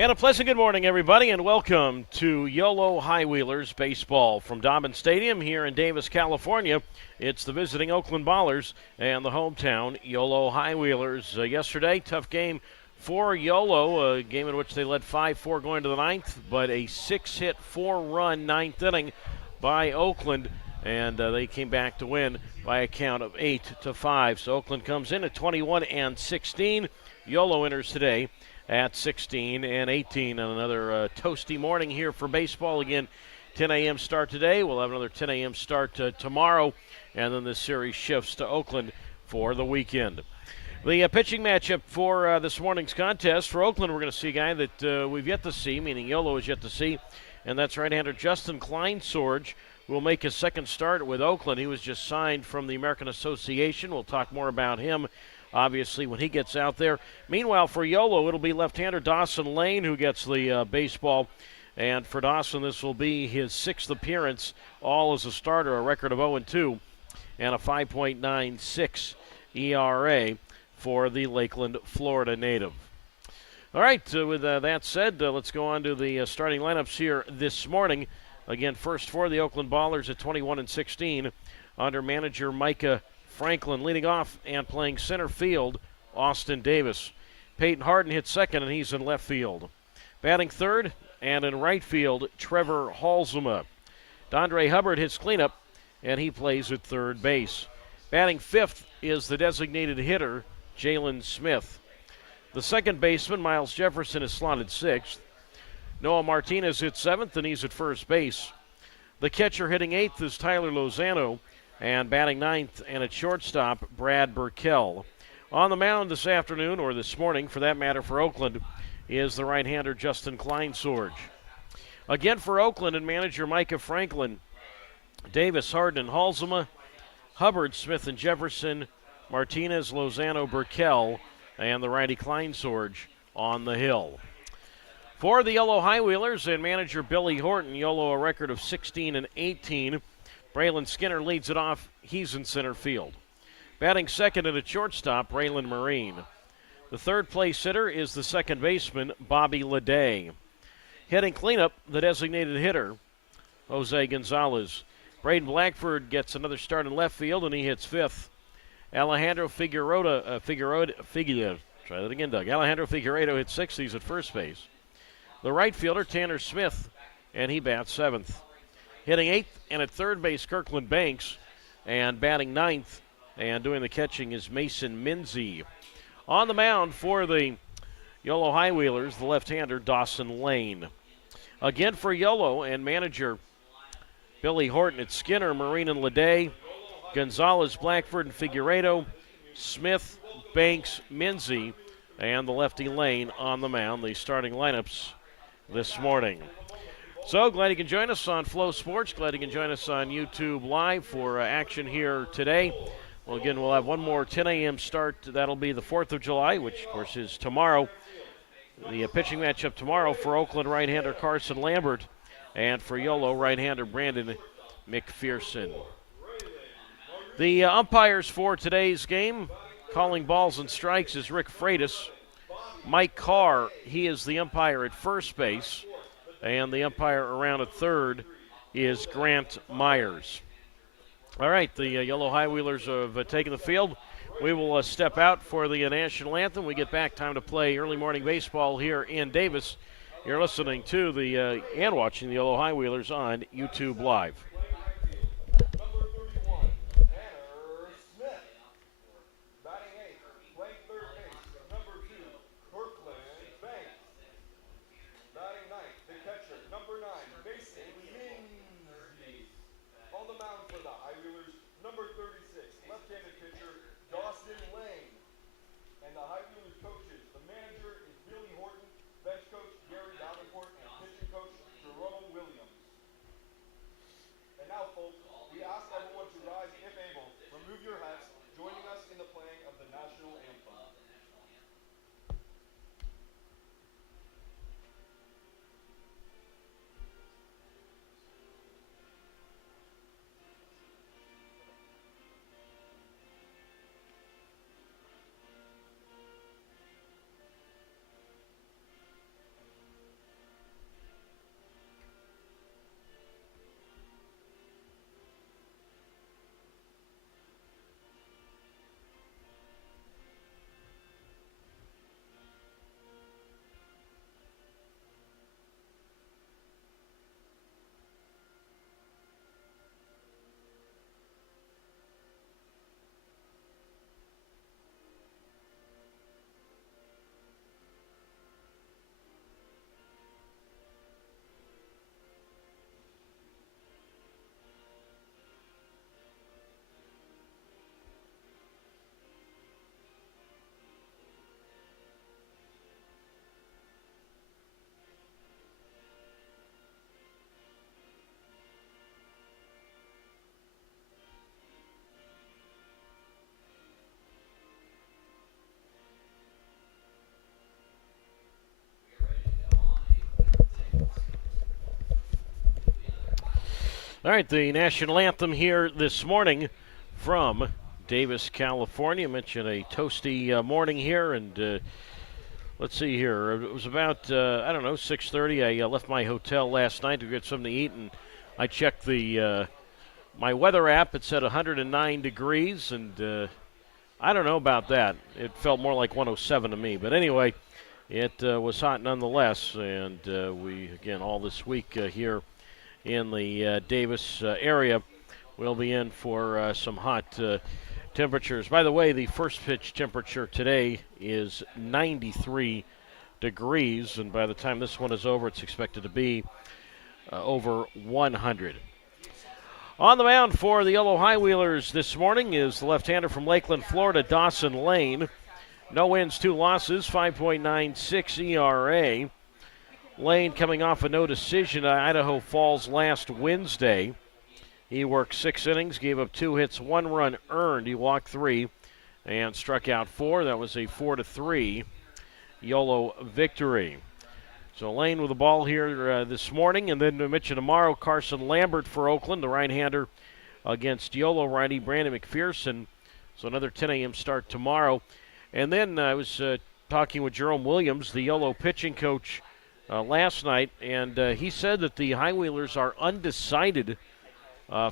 And a pleasant good morning, everybody, and welcome to Yolo High Wheelers Baseball from Dobbin Stadium here in Davis, California. It's the visiting Oakland Ballers and the hometown Yolo High Wheelers. Yesterday, tough game for Yolo, a game in which they led 5-4 going to the ninth, but a 6-hit, 4-run ninth inning by Oakland, and they came back to win by a count of 8-5. So Oakland comes in at 21-16. Yolo enters today at 16-18 on another toasty morning here for baseball. Again, 10 a.m. start today. We'll have another 10 a.m. start tomorrow, and then this series shifts to Oakland for the weekend. The pitching matchup for this morning's contest for Oakland, we're going to see a guy that we've yet to see, meaning Yolo is yet to see, and that's right-hander Justin Kleinsorge, who will make his second start with Oakland. He was just signed from the American Association. We'll talk more about him obviously when he gets out there. Meanwhile, for Yolo, it'll be left-hander Dawson Lane who gets the baseball. And for Dawson, this will be his sixth appearance, all as a starter, a record of 0-2, and a 5.96 ERA for the Lakeland, Florida native. All right, with that said, let's go on to the starting lineups here this morning. Again, first for the Oakland Ballers at 21-16 under manager Micah Franklin. Leading off and playing center field, Austin Davis. Peyton Harden hits second, and he's in left field. Batting third and in right field, Trevor Halsema. Dondre Hubbard hits cleanup, and he plays at third base. Batting fifth is the designated hitter, Jalen Smith. The second baseman, Miles Jefferson, is slotted sixth. Noah Martinez hits seventh, and he's at first base. The catcher hitting eighth is Tyler Lozano, and batting ninth and at shortstop, Brad Burkell. On the mound this afternoon, or this morning for that matter for Oakland, is the right-hander Justin Kleinsorge. Again for Oakland and manager Micah Franklin, Davis, Harden, and Halsema, Hubbard, Smith, and Jefferson, Martinez, Lozano, Burkell, and the righty Kleinsorge on the hill. For the Yolo High Wheelers and manager Billy Horton, Yolo a record of 16-18. Braylon Skinner leads it off. He's in center field. Batting second and at shortstop, Raylan Marine. The third place hitter is the second baseman, Bobby Leday. Hitting cleanup, the designated hitter, Jose Gonzalez. Braden Blackford gets another start in left field, and he hits fifth. Alejandro Figueroa hits sixth. He's at first base. The right fielder, Tanner Smith, and he bats seventh. Hitting eighth and at third base, Kirkland Banks. And batting ninth and doing the catching is Mason Minzy. On the mound for the Yolo High Wheelers, the left-hander Dawson Lane. Again for Yolo and manager Billy Horton, it's Skinner, Marine, and Leday, Gonzalez, Blackford, and Figueredo, Smith, Banks, Minzy, and the lefty Lane on the mound. The starting lineups this morning. So glad you can join us on Flow Sports. Glad you can join us on YouTube Live for action here today. Well, again, we'll have one more 10 a.m. start. That'll be the 4th of July, which, of course, is tomorrow. The pitching matchup tomorrow for Oakland right-hander Carson Lambert and for Yolo right-hander Brandon McPherson. The umpires for today's game, calling balls and strikes, is Rick Freitas. Mike Carr, he is the umpire at first base. And the umpire around at third is Grant Myers. All right, the Yolo High Wheelers have taken the field. We will step out for the national anthem. We get back, time to play early morning baseball here in Davis. You're listening to and watching the Yolo High Wheelers on YouTube Live. All right, the national anthem here this morning from Davis, California. I mentioned a toasty morning here, and let's see here. It was about, 6:30. I left my hotel last night to get something to eat, and I checked the my weather app. It said 109 degrees, and I don't know about that. It felt more like 107 to me. But anyway, it was hot nonetheless, and we, again, all this week here in the Davis area, we'll be in for some hot temperatures. By the way, the first pitch temperature today is 93 degrees, and by the time this one is over, it's expected to be over 100. On the mound for the Yellow High Wheelers this morning is the left-hander from Lakeland, Florida, Dawson Lane. No wins, 2 losses, 5.96 ERA. Lane coming off a no decision at Idaho Falls last Wednesday. He worked 6 innings, gave up 2 hits, 1 run earned. He walked 3 and struck out 4. That was a 4-3 Yolo victory. So Lane with the ball here this morning, and then to mention tomorrow, Carson Lambert for Oakland, the right-hander against Yolo righty Brandon McPherson. So another 10 a.m. start tomorrow. And then I was talking with Jerome Williams, the Yolo pitching coach, last night, and he said that the High Wheelers are undecided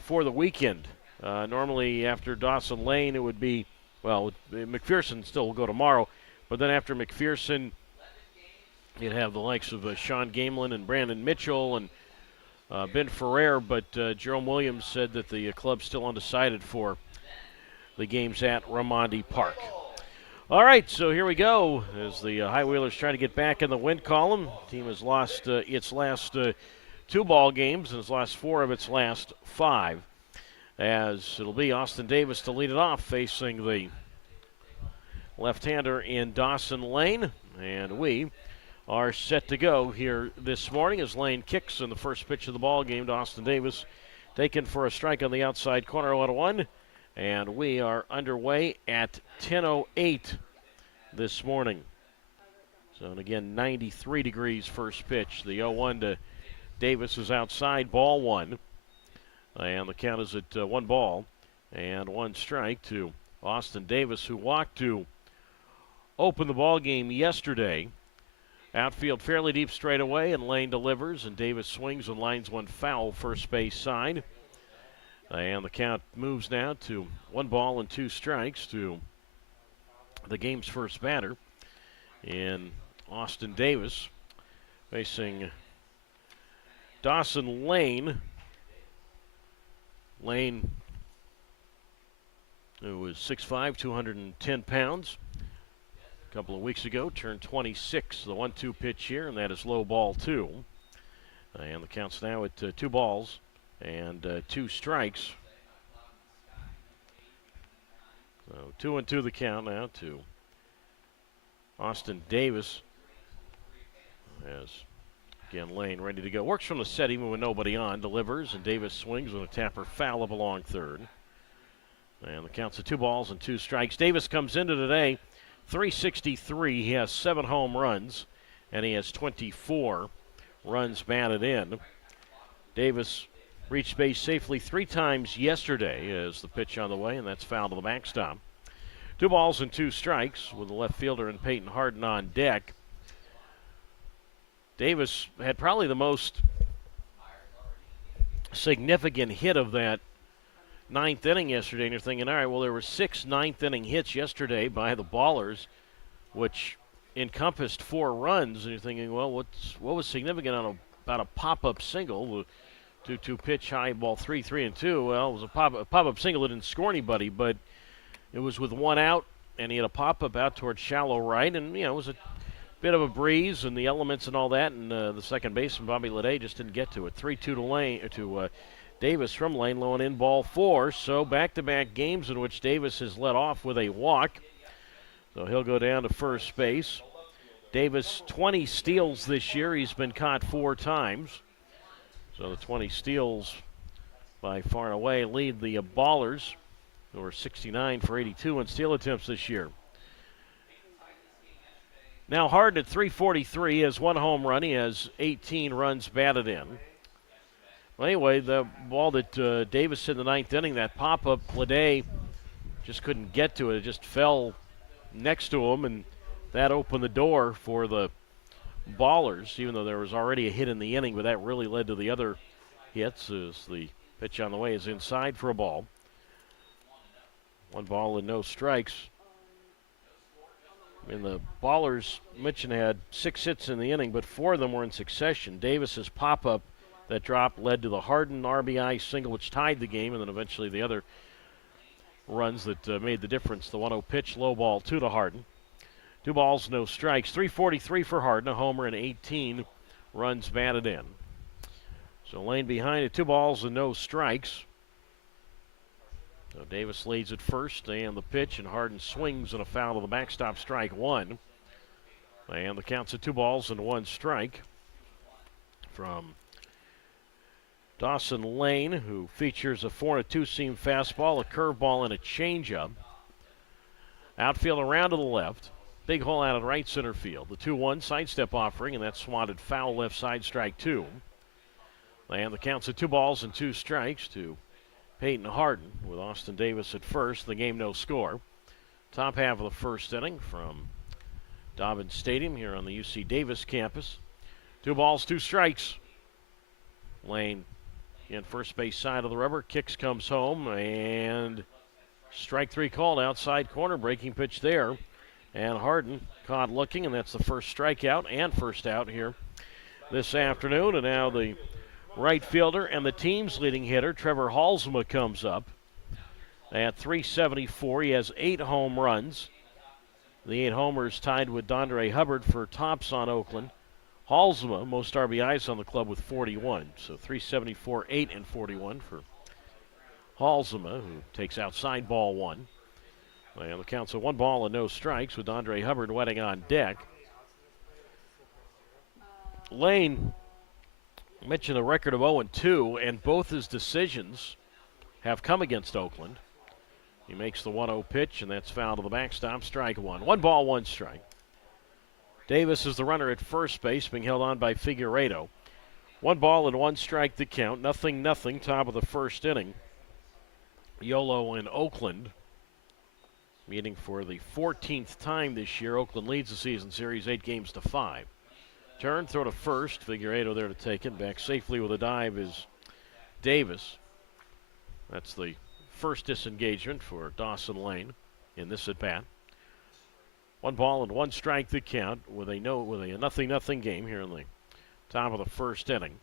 for the weekend. Normally after Dawson Lane, it would be, well, McPherson still will go tomorrow, but then after McPherson, you'd have the likes of Sean Gamelin and Brandon Mitchell and Ben Ferrer, but Jerome Williams said that the club's still undecided for the games at Ramondi Park. All right, so here we go as the High Wheelers try to get back in the win column. The team has lost its last 2 ball games and has lost 4 of its last 5, as it'll be Austin Davis to lead it off, facing the left-hander in Dawson Lane, and we are set to go here this morning as Lane kicks in the first pitch of the ball game to Austin Davis, taken for a strike on the outside corner, 0-1, and we are underway at 10:08 this morning. So, and again, 93 degrees first pitch. The 0-1 to Davis is outside, ball 1, and the count is at 1 ball and 1 strike to Austin Davis, who walked to open the ball game yesterday. Outfield fairly deep straight away, and Lane delivers, and Davis swings and lines one foul first base side. And the count moves now to 1 ball and 2 strikes to the game's first batter in Austin Davis, facing Dawson Lane. Lane, who was 6'5", 210 pounds. A couple of weeks ago, turned 26. The 1-2 pitch here, and that is low ball 2. And the count's now at 2 balls and 2 strikes. So 2-2 the count now to Austin Davis. As again, Lane ready to go. Works from the set even with nobody on. Delivers, and Davis swings with a tapper foul up along third. And the count's at 2 balls and 2 strikes. Davis comes into today 363. He has 7 home runs, and he has 24 runs batted in. Davis reached base safely 3 times yesterday as the pitch on the way, and that's foul to the backstop. 2 balls and 2 strikes with the left fielder and Peyton Harden on deck. Davis had probably the most significant hit of that 9th inning yesterday, and you're thinking, all right, well, there were 6 9th-inning hits yesterday by the Ballers, which encompassed 4 runs, and you're thinking, well, what was significant on about a pop-up single, 2-2 pitch, high ball 3-3-2. Well, it was a pop-up single that didn't score anybody, but it was with 1 out, and he had a pop-up out towards shallow right, and, it was a bit of a breeze and the elements and all that, and the second baseman, Bobby Lede, just didn't get to it. 3-2 to Lane, to Davis from Lane, low and in, ball 4. So back-to-back games in which Davis has led off with a walk. So he'll go down to first base. Davis, 20 steals this year. He's been caught 4 times. So the 20 steals by far and away lead the Ballers, who are 69 for 82 in steal attempts this year. Now Harden at 343 has 1 home run. He has 18 runs batted in. Well, anyway, the ball that Davis hit in the ninth inning, that pop-up, Lede just couldn't get to it. It just fell next to him, and that opened the door for the Ballers, even though there was already a hit in the inning, but that really led to the other hits as the pitch on the way is inside for a ball. 1 ball and no strikes. And the Ballers, Mitchell had 6 hits in the inning, but 4 of them were in succession. Davis's pop-up that drop led to the Harden RBI single, which tied the game, and then eventually the other runs that made the difference. The 1-0 pitch, low ball, 2 to Harden. 2 balls, no strikes. 343 for Harden, a homer, and 18 runs batted in. So Lane behind it, 2 balls and no strikes. So Davis leads at first, and the pitch, and Harden swings and a foul to the backstop, strike 1. And the count's at 2 balls and 1 strike from Dawson Lane, who features a 4-2 seam fastball, a curveball, and a changeup. Outfield around to the left. Big hole out in right center field. The 2-1 sidestep offering, and that's swatted foul left side, strike 2. And the count's at 2 balls and 2 strikes to Peyton Harden with Austin Davis at first. The game no score. Top half of the first inning from Dobbin Stadium here on the UC Davis campus. 2 balls, 2 strikes. Lane in first base side of the rubber. Kicks, comes home, and strike 3 called outside corner. Breaking pitch there. And Harden caught looking, and that's the first strikeout and first out here this afternoon. And now the right fielder and the team's leading hitter, Trevor Halsema, comes up at 374. He has 8 home runs. The 8 homers tied with Dondre Hubbard for tops on Oakland. Halsema, most RBIs on the club with 41. So 374, 8, and 41 for Halsema, who takes outside ball 1. And the count's at 1 ball and no strikes with Dondre Hubbard wetting on deck. Lane mentioned a record of 0-2, and both his decisions have come against Oakland. He makes the 1-0 pitch, and that's foul to the backstop, strike 1. 1 ball, 1 strike. Davis is the runner at first base, being held on by Figueredo. 1 ball and 1 strike the count. 0-0, top of the first inning. Yolo in Oakland, meeting for the 14th time this year. Oakland leads the season series 8-5. Turn, throw to first. Figueredo there to take it. Back safely with a dive is Davis. That's the first disengagement for Dawson Lane in this at-bat. 1 ball and 1 strike the count with a 0-0 game here in the top of the first inning.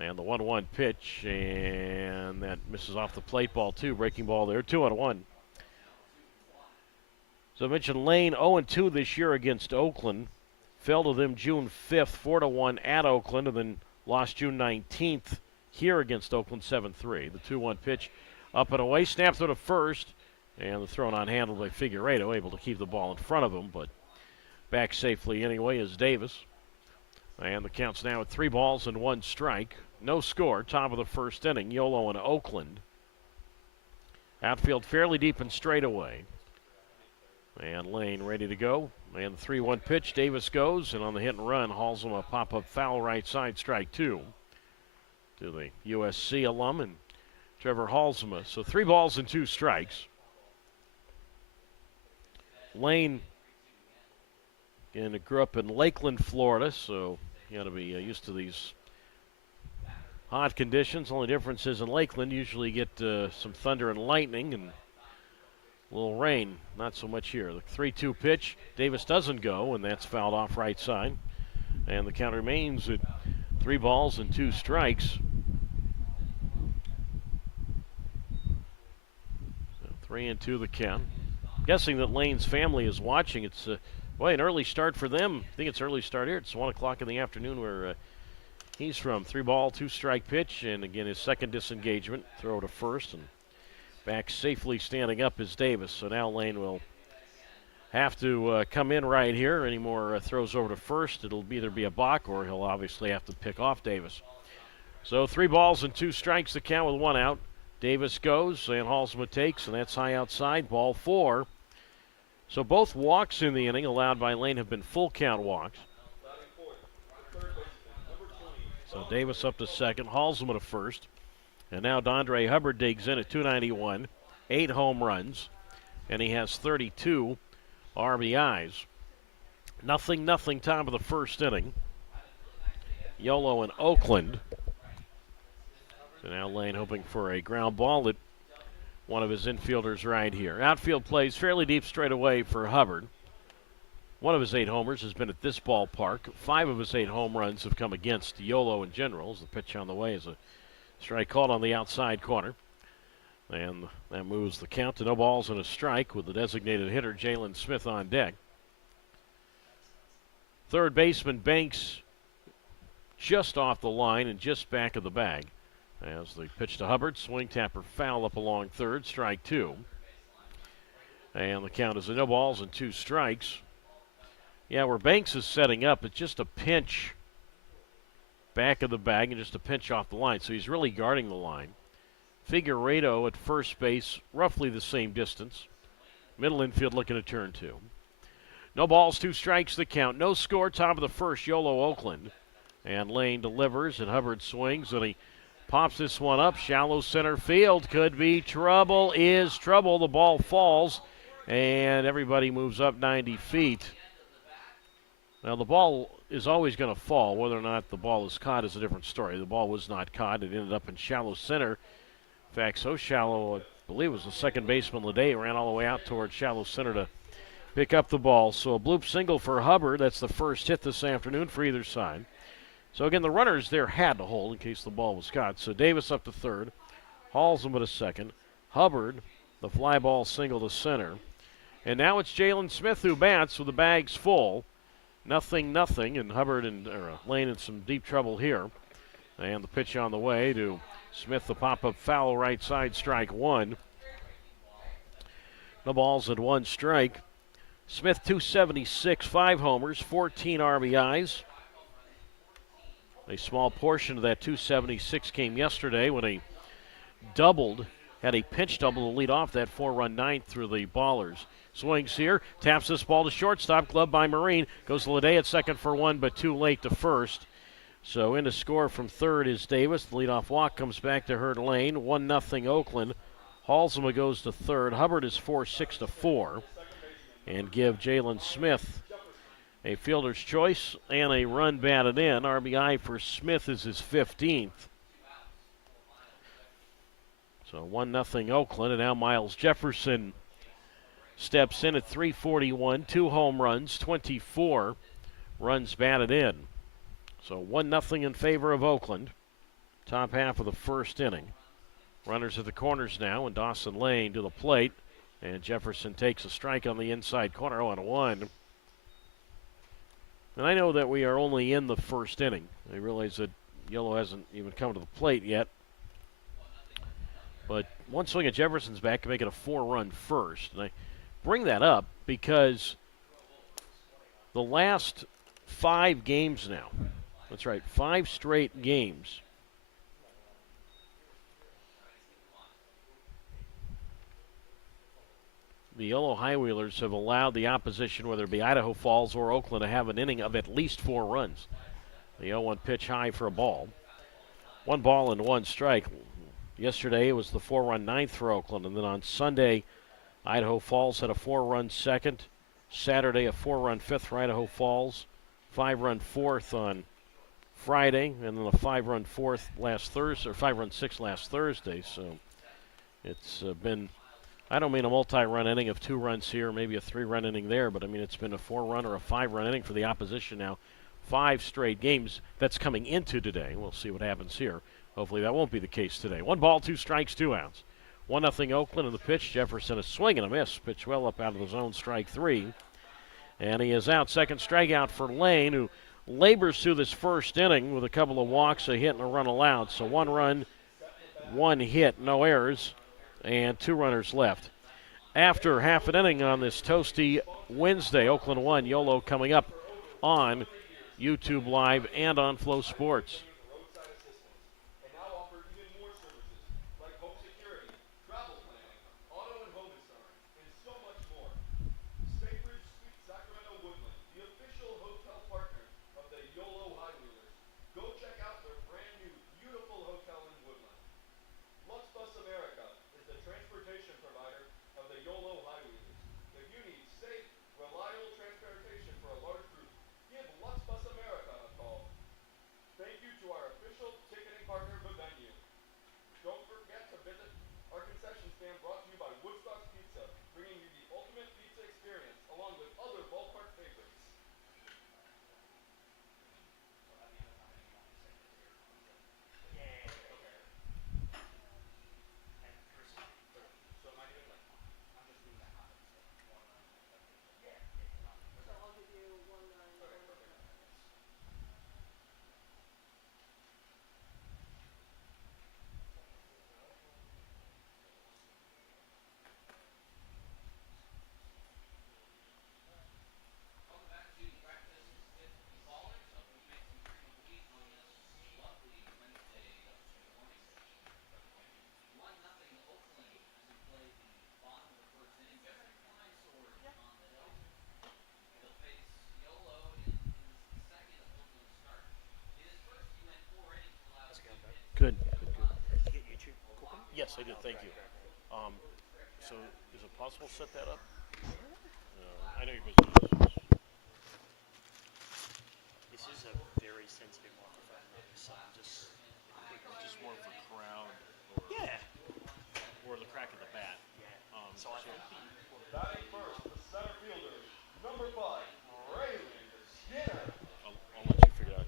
And the 1-1 pitch, and that misses off the plate, ball 2. Breaking ball there, 2-1. So I mentioned Lane 0-2 this year against Oakland. Fell to them June 5th, 4-1 at Oakland, and then lost June 19th here against Oakland, 7-3. The 2-1 pitch up and away, snapped through to first, and the throw not handled by Figueredo, able to keep the ball in front of him, but back safely anyway is Davis. And the count's now at 3 balls and 1 strike. No score, top of the first inning. Yolo and Oakland. Outfield fairly deep and straight away. And Lane ready to go. And the 3-1 pitch, Davis goes, and on the hit and run, Halsema a pop-up foul right side, strike 2 to the USC alum and Trevor Halsema. So 3 balls and 2 strikes. Lane grew up in Lakeland, Florida, so you got to be used to these hot conditions. Only difference is in Lakeland, usually get some thunder and lightning and a little rain. Not so much here. The 3-2 pitch, Davis doesn't go, and that's fouled off right side. And the count remains at 3 balls and 2 strikes. So 3-2 the count. Guessing that Lane's family is watching. It's an early start for them. I think it's early start here. It's 1 o'clock in the afternoon where he's from. 3 ball, 2 strike pitch, and again his second disengagement. Throw to first, and back safely standing up is Davis. So now Lane will have to come in right here. Any more throws over to first, it'll either be a balk or he'll obviously have to pick off Davis. So 3 balls and 2 strikes the count with 1 out. Davis goes, and Halsema takes, and that's high outside, ball 4. So both walks in the inning allowed by Lane have been full count walks. So Davis up to second, Halsman at first. And now Dondre Hubbard digs in at 291, 8 home runs, and he has 32 RBIs. Nothing, top of the first inning. Yolo and Oakland. So now Lane hoping for a ground ball at one of his infielders right here. Outfield plays fairly deep straight away for Hubbard. One of his 8 homers has been at this ballpark. 5 of his 8 home runs have come against Yolo in general. As the pitch on the way is a strike called on the outside corner. And that moves the count to no balls and a strike with the designated hitter Jalen Smith on deck. Third baseman Banks just off the line and just back of the bag. As the pitch to Hubbard, swing tapper foul up along third, strike 2. And the count is a no balls and 2 strikes. Yeah, where Banks is setting up, it's just a pinch back of the bag and just a pinch off the line. So he's really guarding the line. Figueredo at first base, roughly the same distance. Middle infield looking to turn 2. No balls, 2 strikes the count. No score, top of the first, Yolo Oakland. And Lane delivers and Hubbard swings and he pops this one up. Shallow center field. Could be trouble. Is trouble. The ball falls and everybody moves up 90 feet. Now the ball is always going to fall. Whether or not the ball is caught is a different story. The ball was not caught. It ended up in shallow center. In fact, so shallow, I believe it was the second baseman Leday ran all the way out towards shallow center to pick up the ball. So a bloop single for Hubbard. That's the first hit this afternoon for either side. So again, the runners there had to hold in case the ball was caught. So Davis up to third. Halsman at second. Hubbard, the fly ball single to center. And now it's Jalen Smith who bats with the bags full. 0-0, and Hubbard and Lane in some deep trouble here. And the pitch on the way to Smith, the pop-up foul right side, strike 1. No balls and 1 strike. Smith 276, 5 homers, 14 RBIs. A small portion of that 276 came yesterday when he had a pinch double to lead off that 4-run ninth through the Ballers. Swings here, taps this ball to shortstop, gloved by Marine. Goes to Leday at second for 1, but too late to first. So in to score from third is Davis. The leadoff walk comes back to Herd Lane. 1-0 Oakland. Halsema goes to third. Hubbard is 4-6-4. And give Jalen Smith a fielder's choice and a run batted in. RBI for Smith is his 15th. So 1-0 Oakland, and now Miles Jefferson steps in at 341, 2 home runs, 24 runs batted in. So 1-0 in favor of Oakland. Top half of the first inning. Runners at the corners now, and Dawson Lane to the plate. And Jefferson takes a strike on the inside corner, 0-1. And I know that we are only in the first inning. I realize that Yolo hasn't even come to the plate yet. But one swing at Jefferson's back can make it a 4-run first. And I bring that up because the last 5 games now, that's right, 5 straight games, the Yolo High Wheelers have allowed the opposition, whether it be Idaho Falls or Oakland, to have an inning of at least 4 runs. The 0-1 pitch high for a ball. 1 ball and 1 strike. Yesterday it was the 4-run ninth for Oakland, and then on Sunday, Idaho Falls had a 4-run second. Saturday, a 4-run fifth for Idaho Falls. 5-run fourth on Friday, and then a 5-run fourth last Thursday, or 5-run sixth last Thursday. So it's been, I don't mean a multi-run inning of 2 runs here, maybe a 3-run inning there, but I mean it's been a 4-run or a 5-run inning for the opposition now. 5 straight games. That's coming into today. We'll see what happens here. Hopefully that won't be the case today. 1 ball, 2 strikes, 2 outs. 1-0 Oakland in the pitch. Jefferson a swing and a miss. Pitch well up out of the zone, strike 3. And he is out. Second strikeout for Lane, who labors through this first inning with a couple of walks, a hit, and a run allowed. So 1 run, 1 hit, no errors, and 2 runners left. After half an inning on this toasty Wednesday, Oakland 1, Yolo coming up on YouTube Live and on Flow Sports. Yolo Highways. If you need safe, reliable transportation for a large group, give Lux Bus America a call. Thank you to our official ticketing partner, the venue. Don't forget to visit our concession stand brought to you by Woodstock Pizza, bringing you the ultimate pizza experience along with other ballpark favorites. Good. Yes, I did. Thank you. So, is it possible to set that up? I know you're busy. This is a very sensitive microphone, though, so just More for crowd yeah. or the crack of the bat. So I think Batting first, the center fielder, number 5, Braylon Skinner. I'll let you figure it out.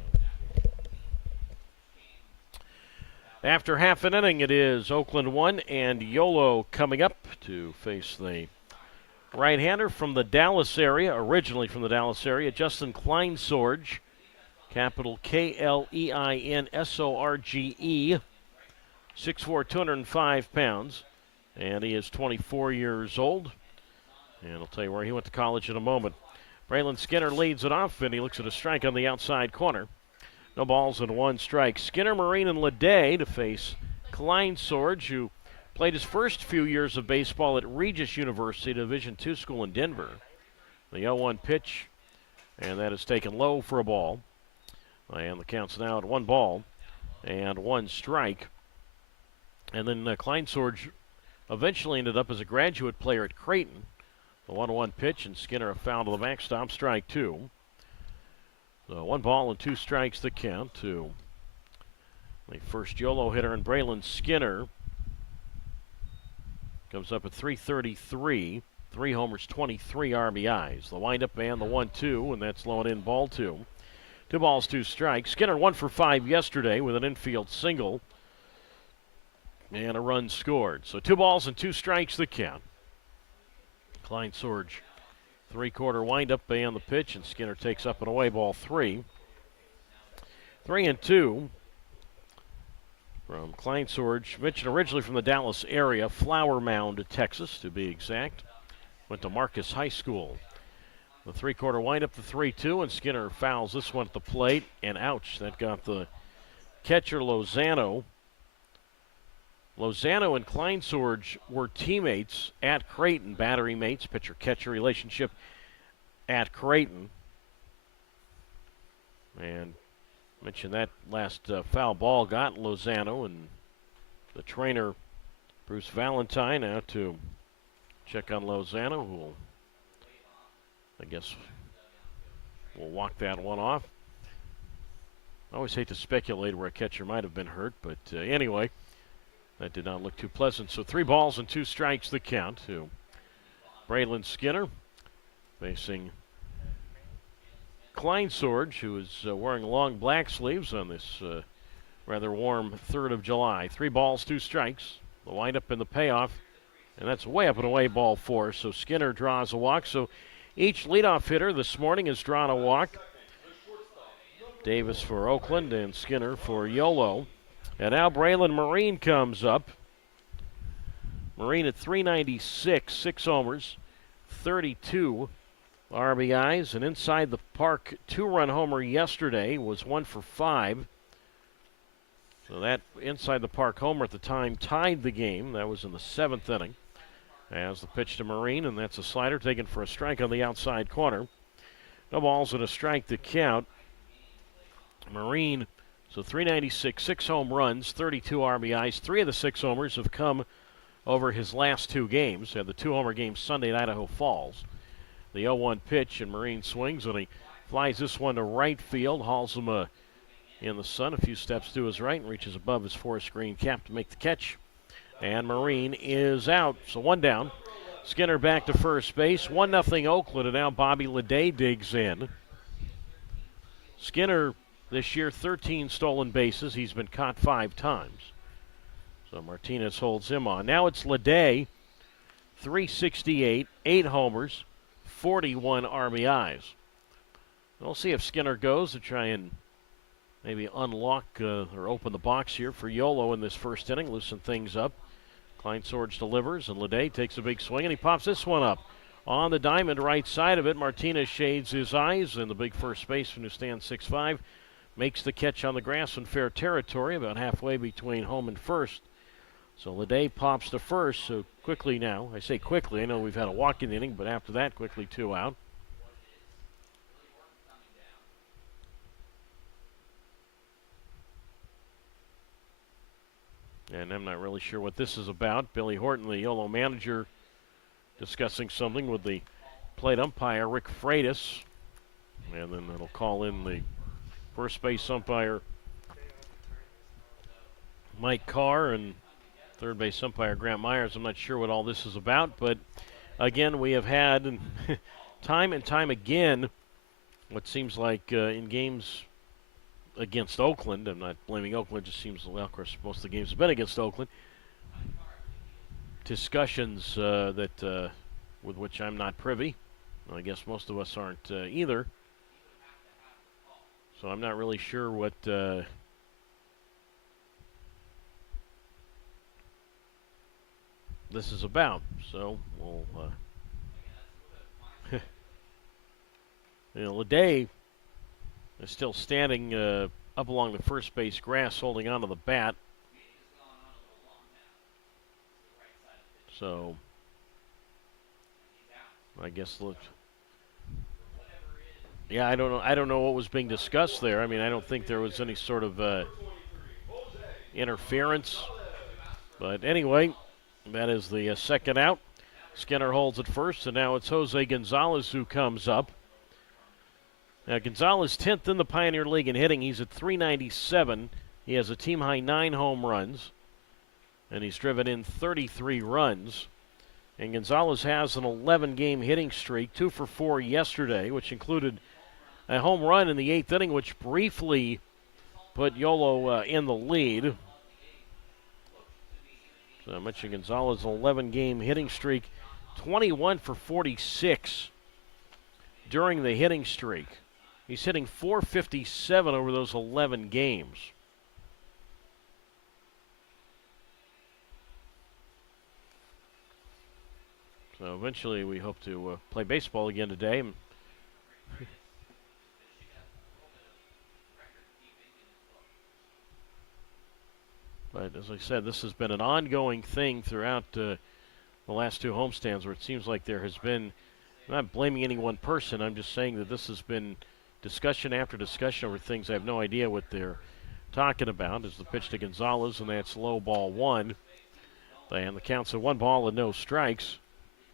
After half an inning, it is Oakland 1 and Yolo coming up to face the right-hander from the Dallas area, originally from the Dallas area, Justin Kleinsorge, capital Kleinssorge, 6'4", 205 pounds, and he is 24 years old. And I'll tell you where he went to college in a moment. Braylon Skinner leads it off, and he looks at a strike on the outside corner. No balls and 1 strike. Skinner, Marine, and Leday to face Kleinsorge, who played his first few years of baseball at Regis University, Division II school in Denver. The 0-1 pitch, and that is taken low for a ball. And the count's now at 1 ball and 1 strike. And then Kleinsorge eventually ended up as a graduate player at Creighton. The 1-1 pitch, and Skinner a foul to the backstop, strike 2. So 1 ball and 2 strikes the count to the first Yolo hitter, and Braylon Skinner comes up at .333, 3 homers, 23 RBIs. The windup and the 1-2, and that's low and in, ball 2. 2 balls, 2 strikes. Skinner 1 for 5 yesterday with an infield single and a run scored. So 2 balls and 2 strikes the count. Kleinsorge, 3-quarter windup and the pitch, and Skinner takes up and away, ball 3. 3-2 from Kleinsorge. Mentioned originally from the Dallas area, Flower Mound, Texas, to be exact. Went to Marcus High School. The 3-quarter windup, the 3-2, and Skinner fouls this one at the plate, and ouch, that got the catcher Lozano. Lozano and Kleinsorge were teammates at Creighton, battery mates, pitcher-catcher relationship at Creighton. And mentioned that last foul ball got Lozano, and the trainer, Bruce Valentine, out to check on Lozano, who will, I guess, will walk that one off. I always hate to speculate where a catcher might have been hurt, but anyway, that did not look too pleasant. So 3 balls and 2 strikes the count to Braylon Skinner facing Kleinsorge, who is wearing long black sleeves on this rather warm 3rd of July. 3 balls, 2 strikes. The windup and the payoff, and that's way up and away, ball 4. So Skinner draws a walk. So each leadoff hitter this morning has drawn a walk. Davis for Oakland and Skinner for Yolo. And now Braylon Marine comes up. Marine at .396, 6 homers, 32 RBIs, and inside the park 2-run homer yesterday was 1 for 5. So that inside the park homer at the time tied the game. That was in the 7th inning. As the pitch to Marine, and that's a slider taken for a strike on the outside corner. No balls and a strike to count. Marine, so .396, 6 home runs, 32 RBIs. 3 of the 6 homers have come over his last 2 games. He had the 2-homer game Sunday at Idaho Falls. The 0-1 pitch, and Marine swings, and he flies this one to right field, hauls him in the sun a few steps to his right, and reaches above his forest green cap to make the catch. And Marine is out, so 1 down. Skinner back to first base, 1-0 Oakland, and now Bobby Leday digs in. Skinner this year, 13 stolen bases. He's been caught 5 times. So Martinez holds him on. Now it's Leday, 368, 8 homers, 41 RBIs. We'll see if Skinner goes to try and maybe unlock or open the box here for Yolo in this first inning, loosen things up. Klein-Sorge delivers, and Leday takes a big swing, and he pops this one up. On the diamond, right side of it, Martinez shades his eyes, and the big first baseman who stands 6'5", makes the catch on the grass in fair territory, about halfway between home and first. So Leday pops to first, so quickly now. I say quickly, I know we've had a walk-in inning, but after that, quickly 2 out. And I'm not really sure what this is about. Billy Horton, the Yolo manager, discussing something with the plate umpire, Rick Freitas. And then it'll call in the first base umpire, Mike Carr, and third base umpire, Grant Myers. I'm not sure what all this is about, but again, we have had time and time again what seems like in games against Oakland, I'm not blaming Oakland, it just seems, well, of course, most of the games have been against Oakland, discussions that with which I'm not privy. Well, I guess most of us aren't either. So I'm not really sure what this is about. So we'll, Leday is still standing up along the first base grass, holding onto the bat. So I guess look. Yeah, I don't know. I don't know what was being discussed there. I mean, I don't think there was any sort of interference. But anyway, that is the second out. Skinner holds it first, and now it's Jose Gonzalez who comes up. Now, Gonzalez 10th in the Pioneer League in hitting. He's at 397. He has a team-high 9 home runs, and he's driven in 33 runs. And Gonzalez has an 11-game hitting streak, 2 for 4 yesterday, which included a home run in the 8th inning, which briefly put Yolo in the lead. So I mentioned Gonzalez' 11-game hitting streak, 21 for 46 during the hitting streak. He's hitting .457 over those 11 games. So eventually we hope to play baseball again today. But as I said, this has been an ongoing thing throughout the last 2 homestands where it seems like there has been, I'm not blaming any one person, I'm just saying that this has been discussion after discussion over things I have no idea what they're talking about. As the pitch to Gonzalez, and that's low ball 1. And the count's at 1 ball and no strikes.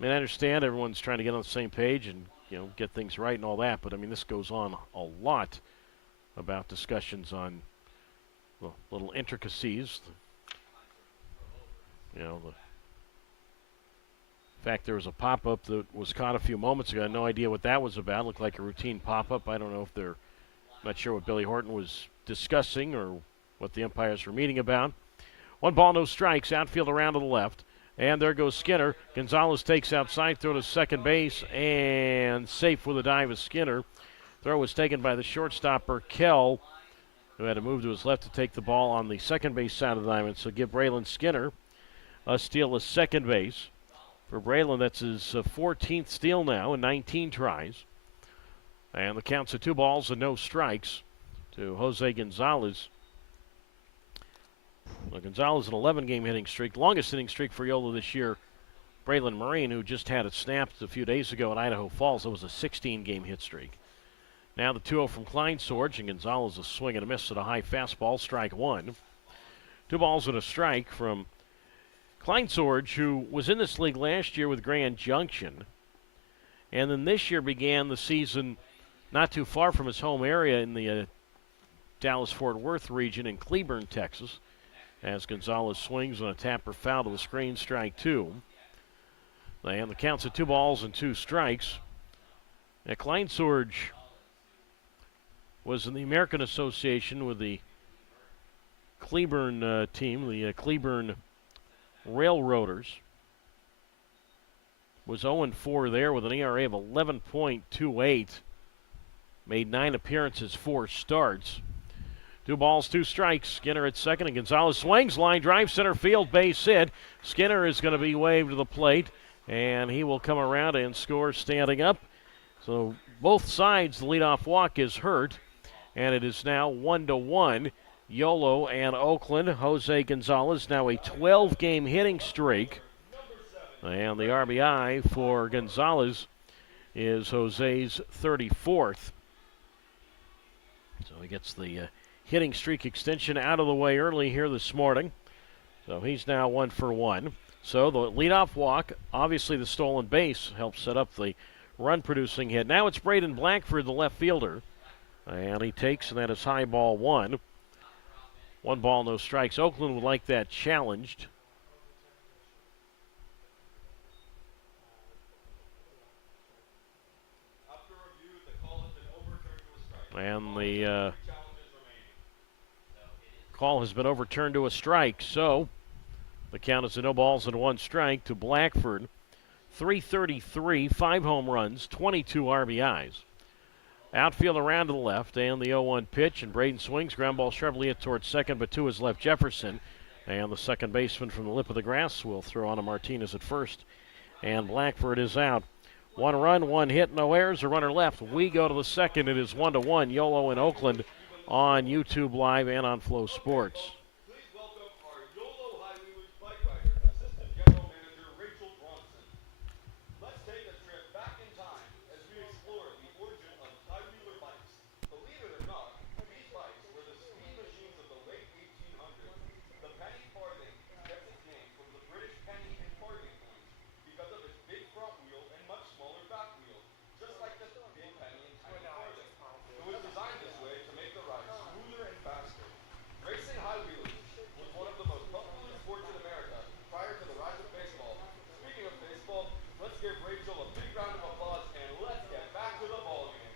I mean, I understand everyone's trying to get on the same page and, get things right and all that, but I mean, this goes on a lot about discussions on little intricacies. The fact there was a pop-up that was caught a few moments ago. I had no idea what that was about. It looked like a routine pop-up. I don't know if I'm not sure what Billy Horton was discussing or what the umpires were meeting about. 1 ball, no strikes. Outfield around to the left. And there goes Skinner. Gonzalez takes outside, throw to second base, and safe with a dive is Skinner. Throw was taken by the shortstop, Burkell, who had to move to his left to take the ball on the second base side of the diamond. So give Braylon Skinner a steal of second base. For Braylon, that's his 14th steal now in 19 tries. And the count's at 2 balls and no strikes to Jose Gonzalez. Well, Gonzalez, an 11-game hitting streak, longest hitting streak for Yolo this year. Braylon Marine, who just had it snapped a few days ago at Idaho Falls, it was a 16-game hit streak. Now the 2-0 from Klein-Sorge, and Gonzalez a swing and a miss at a high fastball, strike 1. 2 balls and a strike from Kleinsorge, who was in this league last year with Grand Junction, and then this year began the season not too far from his home area in the Dallas-Fort Worth region in Cleburne, Texas, as Gonzalez swings on a tapper foul to the screen, strike two. And the count's at 2 balls and 2 strikes. And Kleinsorge was in the American Association with the Cleburne team, the Cleburne Railroaders. Was 0-4 there with an ERA of 11.28. Made 9 appearances, 4 starts. 2 balls, 2 strikes. Skinner at second, and Gonzalez swings. Line drive, center field, base hit. Skinner is going to be waved to the plate, and he will come around and score standing up. So both sides, the leadoff walk is hurt, and it is now 1-1. Yolo and Oakland. Jose Gonzalez now a 12-game hitting streak. And the RBI for Gonzalez is Jose's 34th. So he gets the hitting streak extension out of the way early here this morning. So he's now 1 for 1. So the leadoff walk, obviously the stolen base, helps set up the run-producing hit. Now it's Braden Blackford, the left fielder. And he takes, and that is high ball 1. 1 ball, no strikes. Oakland would like that challenged. And the call has been overturned to a strike. So the count is a no balls and 1 strike to Blackford. 333, 5 home runs, 22 RBIs. Outfield around to the left, and the 0-1 pitch, and Braden swings. Ground ball sharply hit towards second, but to his left, Jefferson. And the second baseman from the lip of the grass will throw on to Martinez at first. And Blackford is out. 1 run, 1 hit, no errors, a runner left. We go to the second. It is 1-1. Yolo in Oakland on YouTube Live and on Flow Sports. Please welcome our Yolo Highwaywood bike rider, Assistant General Manager Rachel Bronson. Let's take a trip back in time as we explore the origin of high-wheeler bikes. Believe it or not, these bikes were the speed machines of the late 1800s. The penny farthing gets its name from the British penny and farthing coins because of its big front wheel and much smaller back wheel, just like the big penny and tiny farthing. It was designed this way to make the ride smoother and faster. Racing high-wheelers was one of the most popular sports in America prior to the rise of baseball. Speaking of baseball, let's give Rachel a big round of applause and let's get back to the ballgame.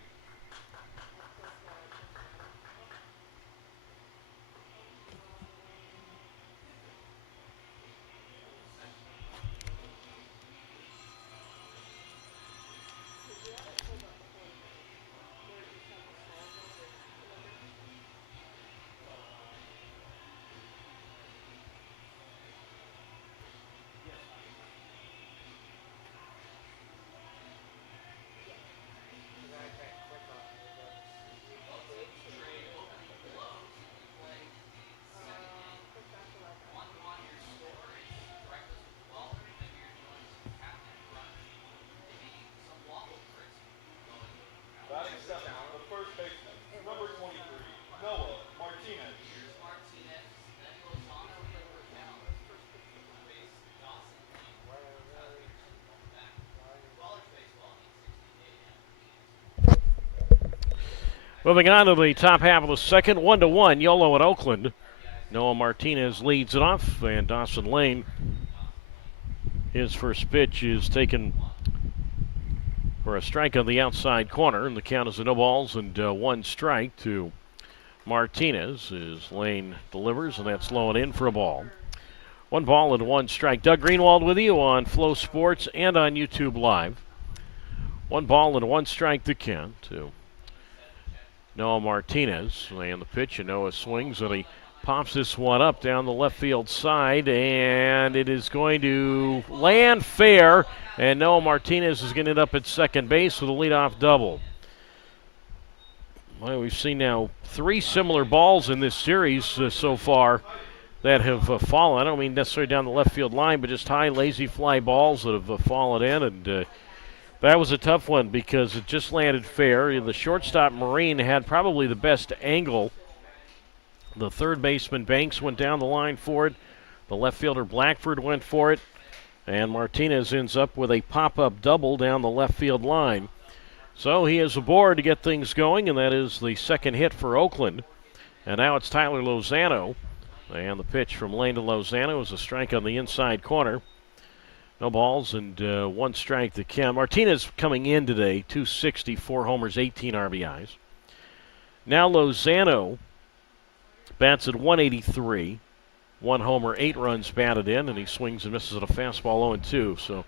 Batting seventh, the first baseman, number 23, Noah Martinez. Moving on to the top half of the second, 1-1, Yolo at Oakland. Noah Martinez leads it off, and Dawson Lane, his first pitch is taken for a strike on the outside corner, and the count is a no balls and 1 strike to Martinez as Lane delivers, and that's low and in for a ball. 1 ball and 1 strike. Doug Greenwald with you on Flow Sports and on YouTube Live. 1 ball and 1 strike to count to Noah Martinez. And the pitch, and Noah swings, and he pops this one up down the left field side, and it is going to land fair, and Noah Martinez is going to end up at second base with a leadoff double. Well, we've seen now 3 similar balls in this series so far that have fallen. I don't mean necessarily down the left field line, but just high, lazy fly balls that have fallen in, and that was a tough one because it just landed fair. The shortstop, Marine, had probably the best angle. The third baseman, Banks, went down the line for it. The left fielder Blackford went for it, and Martinez ends up with a pop-up double down the left field line. So he is aboard to get things going, and that is the second hit for Oakland. And now it's Tyler Lozano. And the pitch from Lane to Lozano is a strike on the inside corner. No balls and 1 strike to count. Martinez coming in today, 260, 4 homers, 18 RBIs. Now Lozano bats at 183, 1 homer, 8 runs batted in, and he swings and misses at a fastball 0-2. So,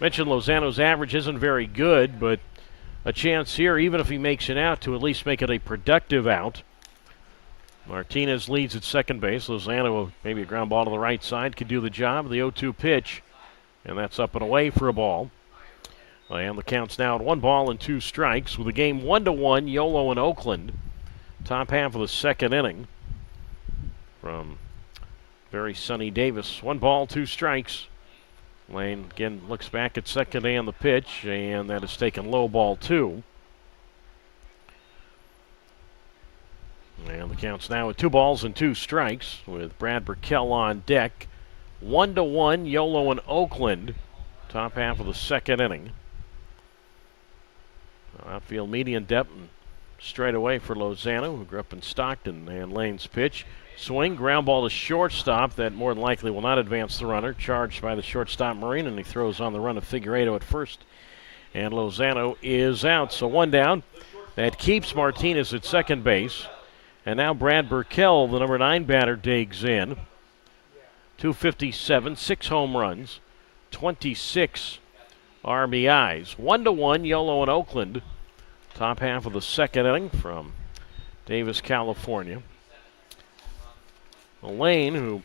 mentioned Lozano's average isn't very good, but a chance here, even if he makes it out, to at least make it a productive out. Martinez leads at second base. Lozano, maybe a ground ball to the right side, could do the job. The 0-2 pitch, and that's up and away for a ball. And the count's now at 1 ball and 2 strikes with the game 1-1, Yolo and Oakland. Top half of the second inning from very sunny Davis. 1 ball, 2 strikes. Lane again looks back at second and the pitch, and that is taken low, ball 2. And the count's now at 2 balls and 2 strikes with Brad Burkell on deck. 1-1, Yolo and Oakland. Top half of the second inning. Outfield median depth and straight away for Lozano, who grew up in Stockton. And Lane's pitch. Swing, ground ball to shortstop. That more than likely will not advance the runner. Charged by the shortstop Marine, and he throws on the run of Figueiredo at first. And Lozano is out. So 1 down. That keeps Martinez at second base. And now Brad Burkell, the number 9 batter, digs in. 257, 6 home runs, 26 RBIs. 1-1, Yolo and Oakland. Top half of the second inning from Davis, California. Lane, who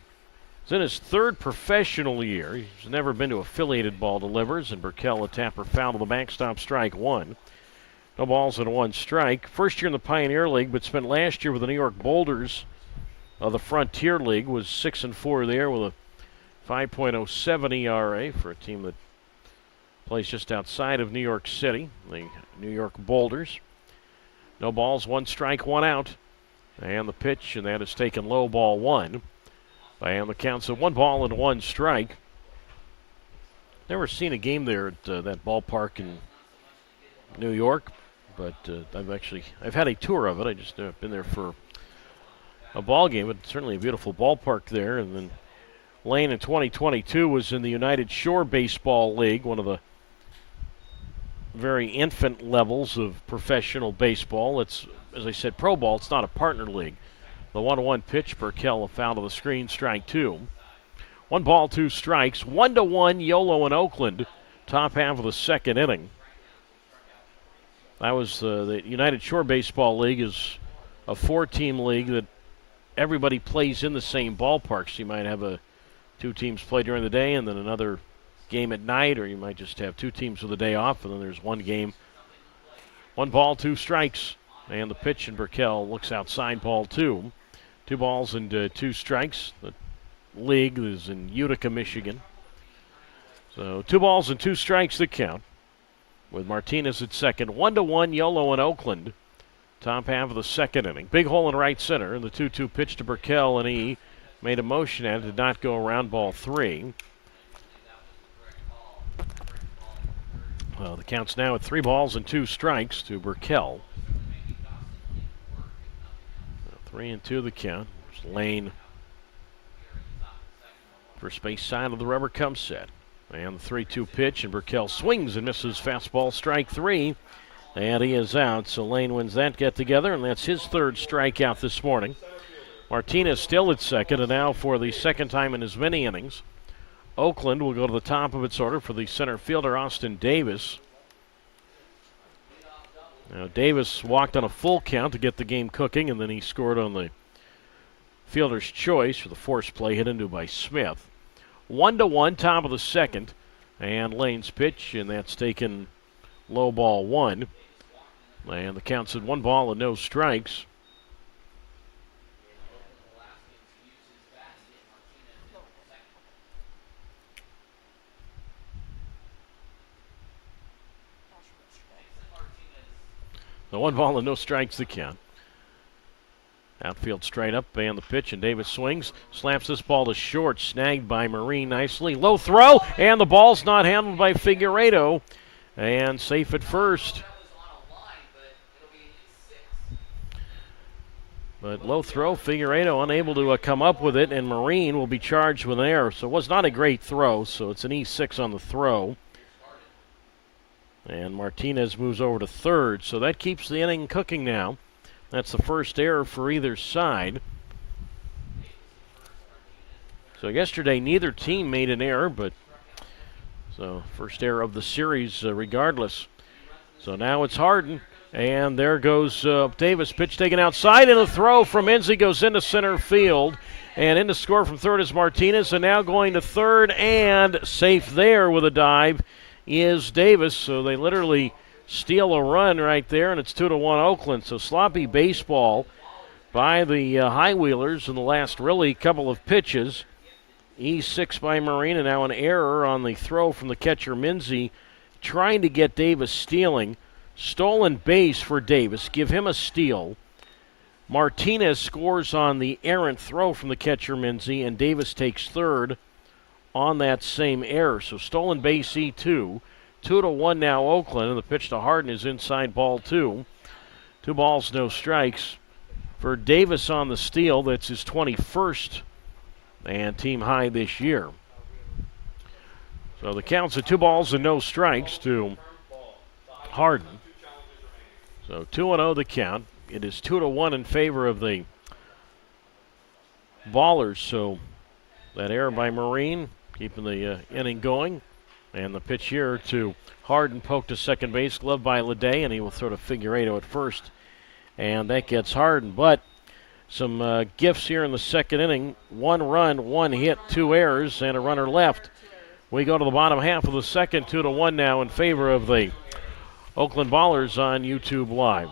is in his 3rd professional year, he's never been to affiliated ball, delivers, and Burkell a tapper foul to the backstop, strike 1. No balls and 1 strike. First year in the Pioneer League, but spent last year with the New York Boulders of the Frontier League. Was 6-4 there with a 5.07 ERA for a team that plays just outside of New York City, the New York Boulders. No balls, 1 strike, 1 out. And the pitch, and that is taken low, ball 1. And the count's at 1 ball and 1 strike. Never seen a game there at that ballpark in New York, but I've had a tour of it. I just have been there for a ball game, but certainly a beautiful ballpark there. And then Lane in 2022 was in the United Shore Baseball League, one of the very infant levels of professional baseball. It's, as I said, pro ball. It's not a partner league. The 1-1 pitch, Burkell, a foul to the screen, strike 2. 1 ball, 2 strikes. 1-1, Yolo and Oakland. Top half of the second inning. That was the United Shore Baseball League is a 4-team league that everybody plays in the same ballpark. So you might have 2 teams play during the day and then another game at night, or you might just have 2 teams with a day off, and then there's 1 game. 1 ball, 2 strikes. And the pitch, and Burkell looks outside, ball 2. 2 balls and 2 strikes. The league is in Utica, Michigan. So 2 balls and 2 strikes the count, with Martinez at second. 1-1, Yolo and Oakland. Top half of the second inning. Big hole in right center, and the 2-2 pitch to Burkell, and he made a motion at it, did not go around, ball 3. The count's now at 3 balls and 2 strikes to Burkell. 3-2 the count. There's Lane. First base side of the rubber comes set. And the 3-2 pitch, and Burkell swings and misses, fastball, strike 3. And he is out, so Lane wins that get-together, and that's his 3rd strikeout this morning. Martinez still at second, and now for the second time in as many innings, Oakland will go to the top of its order for the center fielder, Austin Davis. Now, Davis walked on a full count to get the game cooking, and then he scored on the fielder's choice for the force play hit into by Smith. 1-1, top of the second, and Lane's pitch, and that's taken low, ball 1. And the count's at 1 ball and no strikes. The 1 ball and no strikes the count. Outfield straight up, and the pitch, and Davis swings, slaps this ball to short, snagged by Marine nicely. Low throw, and the ball's not handled by Figueredo, and safe at first. But low throw, Figueredo unable to come up with it, and Marine will be charged with an error. So it was not a great throw, so it's an E6 on the throw. And Martinez moves over to third, so that keeps the inning cooking now. That's the first error for either side. So yesterday, neither team made an error, but so first error of the series regardless. So now it's Harden, and there goes Davis. Pitch taken outside, and a throw from Enzi goes into center field. And in to score from third is Martinez, and now going to third, and safe there with a dive is Davis. So they literally steal a run right there, and it's 2-1 Oakland. So sloppy baseball by the High Wheelers in the last really couple of pitches. E6 by Marine, and now an error on the throw from the catcher Minzy, trying to get Davis stealing. Stolen base for Davis, give him a steal. Martinez scores on the errant throw from the catcher Minzy, and Davis takes third on that same error. So stolen base E2. 2-1 now Oakland, and the pitch to Harden is inside ball two. 2 balls, no strikes for Davis on the steal. That's his 21st and team high this year. So the count's at 2 balls and no strikes to Harden. So 2-0 the count. It is 2-1 in favor of the Ballers. So that error by Marine keeping the inning going. And the pitch here to Harden, poked to second base, gloved by Leday, and he will throw to Figueredo at first. And that gets Harden. But some gifts here in the second inning. 1 run, 1 hit, 2 errors, and a runner left. We go to the bottom half of the second, 2-1 now in favor of the Oakland Ballers on YouTube Live.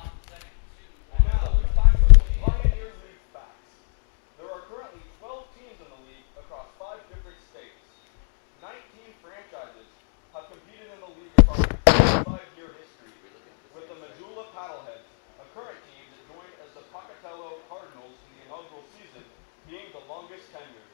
There are currently 12 teams in the league across 5 different states. 19 franchises have competed in the league across a 25-year history, with the Missoula Paddleheads, a current team that joined as the Pocatello Cardinals in the inaugural season, being the longest tenured.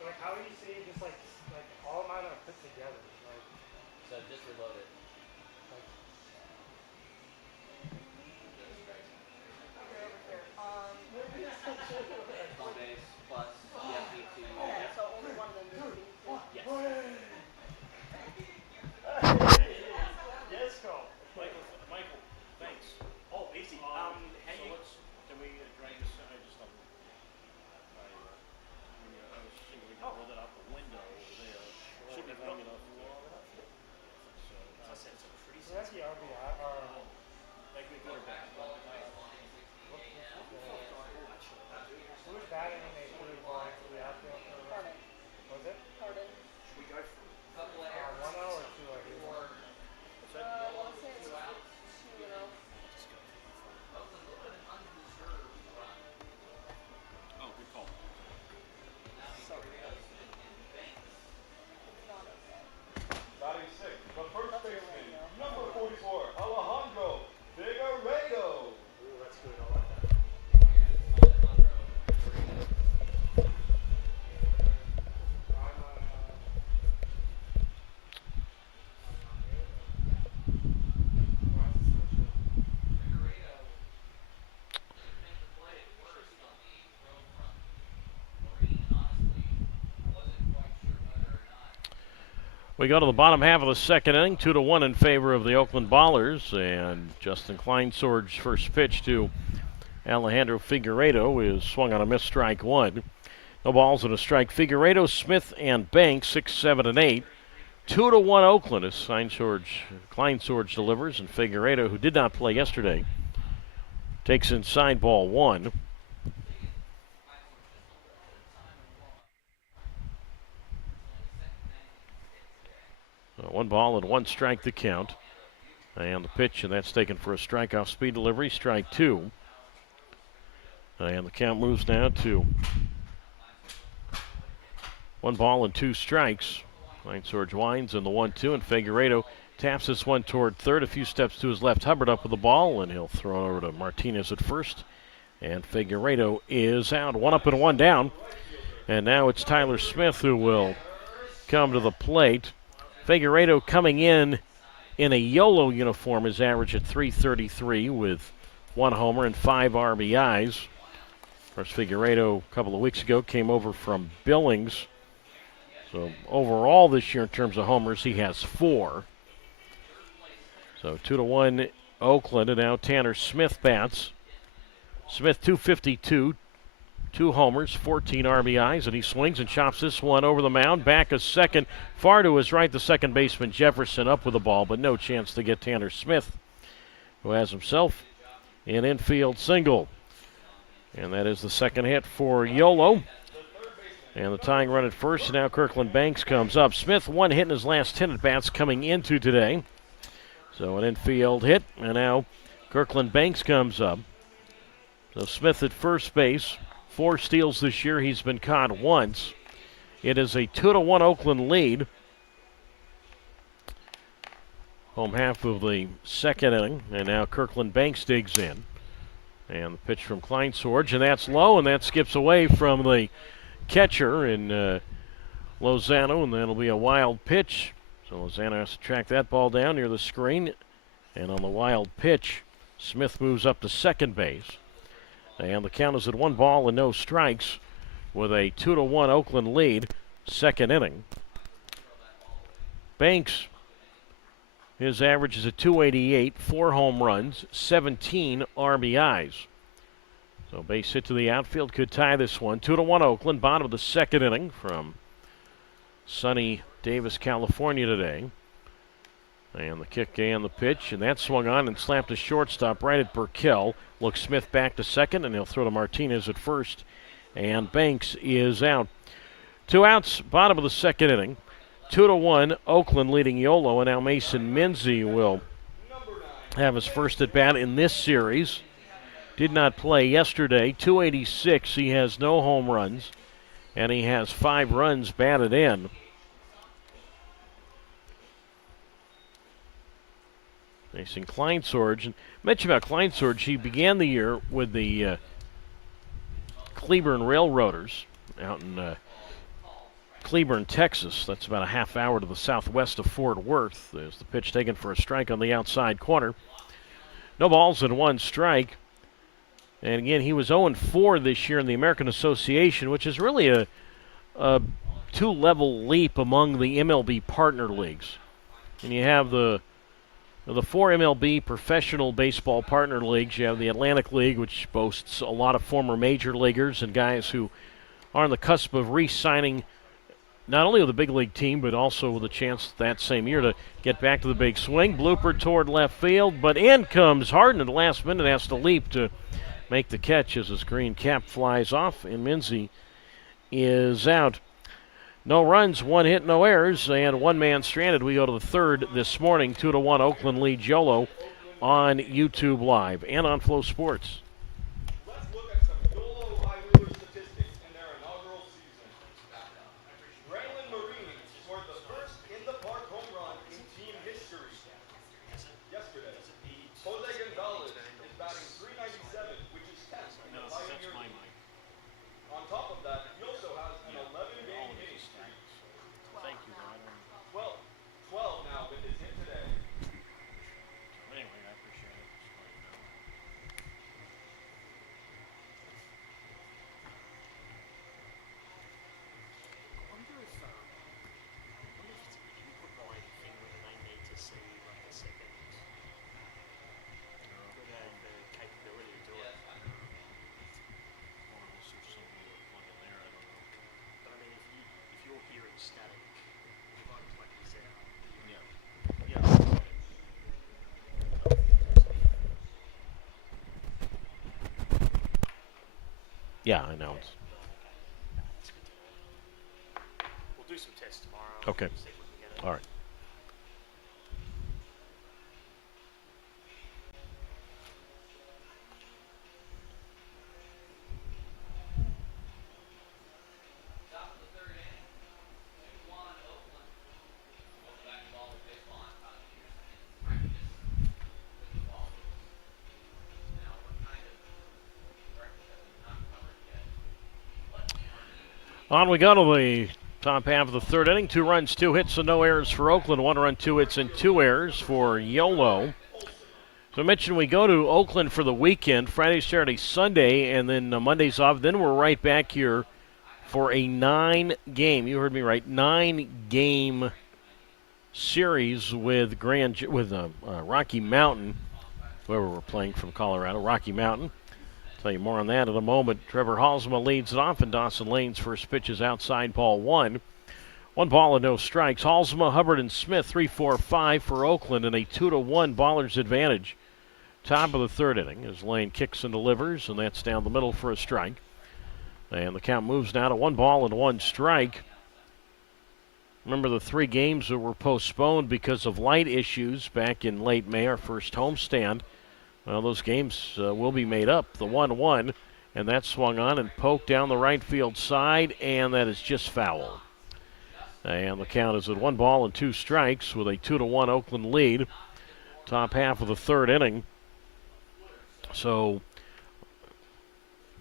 Like, how do you say just like all of mine are put together? Like, So just reload it. Small base plus ESV2. Okay, so only one of them is B2. Yes. yes, go. Michael, thanks. Oh, easy. Hanging. Can we drag this? I just I was thinking we can hold it out the window over there. Should be long enough. As I said, it's a pretty So that's the RBI. Make me good or bad. Who was batting when they threw the ball into the outfield? Harden. Was it? Harden. Should we go for 1-0 or 2-0? I want to say it's 2-0. Oh, good call. Batting sixth, the first baseman, number 44, Alejandro Figueredo. Ooh, that's good. I like that. We go to the bottom half of the second inning, 2-1 in favor of the Oakland Ballers, and Justin Kleinsword's first pitch to Alejandro Figueredo is swung on a missed strike 1. No balls and a strike. Figueredo, Smith, and Banks 6, 7, and 8. 2-1 Oakland as Kleinsword delivers, and Figueredo, who did not play yesterday, takes inside ball 1. 1 ball and 1 strike the count. And the pitch, and that's taken for a strikeout speed delivery, strike 2. And the count moves now to 1-2 strikes. Kleinsorge winds in the 1-2, and Figueredo taps this one toward third. A few steps to his left. Hubbard up with the ball, and he'll throw it over to Martinez at first. And Figueredo is out. 1 up and 1 down. And now it's Tyler Smith who will come to the plate. Figueredo coming in a Yolo uniform is average at .333 with 1 homer and 5 RBIs. Of course, Figueredo a couple of weeks ago came over from Billings. So overall this year in terms of homers, he has 4. So 2-1 Oakland, and now Tanner Smith bats. Smith 252, 2 homers, 14 RBIs, and he swings and chops this one over the mound. Back a second, far to his right, the second baseman Jefferson up with the ball, but no chance to get Tanner Smith, who has himself an infield single. And that is the second hit for Yolo. And the tying run at first, and now Kirkland Banks comes up. Smith 1 hit in his last 10 at-bats coming into today. So an infield hit, and now Kirkland Banks comes up. So Smith at first base, 4 steals this year. He's been caught once. It is a 2-1 Oakland lead. Home half of the second inning, and now Kirkland Banks digs in. And the pitch from Kleinsorge, and that's low, and that skips away from the catcher in Lozano, and that'll be a wild pitch. So Lozano has to track that ball down near the screen. And on the wild pitch, Smith moves up to second base. And the count is at 1-0 strikes with a 2-1 Oakland lead, second inning. Banks, his average is at .288, 4 home runs, 17 RBIs. So base hit to the outfield could tie this one. 2-1 Oakland, bottom of the second inning from sunny Davis, California today. And the kick and the pitch, and that swung on and slapped a shortstop right at Burkell. Looks Smith back to second, and he'll throw to Martinez at first. And Banks is out. 2 outs, bottom of the second inning. 2-1, Oakland leading Yolo, and now Mason Minzy will have his first at bat in this series. Did not play yesterday. .286, he has no home runs, and he has 5 runs batted in. Facing Kleinsorge. And mention about Kleinsorge, he began the year with the Cleburne Railroaders out in Cleburne, Texas. That's about a half hour to the southwest of Fort Worth. There's the pitch taken for a strike on the outside corner. No balls and 1 strike. And again, he was 0-4 this year in the American Association, which is really a 2-level leap among the MLB partner leagues. And you have the 4 MLB professional baseball partner leagues. You have the Atlantic League, which boasts a lot of former major leaguers and guys who are on the cusp of re-signing not only with a big league team, but also with a chance that same year to get back to the big swing. Blooper toward left field, but in comes Harden at the last minute, has to leap to make the catch as his green cap flies off, and Minzy is out. No runs, 1 hit, no errors, and 1 man stranded. We go to the third this morning. 2-1 Oakland leads Yolo on YouTube Live and on Flow Sports. Let's look at some Yolo High Wheeler statistics in their inaugural season. Braylon Marini scored the first in-the-park home run in team history yesterday. Jose Gonzalez is batting .397, which is 10th in the Pioneer League. On top of that, he also has an 11-game hitting streak. Thank you, Brian. 12 now with his hit today. Anyway, I appreciate it. I wonder if you could provide a thing whether they need to see like a second, whether they have the capability to do it. But I mean, if you're hearing static, if I plug this out, Yeah, I know. it's good to know. We'll do some tests tomorrow. Okay. See if we can get it. All right. On we go to the top half of the third inning. 2 runs, 2 hits, and no errors for Oakland. 1 run, 2 hits, and 2 errors for Yolo. So I mentioned we go to Oakland for the weekend, Friday, Saturday, Sunday, and then Monday's off. Then we're right back here for a 9-game, you heard me right, 9-game series with Rocky Mountain, whoever we're playing from Colorado, Rocky Mountain. Tell you more on that in a moment. Trevor Halsema leads it off, and Dawson Lane's first pitch is outside, ball 1. 1 ball and no strikes. Halsema, Hubbard, and Smith 3-4-5 for Oakland, and a 2-1 Ballers advantage. Top of the third inning as Lane kicks and delivers, and that's down the middle for a strike. And the count moves now to 1 ball and 1 strike. Remember the 3 games that were postponed because of light issues back in late May, our first homestand. Well, those games will be made up. The 1-1, and that swung on and poked down the right field side, and that is just foul. And the count is at 1 ball and 2 strikes with a 2-1 Oakland lead. Top half of the third inning. So,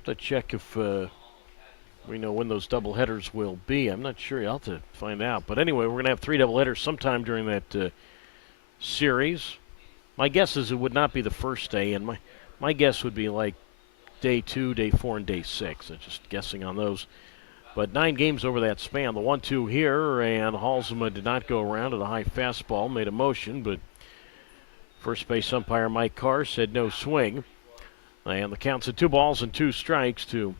to check if we know when those doubleheaders will be. I'm not sure. You'll have to find out. But anyway, we're going to have 3 doubleheaders sometime during that series. My guess is it would not be the first day, and my guess would be like day 2, day 4, and day 6. I'm just guessing on those. But 9 games over that span. The 1-2 here, and Halsema did not go around at a high fastball, made a motion, but first base umpire Mike Carr said no swing. And the count's at 2 balls and 2 strikes to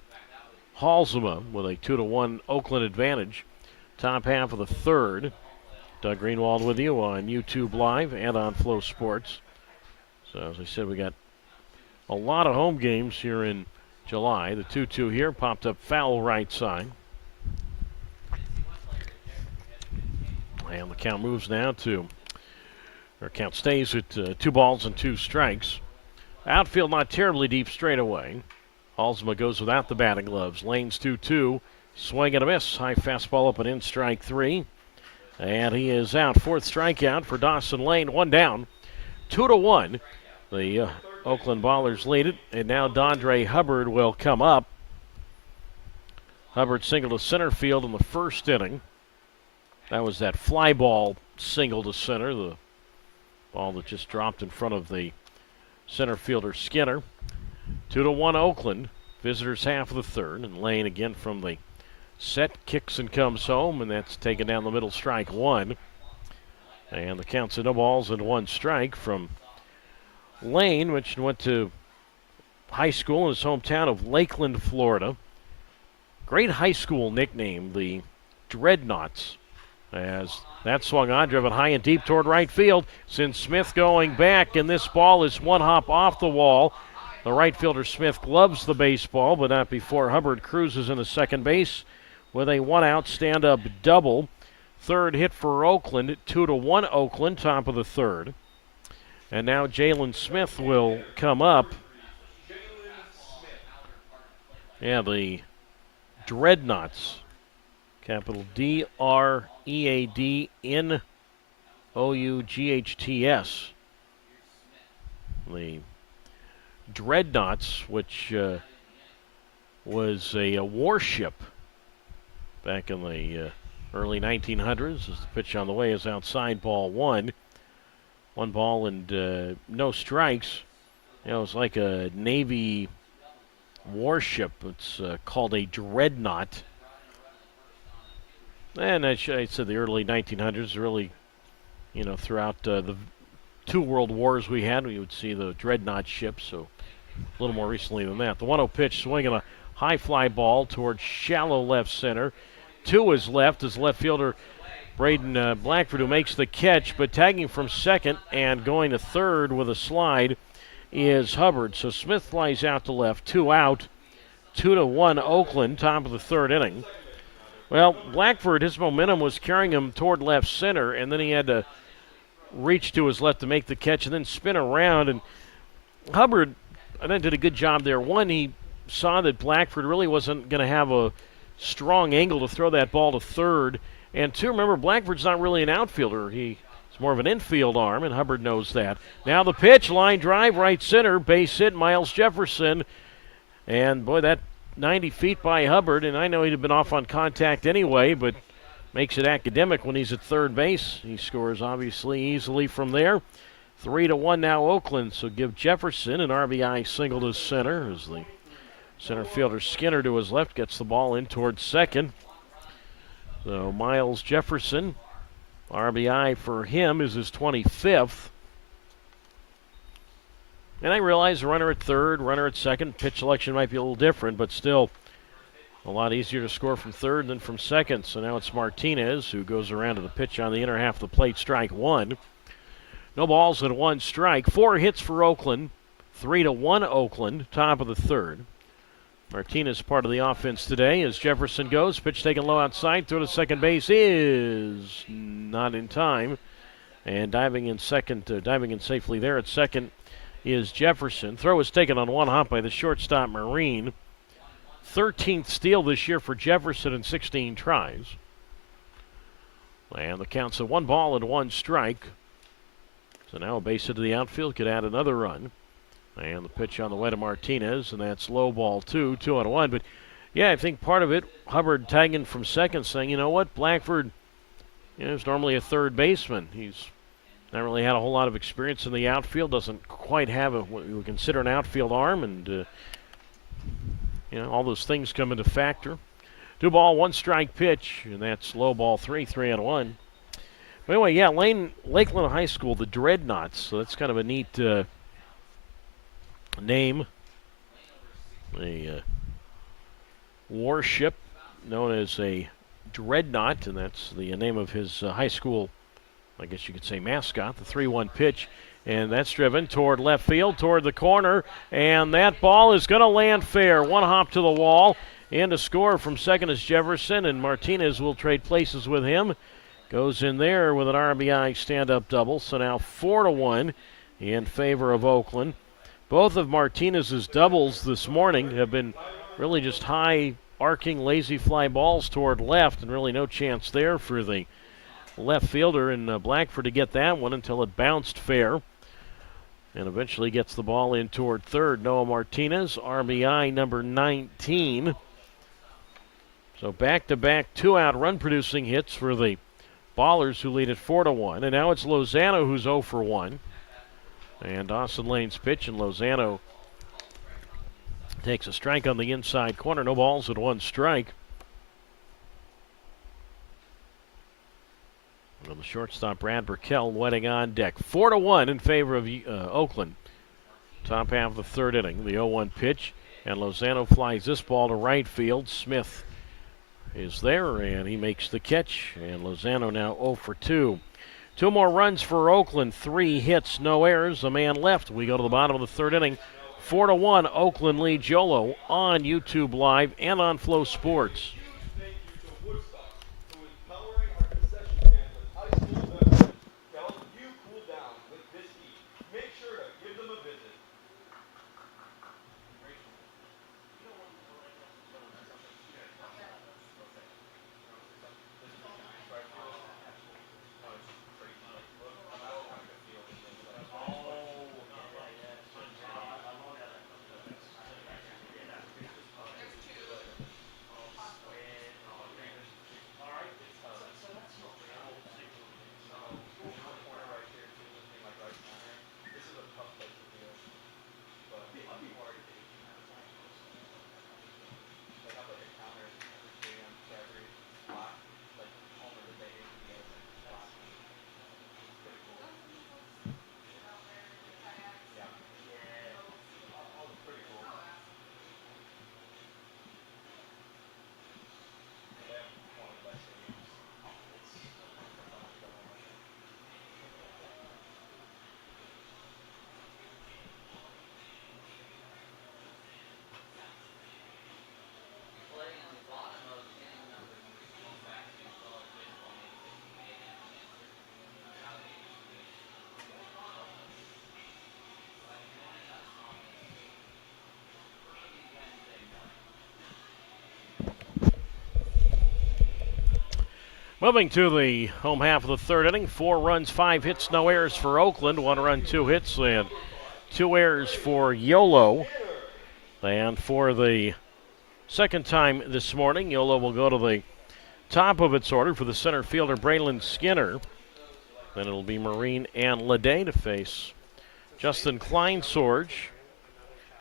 Halsema with a 2-1 Oakland advantage. Top half of the third. Doug Greenwald with you on YouTube Live and on Flow Sports. So as I said, we got a lot of home games here in July. The 2-2 here popped up foul right side. And the count moves now to, or count stays at 2 balls and 2 strikes. Outfield not terribly deep straight away. Halsema goes without the batting gloves. Lane's 2-2. Swing and a miss. High fastball up and in, strike 3. And he is out. 4th strikeout for Dawson Lane. 1 down. 2-1. The Oakland Ballers lead it. And now Dondre Hubbard will come up. Hubbard single to center field in the first inning. That was that fly ball single to center. The ball that just dropped in front of the center fielder Skinner. 2-1 Oakland. Visitors half of the third. And Lane again from the set, kicks and comes home, and that's taken down the middle, strike 1. And the count's at 0 balls and 1 strike from Lane, which went to high school in his hometown of Lakeland, Florida. Great high school nickname, the Dreadnoughts. As that swung on, driven high and deep toward right field. Since Smith going back, and this ball is 1 hop off the wall. The right fielder Smith gloves the baseball, but not before Hubbard cruises into second base with a 1-out stand-up double. 3rd hit for Oakland, 2-1 Oakland, top of the 3rd. And now Jalen Smith will come up. Yeah, the Dreadnoughts. Capital Dreadnoughts. The Dreadnoughts, which was a warship back in the early 1900s. As the pitch on the way is outside, ball 1. 1 ball and no strikes. You know, it's like a Navy warship. It's called a dreadnought. And I said the early 1900s, really, you know, throughout the 2 world wars we had, we would see the dreadnought ships, so a little more recently than that. The 1-0 pitch, swinging a high fly ball towards shallow left center. To his left is left fielder Braden Blackford, who makes the catch, but tagging from second and going to third with a slide is Hubbard. So Smith flies out to left, 2 out, 2-1 Oakland, top of the 3rd inning. Well, Blackford, his momentum was carrying him toward left center, and then he had to reach to his left to make the catch and then spin around. And Hubbard, I think, did a good job there. One, he saw that Blackford really wasn't going to have a strong angle to throw that ball to third. And 2, remember, Blackford's not really an outfielder. He's more of an infield arm, and Hubbard knows that. Now the pitch, line drive, right center, base hit, Miles Jefferson. And, boy, that 90 feet by Hubbard, and I know he'd have been off on contact anyway, but makes it academic when he's at third base. He scores obviously easily from there. 3-1 now Oakland, so give Jefferson an RBI single to center as the center fielder Skinner to his left gets the ball in towards second. So Miles Jefferson, RBI for him is his 25th. And I realize runner at third, runner at second, pitch selection might be a little different, but still a lot easier to score from third than from second. So now it's Martinez who goes around to the pitch on the inner half of the plate, strike one. No balls and one strike. 4 hits for Oakland. 3-1 Oakland, top of the third. Martinez part of the offense today as Jefferson goes. Pitch taken low outside. Throw to second base is not in time. And diving in safely there at second is Jefferson. Throw is taken on one hop by the shortstop Marine. 13th steal this year for Jefferson in 16 tries. And the count's a 1 ball and 1 strike. So now a base hit to the outfield could add another run. And the pitch on the way to Martinez, and that's low ball 2-1. But yeah, I think part of it, Hubbard tagging from second, saying, you know what, Blackford is normally a third baseman. He's not really had a whole lot of experience in the outfield, doesn't quite have what we would consider an outfield arm, and all those things come into factor. 2 ball, 1 strike pitch, and that's low ball 3-1. But anyway, yeah, Lakeland High School, the Dreadnoughts. So that's kind of a neat name. A warship known as a Dreadnought, and that's the name of his high school, I guess you could say, mascot. The 3-1 pitch, and that's driven toward left field, toward the corner, and that ball is going to land fair. 1 hop to the wall, and a score from second is Jefferson, and Martinez will trade places with him. Goes in there with an RBI stand-up double, so now 4-1 in favor of Oakland. Both of Martinez's doubles this morning have been really just high arcing lazy fly balls toward left, and really no chance there for the left fielder in Blackford to get that one until it bounced fair and eventually gets the ball in toward third. Noah Martinez, RBI number 19. So back-to-back 2-out run-producing hits for the Ballers, who lead at 4-1. And now it's Lozano who's 0 for 1. And Dawson Lane's pitch, and Lozano takes a strike on the inside corner. No balls and 1 strike. Well, the shortstop Brad Burkell wetting on deck. 4-1 in favor of Oakland. Top half of the third inning. The 0-1 pitch, and Lozano flies this ball to right field. Smith is there, and he makes the catch, and Lozano now 0 for 2. 2 more runs for Oakland, 3 hits, no errors, a man left. We go to the bottom of the third inning. 4-1, Oakland leads Yolo on YouTube Live and on Flow Sports. Thank you to Woodstock, who is powering our concession stand with high school beverages to help you cool down with this heat. Make sure to give them a visit. Moving to the home half of the third inning, 4 runs, 5 hits, no errors for Oakland. 1 run, 2 hits, and 2 errors for Yolo. And for the Second time this morning, Yolo will go to the top of its order for the center fielder, Braylon Skinner. Then it'll be Marine and Ledet to face Justin Kleinsorge.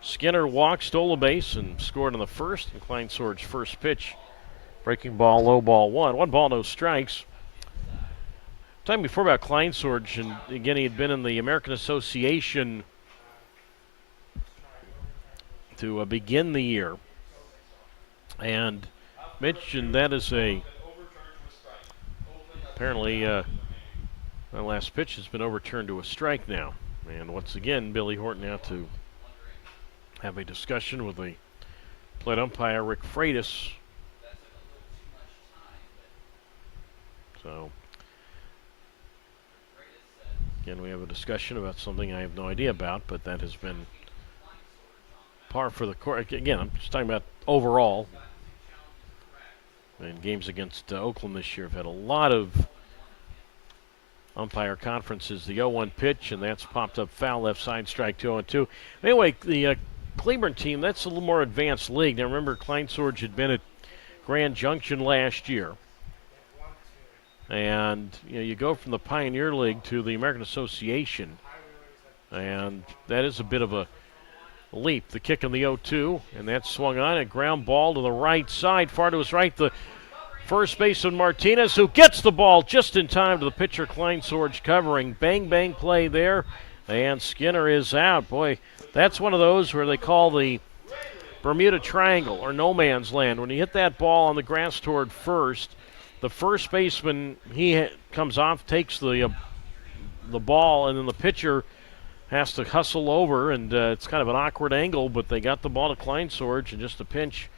Skinner walked, stole a base, and scored in the first. And Kleinsorge's first pitch, breaking ball, low ball one. 1 ball, no strikes. Time before about Kleinsorge, and again, he had been in the American Association to begin the year. And mentioned that as apparently that last pitch has been overturned to a strike now. And once again, Billy Horton out to have a discussion with the plate umpire, Rick Freitas. So, again, we have a discussion about something I have no idea about, but that has been par for the course. Again, I'm just talking about overall. And games against Oakland this year have had a lot of umpire conferences. The 0-1 pitch, and that's popped up foul, left side, strike 2-0-2. Anyway, the Cleburne team, that's a little more advanced league. Now remember, Kleinsorge had been at Grand Junction last year. And you go from the Pioneer League to the American Association, and that is a bit of a leap. The kick in the 0-2, and that's swung on. A ground ball to the right side, far to his right. The first baseman Martinez, who gets the ball just in time to the pitcher Kleinsorge covering. Bang, bang play there, and Skinner is out. Boy, that's one of those where they call the Bermuda Triangle or no man's land. When you hit that ball on the grass toward first, the first baseman, he comes off, takes the ball, and then the pitcher has to hustle over, and it's kind of an awkward angle, but they got the ball to Kleinsorge, and just a pinch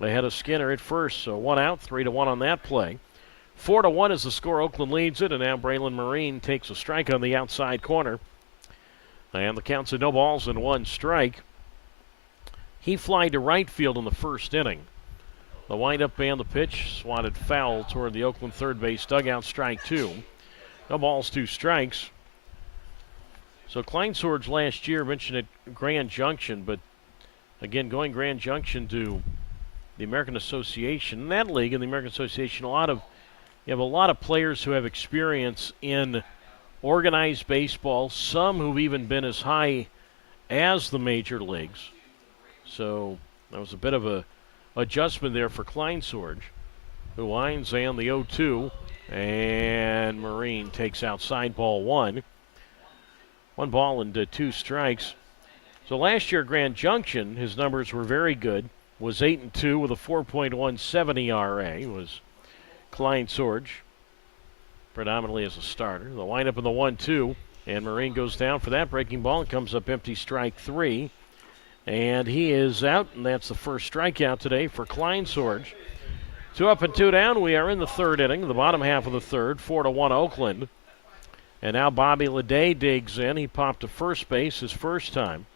ahead of Skinner at first. So 1 out, 3-1 on that play. 4-1 is the score. Oakland leads it, and now Braylon Marine takes a strike on the outside corner. And the count's at no balls and 1 strike. He flied to right field in the first inning. The windup and the pitch swatted foul toward the Oakland third base dugout, strike 2. No balls, 2 strikes. So Kleinsorge last year mentioned at Grand Junction, but again, going Grand Junction to the American Association. In that league, in the American Association, you have a lot of players who have experience in organized baseball, some who've even been as high as the major leagues. So that was a bit of a adjustment there for Kleinsorge, who winds and the 0-2, and Marine takes outside ball 1. 1 ball and 2 strikes. So last year at Grand Junction, his numbers were very good. Was 8-2 with a 4.17 ERA. Was Kleinsorge, predominantly as a starter. The windup in the 1-2, and Marine goes down for that breaking ball and comes up empty, strike 3. And he is out, and that's the first strikeout today for Kleinsorge. 2 up and 2 down. We are in the third inning, the bottom half of the third, 4-1 Oakland. And now Bobby Ledet digs in. He popped to first base his first time.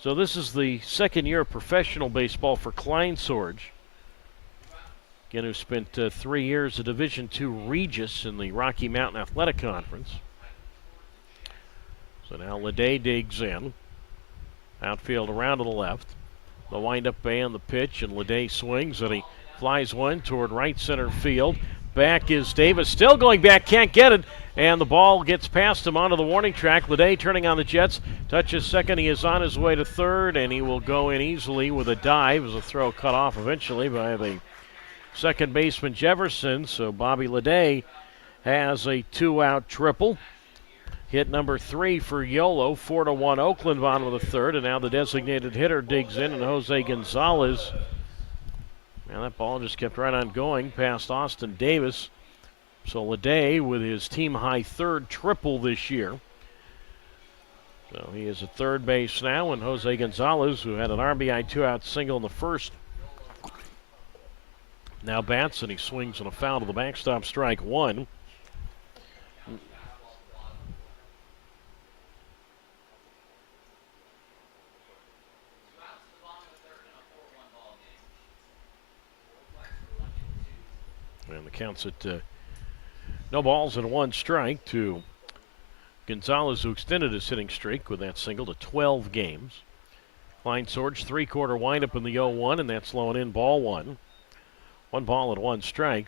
So this is the second year of professional baseball for Kleinsorge. Again, who spent 3 years at Division II Regis in the Rocky Mountain Athletic Conference. So now Ledet digs in. Outfield around to the left. The windup and the pitch, and Ledet swings, and he flies one toward right center field. Back is Davis, still going back, can't get it, and the ball gets past him onto the warning track. Ledet turning on the Jets, touches second, he is on his way to third, and he will go in easily with a dive as a throw cut off eventually by the second baseman Jefferson. So Bobby Ledet has a 2-out triple. Hit number 3 for Yolo, 4-1 Oakland, bottom of the third, and now the designated hitter digs in, and Jose Gonzalez. And that ball just kept right on going past Austin Davis. So Ledet with his team-high third triple this year. So he is at third base now, and Jose Gonzalez, who had an RBI 2-out single in the first, now bats, and he swings on a foul to the backstop, strike 1. And the count's at no balls and 1 strike to Gonzalez, who extended his hitting streak with that single to 12 games. Klein Swords, three-quarter windup in the 0-1, and that's low and in, ball one. 1 ball and 1 strike.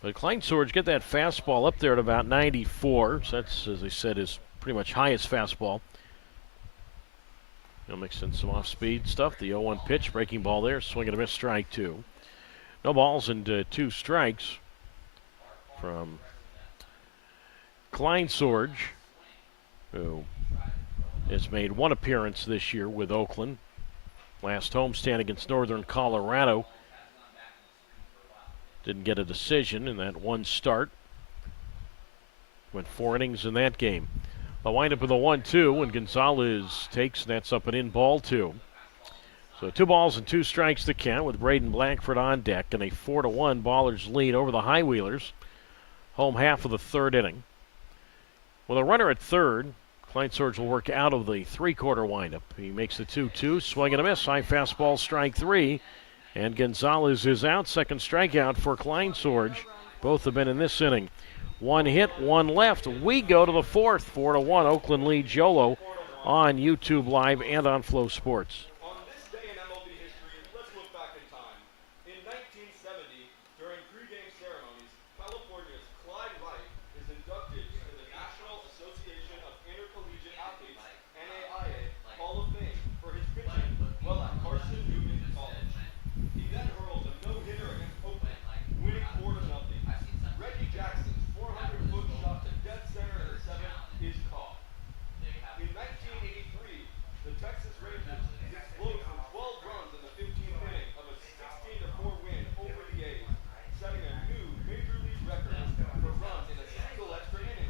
But Klein Swords get that fastball up there at about 94. So that's, as I said, his pretty much highest fastball. He'll mix in some off-speed stuff. The 0-1 pitch, breaking ball there, swing and a miss, strike two. No balls and 2 strikes from Klein Swords, who has made 1 appearance this year with Oakland. Last homestand against Northern Colorado. Didn't get a decision in that 1 start. Went 4 innings in that game. The windup of the 1-2 and Gonzalez takes, and that's up and in, ball 2. So 2 balls and 2 strikes to count with Braden Blackford on deck and a 4-1 Ballers lead over the High Wheelers. Home half of the 3rd inning. With a runner at third, Klein Swords will work out of the 3-quarter windup. He makes the 2-2, swing and a miss, high fastball, strike 3. And Gonzalez is out, second strikeout for Klein Swords. Both have been in this inning. 1 hit, 1 left. We go to the 4th, 4-1. Oakland leads Yolo on YouTube Live and on Flow Sports. On this day in MLB history, let's look back in time. In 1970, during pregame ceremonies, California's Clyde Wright is inducted into the National Association of Intercollegiate Athletes, NAIA, Hall of Fame for his pitching while at Carson Newman College. He then hurled a no-hitter against Oakland, winning 4-0. Reggie Jackson's 400-foot shot to dead center in the 7th is caught. In 1983, the Texas Rangers explode for 12 runs in the 15th inning of a 16-4 win over the A's, setting a new major league record for runs in a single extra inning.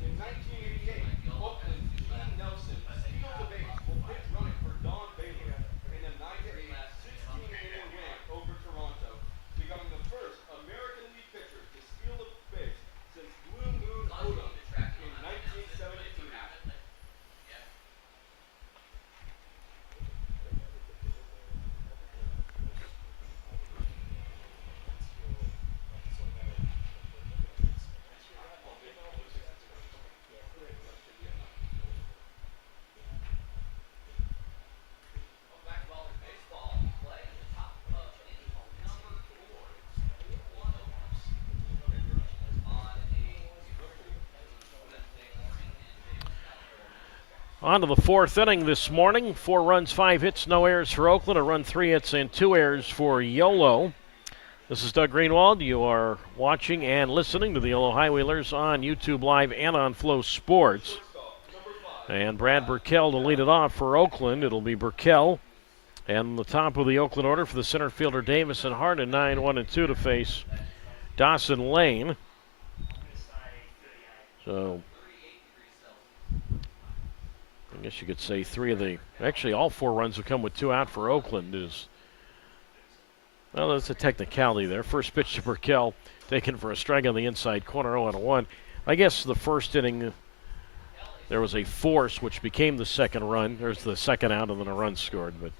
In 1988, Oakland's Gene Nelson steals a base while pitch running for Don Baylor in a 9-8 16-inning win over Toronto, becoming the first American League pitcher to steal a base since Blue Moon Odom in 1973. On to the 4th inning this morning. 4 runs, 5 hits, no errors for Oakland. A run, 3 hits, and 2 errors for Yolo. This is Doug Greenwald. You are watching and listening to the Yolo High Wheelers on YouTube Live and on Flow Sports. And Brad Burkell to lead it off for Oakland. It'll be Burkell. And the top of the Oakland order for the center fielder Davis and Hart, 9-1-2 to face Dawson Lane. So I guess you could say actually all 4 runs have come with 2 out for Oakland. Well, that's a technicality there. First pitch to Burkell, taken for a strike on the inside corner, 0-1. I guess the first inning there was a force which became the second run. There's the second out and then a run scored. But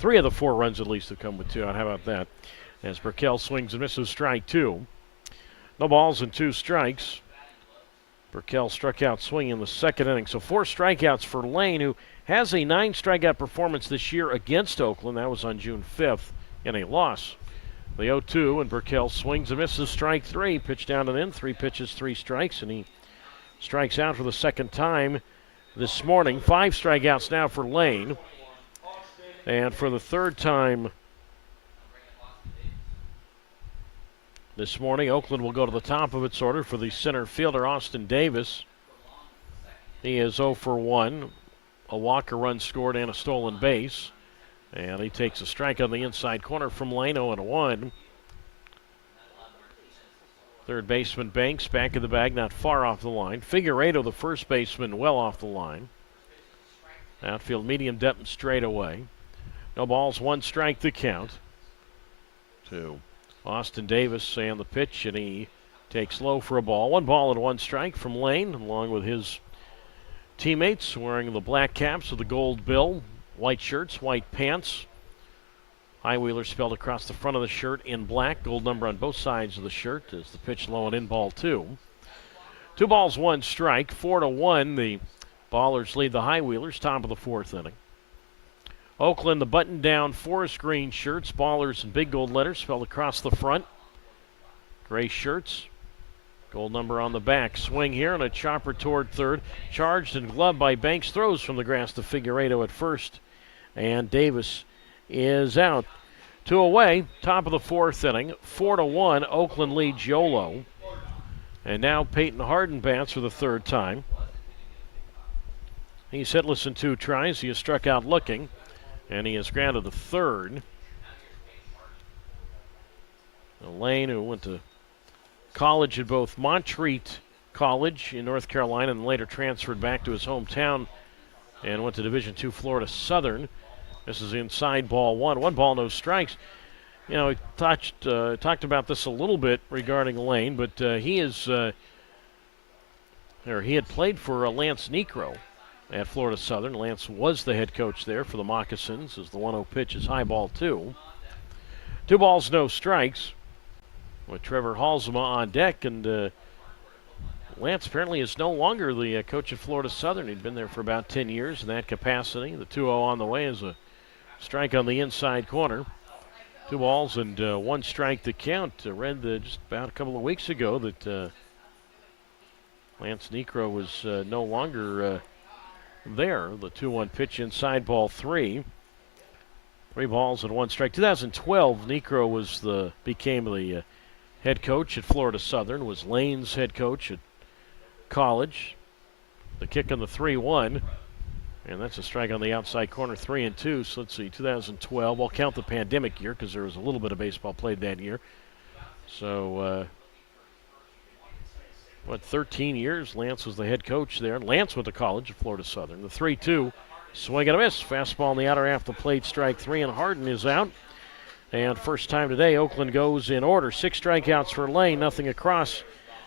3 of the 4 runs at least have come with 2 out. How about that? As Burkell swings and misses, strike 2. No balls and 2 strikes. Burkell struck out swinging in the second inning. So 4 strikeouts for Lane, who has a 9 strikeout performance this year against Oakland. That was on June 5th in a loss. The 0-2, and Burkell swings and misses, strike 3. Pitch down and in, 3 pitches, 3 strikes, and he strikes out for the second time this morning. 5 strikeouts now for Lane. And for the 3rd time this morning, Oakland will go to the top of its order for the center fielder, Austin Davis. He is 0 for 1. A walk, a run scored, and a stolen base. And he takes a strike on the inside corner from Lane, 0-1. Third baseman Banks back of the bag, not far off the line. Figueredo, the first baseman, well off the line. Outfield medium depth and straight away. No balls, 1 strike to count to Austin Davis, and the pitch, and he takes low for a ball. 1 ball and 1 strike from Lane, along with his teammates wearing the black caps with the gold bill, white shirts, white pants. High Wheeler spelled across the front of the shirt in black, gold number on both sides of the shirt as the pitch low and in, ball 2. 2 balls, 1 strike, 4-1. The Ballers lead the High Wheelers, top of the 4th inning. Oakland, the button-down forest green shirts, Ballers in big gold letters spelled across the front. Gray shirts, gold number on the back. Swing here and a chopper toward third. Charged and gloved by Banks. Throws from the grass to Figueredo at first. And Davis is out. 2 away, top of the 4th inning. 4-1, Oakland leads Yolo. And now Peyton Harden bats for the 3rd time. He's hitless in 2 tries. He has struck out looking, and he has grounded the 3rd. Lane, who went to college at both Montreat College in North Carolina and later transferred back to his hometown and went to Division II Florida Southern. This is inside ball 1. 1 ball, no strikes. You know, we talked about this a little bit regarding Lane, but he had played for Lance Necro at Florida Southern. Lance was the head coach there for the Moccasins as the 1-0 pitch is high ball 2. 2 balls, no strikes with Trevor Halsema on deck, and Lance apparently is no longer the coach at Florida Southern. He'd been there for about 10 years in that capacity. The 2-0 on the way is a strike on the inside corner. 2 balls and 1 strike to count. Read just about a couple of weeks ago that Lance Necro was no longer there. The 2-1 pitch inside ball 3. 3 balls and 1 strike. 2012, Necro became the head coach at Florida Southern, was Lane's head coach at college. The kick on the 3-1, and that's a strike on the outside corner, 3-2. So let's see, 2012. I'll count the pandemic year because there was a little bit of baseball played that year. So, 13 years Lance was the head coach there. Lance went to college at Florida Southern. The 3-2, swing and a miss. Fastball in the outer half of the plate, strike 3, and Harden is out. And first time today, Oakland goes in order. 6 strikeouts for Lane, nothing across.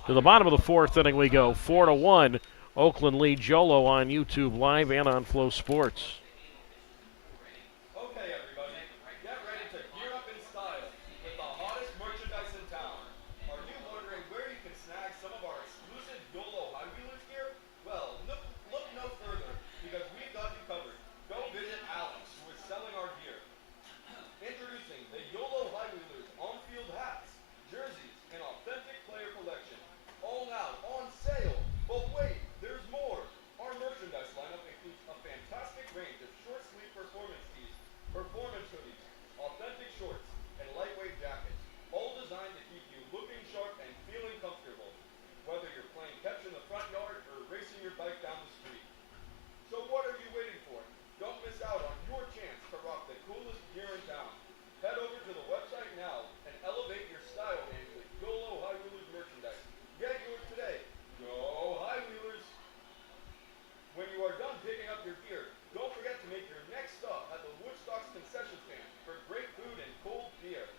To the bottom of the 4th inning we go. 4-1. Oakland leads Yolo on YouTube Live and on Flow Sports. Okay, everybody, get ready to gear up in style with the hottest merchandise in town. Are you wondering where you can snag some of our exclusive Yolo High Wheelers gear? Well, look no further, because we've got you covered. Go visit Alex, who is selling our gear. Introducing the Yolo High Wheelers on-field hats, jerseys, and authentic player collection. All now on sale. But wait, there's more. Our merchandise lineup includes a fantastic range of short sleeve performance tees, performance hoodies, authentic shorts, and lightweight jackets, all designed to keep you looking sharp and feeling comfortable, whether you're playing catch in the front yard or racing your bike down the street. So what are you waiting for? Don't miss out on your chance to rock the coolest gear in town. Head over to the website now and elevate your style game with YOLO High Wheelers merchandise. Get yours today. Go High Wheelers! When you are done picking up your gear, don't forget to make your next stop at the Woodstock's concession stand for great food and cold beer. Is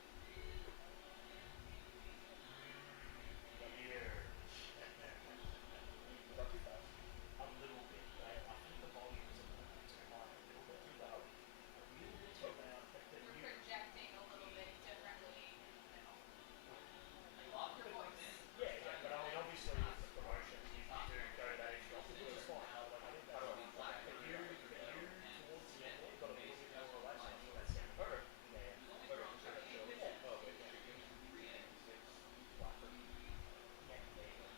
that too fast? A little bit. I think the volume is a little bit too high, a little bit too loud. A little bit too loud. But We're you, projecting a little bit differently now. Your voice. yeah, but I mean, obviously with the promotions, you do go to age drop, which is fine. Like, I think that's fine. But you towards the end there, got a little bit more relaxed. I'm sure that's sounding Okay. yeah. Okay, so that's Joe. Oh, wait, chicken. Yeah, there you go.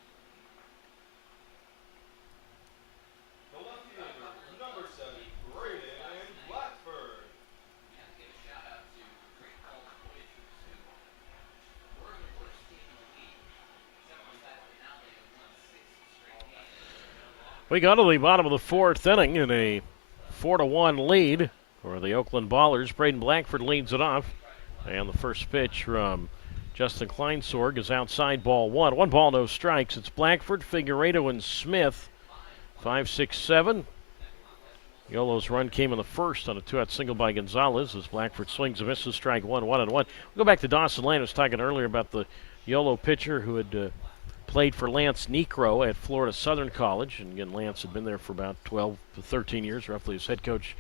The left fielder, number 7, Braden Blackford. We go to the bottom of the 4th inning in a 4-1 lead for the Oakland Ballers. Braden Blackford leads it off. And the first pitch from Justin Kleinsorg is outside ball 1. 1 ball, no strikes. It's Blackford, Figueredo, and Smith. 5, 6, 7. Yolo's run came in the first on a 2-out single by Gonzalez as Blackford swings and misses, strike 1, 1-1. We'll go back to Dawson Lane. I was talking earlier about the Yolo pitcher who had played for Lance Necro at Florida Southern College. And again, Lance had been there for about 12 to 13 years, roughly as head coach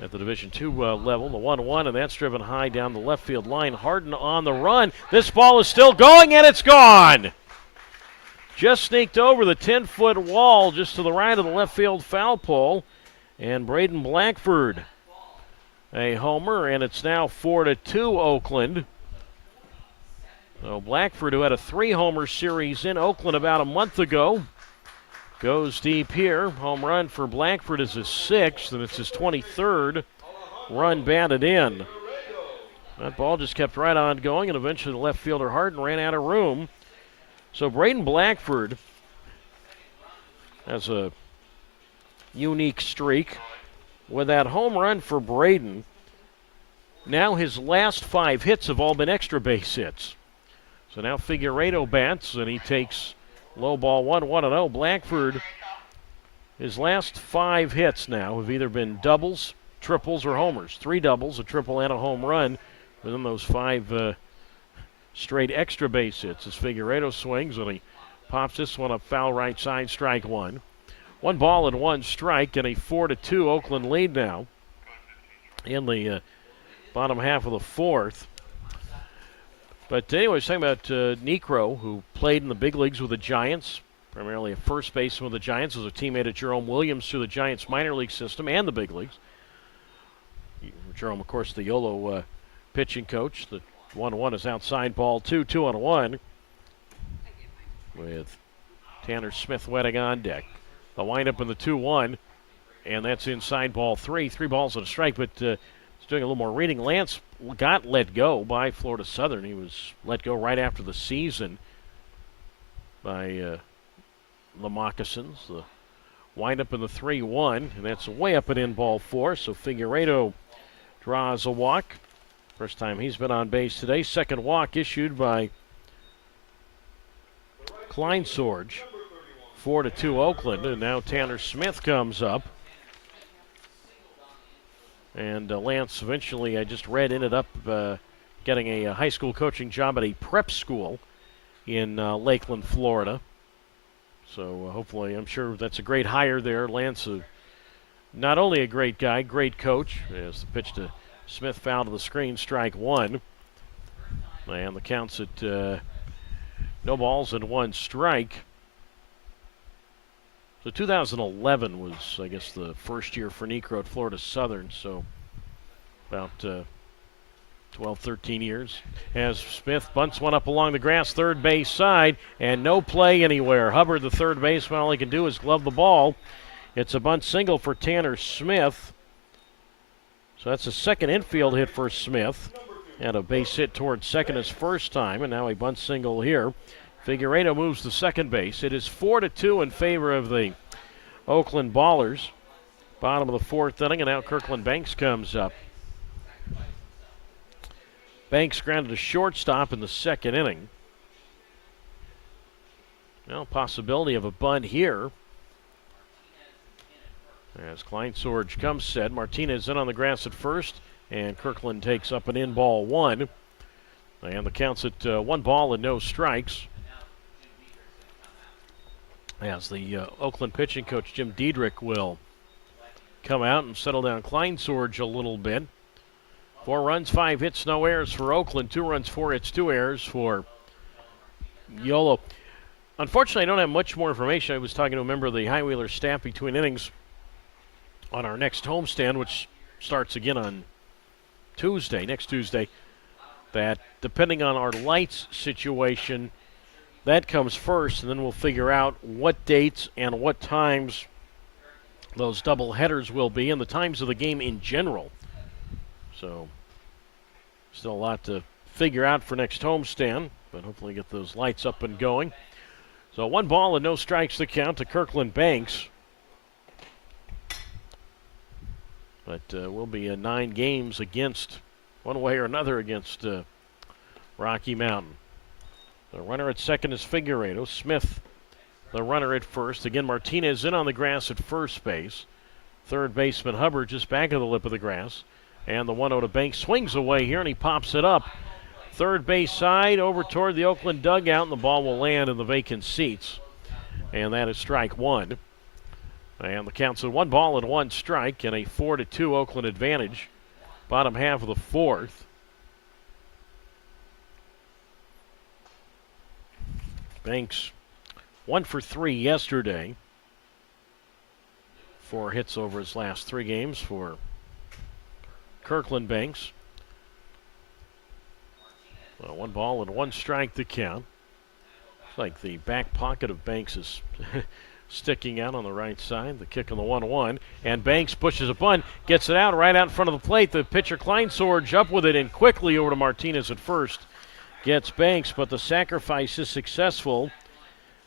at the Division II level. The 1-1, and that's driven high down the left field line. Harden on the run. This ball is still going, and it's gone. Just sneaked over the 10-foot wall just to the right of the left field foul pole. And Braden Blackford a homer, and it's now 4-2 Oakland. So Blackford, who had a 3-homer series in Oakland about a month ago, goes deep here. Home run for Blackford is his 6th, and it's his 23rd run batted in. That ball just kept right on going, and eventually the left fielder Harden ran out of room. So Braden Blackford has a unique streak. With that home run for Braden, now his last 5 hits have all been extra base hits. So now Figueiredo bats, and he takes low ball 1-0. Blackford, his last 5 hits now have either been doubles, triples, or homers. 3 doubles, a triple, and a home run within those 5 straight extra base hits. As Figueiredo swings, and he pops this one up foul right side, strike 1. 1 ball and 1 strike, and a 4-2 Oakland lead now in the bottom half of the 4th. But anyway, talking about Necro, who played in the big leagues with the Giants, primarily a first baseman with the Giants, was a teammate of Jerome Williams through the Giants minor league system and the big leagues. Jerome, of course, the Yolo pitching coach. The 1-1 is outside ball 2, 2-1, with Tanner Smith wetting on deck. The windup in the 2-1, and that's inside ball 3. 3 balls and a strike, but he's doing a little more reading. Lance got let go by Florida Southern. He was let go right after the season by the Moccasins. The windup in the 3-1, and that's way up and in ball 4. So Figueiredo draws a walk. First time he's been on base today. Second walk issued by Kleinsorge. 4-2 Oakland, and now Tanner Smith comes up. And Lance eventually, I just read, ended up getting a high school coaching job at a prep school in Lakeland, Florida. So hopefully, I'm sure that's a great hire there. Lance, not only a great guy, great coach. As the pitch to Smith foul to the screen, strike 1. And the count's at no balls and 1 strike. So 2011 was, I guess, the first year for Necro at Florida Southern, so about 12, 13 years. As Smith bunts one up along the grass, third base side, and no play anywhere. Hubbard, the third baseman, all he can do is glove the ball. It's a bunt single for Tanner Smith. So that's a second infield hit for Smith. And a base hit towards second his first time, and now a bunt single here. Figueiredo moves to second base. It is 4-2 in favor of the Oakland Ballers. Bottom of the 4th inning, and now Kirkland Banks comes up. Banks grounded a shortstop in the 2nd inning. Now, possibility of a bunt here. As Kleinsorge comes set, Martinez in on the grass at first, and Kirkland takes up an in ball 1. And the count's at 1 ball and no strikes. As the Oakland pitching coach, Jim Diedrich, will come out and settle down Kleinsorge a little bit. 4 runs, 5 hits, no errors for Oakland. 2 runs, 4 hits, 2 errors for Yolo. Unfortunately, I don't have much more information. I was talking to a member of the High Wheeler staff between innings on our next homestand, which starts again on next Tuesday, that depending on our lights situation, that comes first, and then we'll figure out what dates and what times those double headers will be and the times of the game in general. So still a lot to figure out for next homestand, but hopefully get those lights up and going. So 1 ball and no strikes to count to Kirkland Banks. But we'll be 9 games against, one way or another, against Rocky Mountain. The runner at second is Figueiredo. Smith, the runner at first. Again, Martinez in on the grass at first base. Third baseman Hubbard just back of the lip of the grass. And the 1-0 to Banks swings away here, and he pops it up. Third base side over toward the Oakland dugout, and the ball will land in the vacant seats. And that is strike 1. And the count's at 1 ball and 1 strike, and a 4-2 Oakland advantage. Bottom half of the 4th. Banks 1 for 3 yesterday. 4 hits over his last 3 games for Kirkland Banks. Well, 1 ball and 1 strike to count. It's like the back pocket of Banks is sticking out on the right side. The kick on the 1-1. And Banks pushes a bunt, gets it out right out in front of the plate. The pitcher Kleinsorge up with it and quickly over to Martinez at first. Gets Banks, but the sacrifice is successful.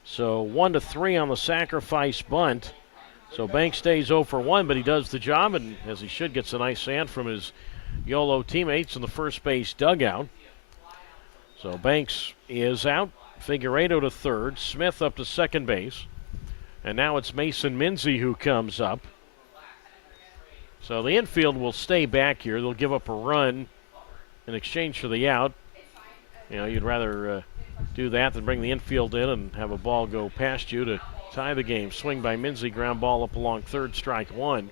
So 1-3 on the sacrifice bunt. So Banks stays 0 for 1, but he does the job, and as he should, gets a nice stand from his Yolo teammates in the first base dugout. So Banks is out. Figueredo to third. Smith up to second base. And now it's Mason Minzy who comes up. So the infield will stay back here. They'll give up a run in exchange for the out. You know, you'd rather do that than bring the infield in and have a ball go past you to tie the game. Swing by Minzy, ground ball up along third, strike 1.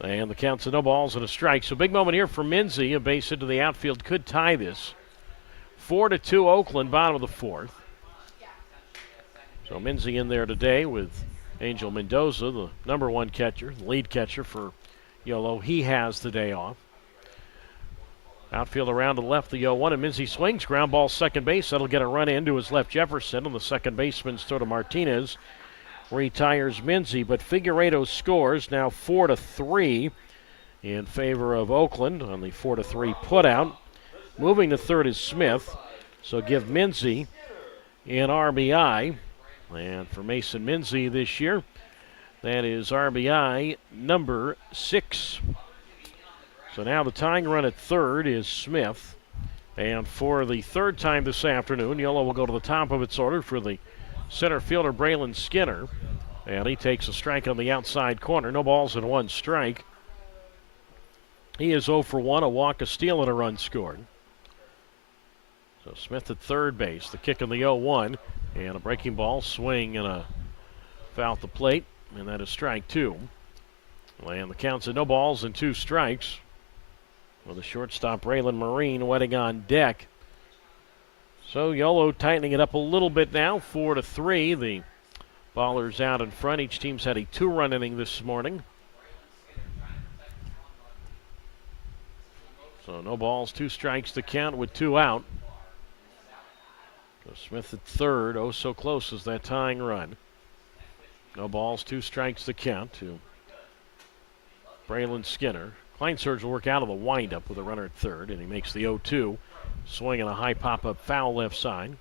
And the count's a no balls and a strike. So big moment here for Minzy. A base hit to the outfield could tie this. 4-2 Oakland, bottom of the 4th. So Minzy in there today with Angel Mendoza, the number 1 catcher, the lead catcher for Yolo. He has the day off. Outfield around to the left, the 0-1, and Minzy swings. Ground ball second base. That'll get a run into his left Jefferson, and the second baseman's throw to Martinez. Retires Minzy, but Figueredo scores now 4-3 in favor of Oakland on the 4-3 putout. Moving to third is Smith, so give Minzy an RBI. And for Mason Minzy this year, that is RBI number 6. So now the tying run at third is Smith. And for the third time this afternoon, Yolo will go to the top of its order for the center fielder, Braylon Skinner. And he takes a strike on the outside corner. No balls and 1 strike. He is 0 for 1, a walk, a steal, and a run scored. So Smith at third base. The kick on the 0-1. And a breaking ball, swing, and a foul at the plate. And that is strike 2. And the count's at no balls and 2 strikes. With the shortstop, Raylan Marine, wetting on deck. So Yolo tightening it up a little bit now, 4-3. The Ballers out in front. Each team's had a 2-run inning this morning. So no balls, 2 strikes to count with 2 out. So Smith at third. Oh, so close as that tying run. No balls, 2 strikes to count to Braylon Skinner. Kleinsorge will work out of the windup with a runner at third, and he makes the 0-2. Swing and a high pop-up foul left side.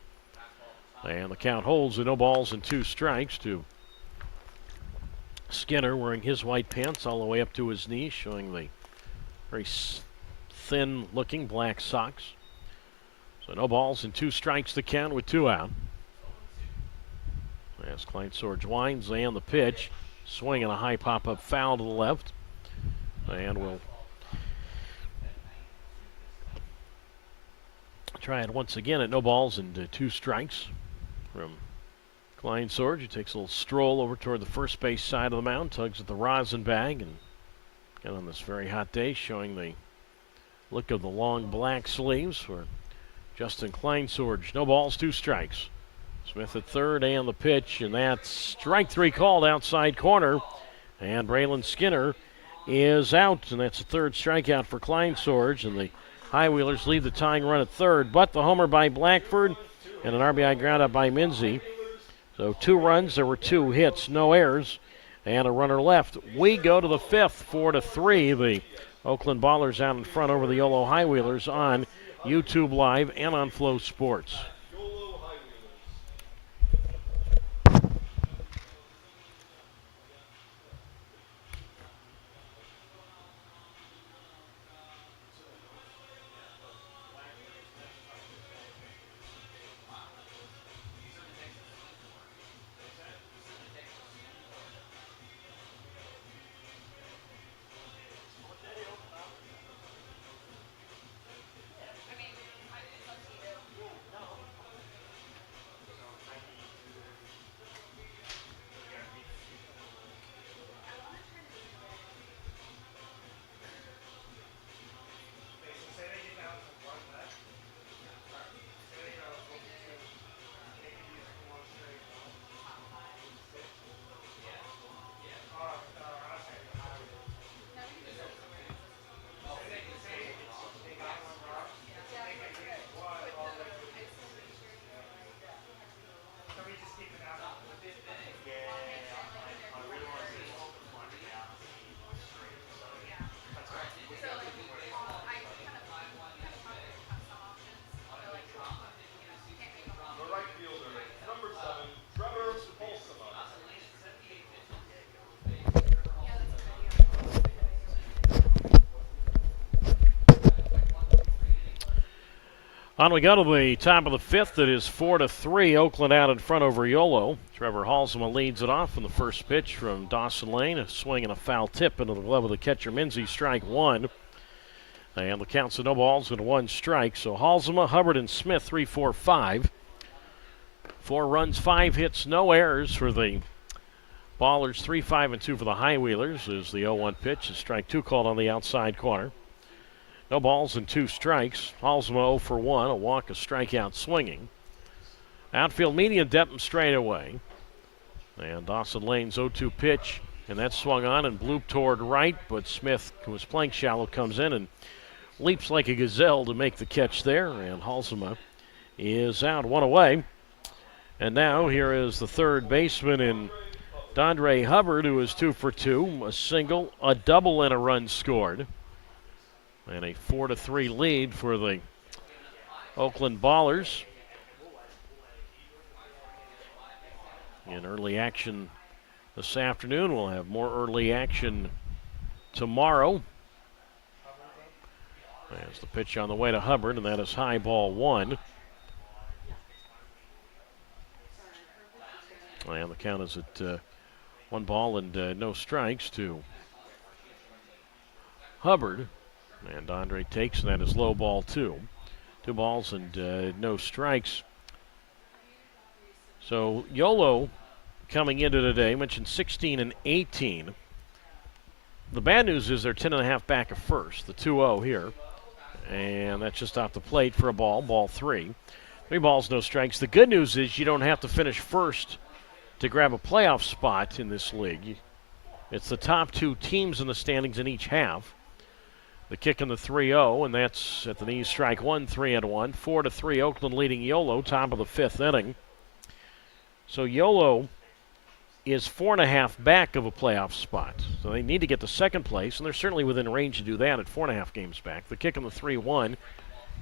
And the count holds with no balls and 2 strikes to Skinner, wearing his white pants all the way up to his knees, showing the very thin-looking black socks. So no balls and 2 strikes to count with 2 out. As Kleinsorge winds and the pitch. Swing and a high pop-up foul to the left. And we'll try it once again at no balls and 2 strikes from Kleinsorge. He takes a little stroll over toward the first base side of the mound, tugs at the rosin bag, and again on this very hot day, showing the look of the long black sleeves for Justin Kleinsorge. No balls, 2 strikes. Smith at third and the pitch, and that's strike 3 called outside corner. And Braylon Skinner is out, and that's the 3rd strikeout for Kleinsorge, and the High Wheelers lead the tying run at third, but the homer by Blackford and an RBI ground out by Minzy. So 2 runs, there were 2 hits, no errors, and a runner left. We go to the 5th, 4-3. The Oakland Ballers out in front over the Yolo High Wheelers on YouTube Live and on Flow Sports. On we go to the top of the fifth. It is 4-3. Oakland out in front over Yolo. Trevor Halsema leads it off in the first pitch from Dawson Lane. A swing and a foul tip into the glove of the catcher Minzy. Strike one. And the count's no balls and one strike. So Halsema, Hubbard, and Smith 3, 4, 5. 4 runs, 5 hits, no errors for the Ballers. 3, 5, and 2 for the High Wheelers. Is the 0-1 pitch. A strike 2 called on the outside corner. No balls and 2 strikes. Halsema 0 for 1. A walk, a strikeout swinging. Outfield median Deppen straight away. And Dawson Lane's 0-2 pitch. And that swung on and blooped toward right. But Smith, who was playing shallow, comes in and leaps like a gazelle to make the catch there. And Halsema is out, 1 away. And now here is the third baseman in Dondre Hubbard, who is 2 for 2. A single, a double, and a run scored. And a 4-3 lead for the Oakland Ballers. In early action this afternoon, we'll have more early action tomorrow. There's the pitch on the way to Hubbard, and that is high, ball 1. And the count is at 1 ball and no strikes to Hubbard. And Andre takes, and that is low, ball 2. 2 balls and no strikes. So Yolo coming into today, mentioned 16 and 18. The bad news is they're 10.5 back of first, the 2-0 here. And that's just off the plate for a ball, ball 3. 3 balls, no strikes. The good news is you don't have to finish first to grab a playoff spot in this league. It's the top 2 teams in the standings in each half. The kick in the 3-0, and that's at the knees, strike 1, 3-1. 4-3, Oakland leading Yolo, top of the 5th inning. So Yolo is 4.5 back of a playoff spot. So they need to get to second place, and they're certainly within range to do that at 4.5 games back. The kick in the 3-1,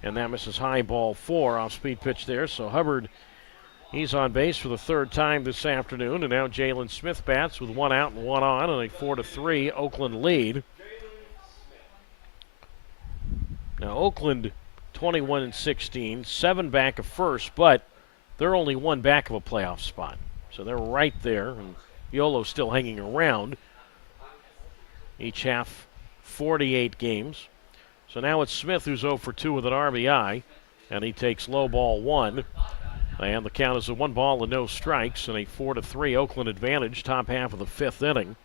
and that misses high, ball 4, off speed pitch there. So Hubbard, he's on base for the 3rd time this afternoon, and now Jalen Smith bats with 1 out and 1 on, and a 4-3 Oakland lead. Now Oakland 21 and 16, 7 back of first, but they're only 1 back of a playoff spot. So they're right there, and Yolo's still hanging around. Each half 48 games. So now it's Smith who's 0 for 2 with an RBI, and he takes low, ball 1. And the count is a 1 ball and no strikes, and a 4-3 Oakland advantage, top half of the 5th inning.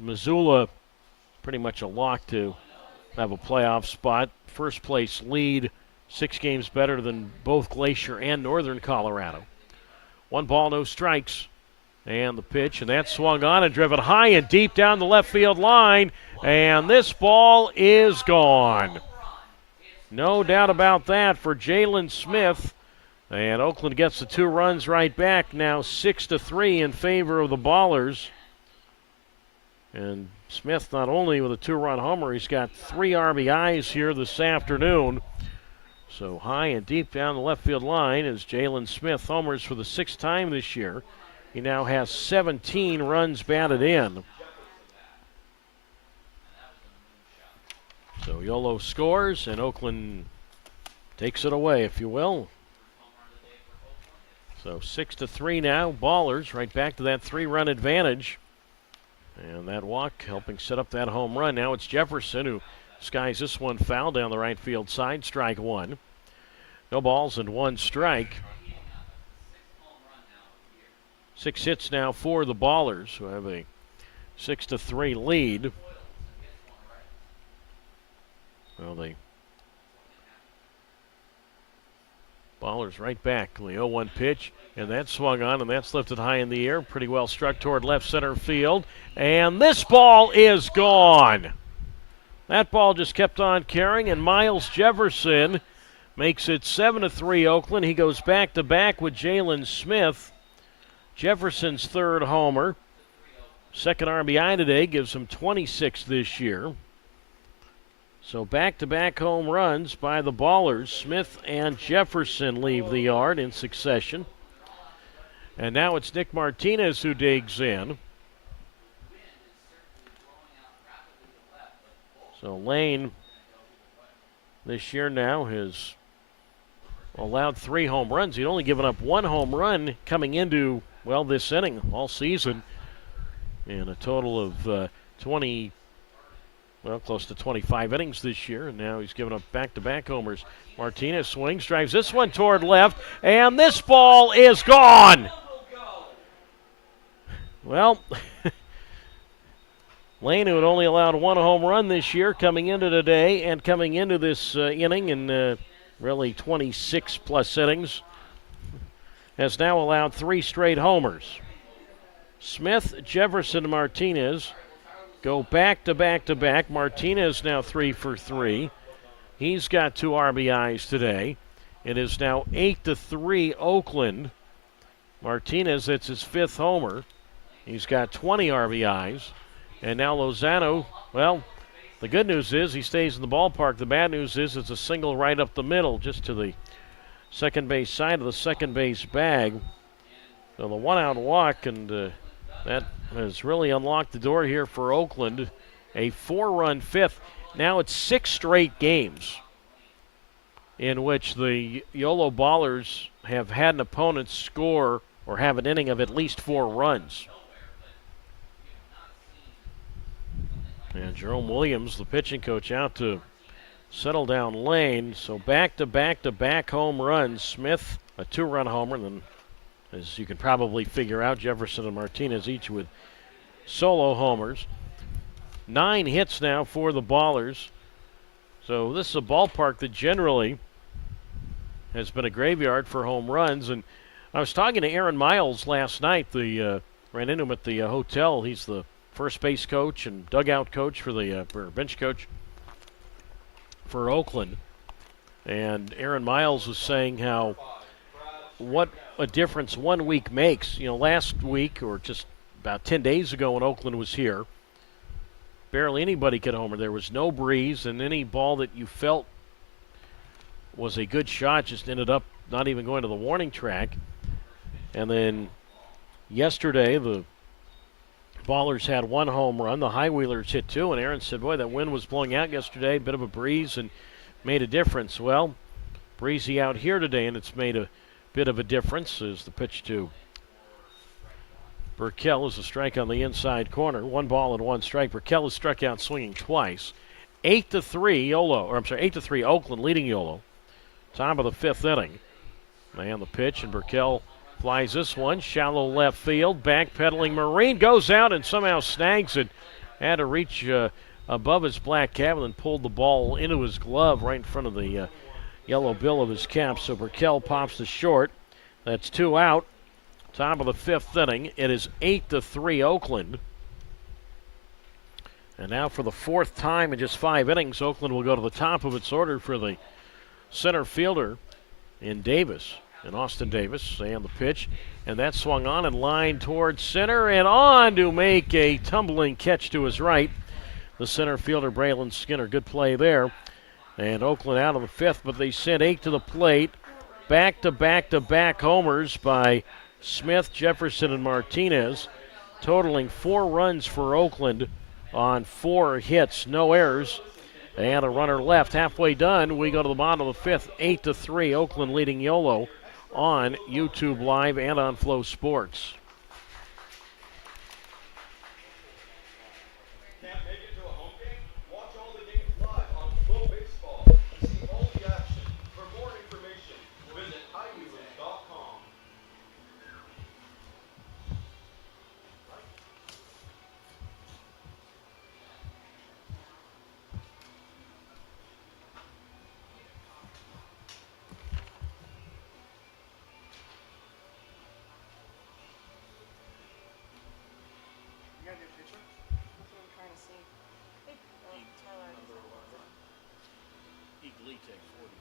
Missoula pretty much a lock to have a playoff spot. First place lead, 6 games better than both Glacier and Northern Colorado. 1 ball, no strikes. And the pitch, and that swung on and driven high and deep down the left field line. And this ball is gone. No doubt about that for Jalen Smith. And Oakland gets the 2 runs right back, now 6-3 in favor of the Ballers. And Smith not only with a 2-run homer, he's got 3 RBIs here this afternoon. So high and deep down the left field line as Jalen Smith homers for the 6th time this year. He now has 17 runs batted in. So Yolo scores, and Oakland takes it away, if you will. So 6-3 now. Ballers right back to that 3-run advantage. And that walk helping set up that home run. Now it's Jefferson who skies this one foul down the right field side. Strike 1. No balls and 1 strike. 6 hits now for the Ballers, who have a 6-3 lead. Well, the Ballers right back. The 0-1 pitch, and that swung on, and that's lifted high in the air. Pretty well struck toward left center field. And this ball is gone. That ball just kept on carrying, and Miles Jefferson makes it 7-3 Oakland. He goes back-to-back with Jalen Smith. Jefferson's 3rd homer. 2nd RBI today, gives him 26 this year. So back-to-back home runs by the Ballers. Smith and Jefferson leave the yard in succession. And now it's Nick Martinez who digs in. So Lane this year now has allowed 3 home runs. He'd only given up 1 home run coming into, well, this inning all season. And a total of 20, well, close to 25 innings this year. And now he's given up back-to-back homers. Martinez swings, drives this one toward left, and this ball is gone. Well, Lane, who had only allowed 1 home run this year coming into today and coming into this inning in really 26-plus innings, has now allowed 3 straight homers. Smith, Jefferson, and Martinez go back-to-back-to-back. Martinez now 3 for 3. He's got 2 RBIs today. It is now 8-3 Oakland. Martinez, it's his 5th homer. He's got 20 RBIs. And now Lozano, well, the good news is he stays in the ballpark. The bad news is it's a single right up the middle, just to the second base side of the second base bag. So the 1-out walk, and that has really unlocked the door here for Oakland. A 4-run 5th. Now it's 6 straight games in which the Yolo Ballers have had an opponent score or have an inning of at least 4 runs. And Jerome Williams, the pitching coach, out to settle down Lane. So back-to-back-to-back home runs. Smith, a 2-run homer, and then, as you can probably figure out, Jefferson and Martinez each with solo homers. 9 hits now for the Ballers. So this is a ballpark that generally has been a graveyard for home runs. And I was talking to Aaron Miles last night. Ran into him at the hotel. He's the first base coach and dugout coach for the bench coach for Oakland. And Aaron Miles was saying how what a difference 1 week makes. You know, last week or just about 10 days ago when Oakland was here, barely anybody could homer. There was no breeze, and any ball that you felt was a good shot just ended up not even going to the warning track. And then yesterday, the Ballers had 1 home run. The High Wheelers hit 2, and Aaron said, boy, that wind was blowing out yesterday, bit of a breeze, and made a difference. Well, breezy out here today, and it's made a bit of a difference as the pitch to Burkell is a strike on the inside corner. 1 ball and 1 strike. Burkell has struck out swinging twice. 8-3 8-3 Oakland leading Yolo. Top of the 5th inning. And the pitch, and Burkell flies this one. Shallow left field. Backpedaling Marine goes out and somehow snags it. Had to reach above his black cap and then pulled the ball into his glove right in front of the yellow bill of his cap. So Burkell pops to short. That's 2 out. Top of the 5th inning. It is 8-3 Oakland. And now for the 4th time in just 5 innings, Oakland will go to the top of its order for the center fielder in Austin Davis. And the pitch. And that swung on and lined towards center and on to make a tumbling catch to his right. The center fielder, Braylon Skinner. Good play there. And Oakland out of the 5th, but they sent 8 to the plate. Back-to-back-to-back homers by Smith, Jefferson, and Martinez, totaling 4 runs for Oakland on 4 hits, no errors, and a runner left. Halfway done, we go to the bottom of the 5th, 8-3, Oakland leading Yolo on YouTube Live and on Flow Sports. Can't make it to a home game? Watch all the games live on Flow Baseball to see all the action. For more information, visit highwheelers.com. You got a new picture? That's what I'm trying to see. Oh, Tyler. Eagle take 40.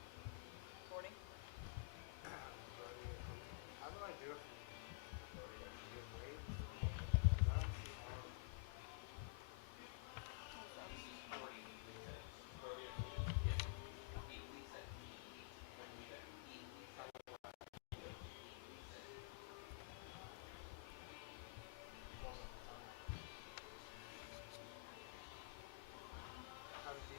40? How do I do it? You wait? I don't see how. How do you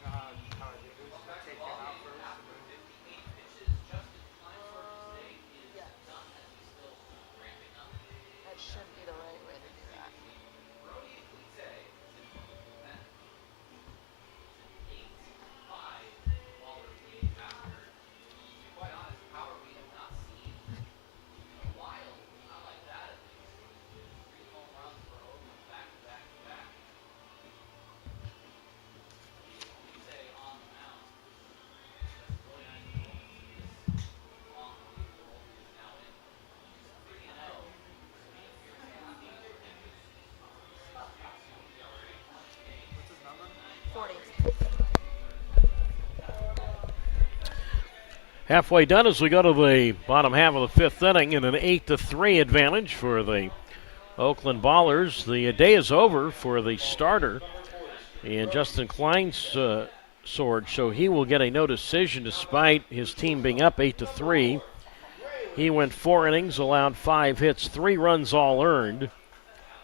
Halfway done as we go to the bottom half of the fifth inning in an 8-3 advantage for the Oakland Ballers. The day is over for the starter in Justin Klein's sword, so he will get a no decision despite his team being up 8-3. He went 4 innings, allowed 5 hits, 3 runs all earned.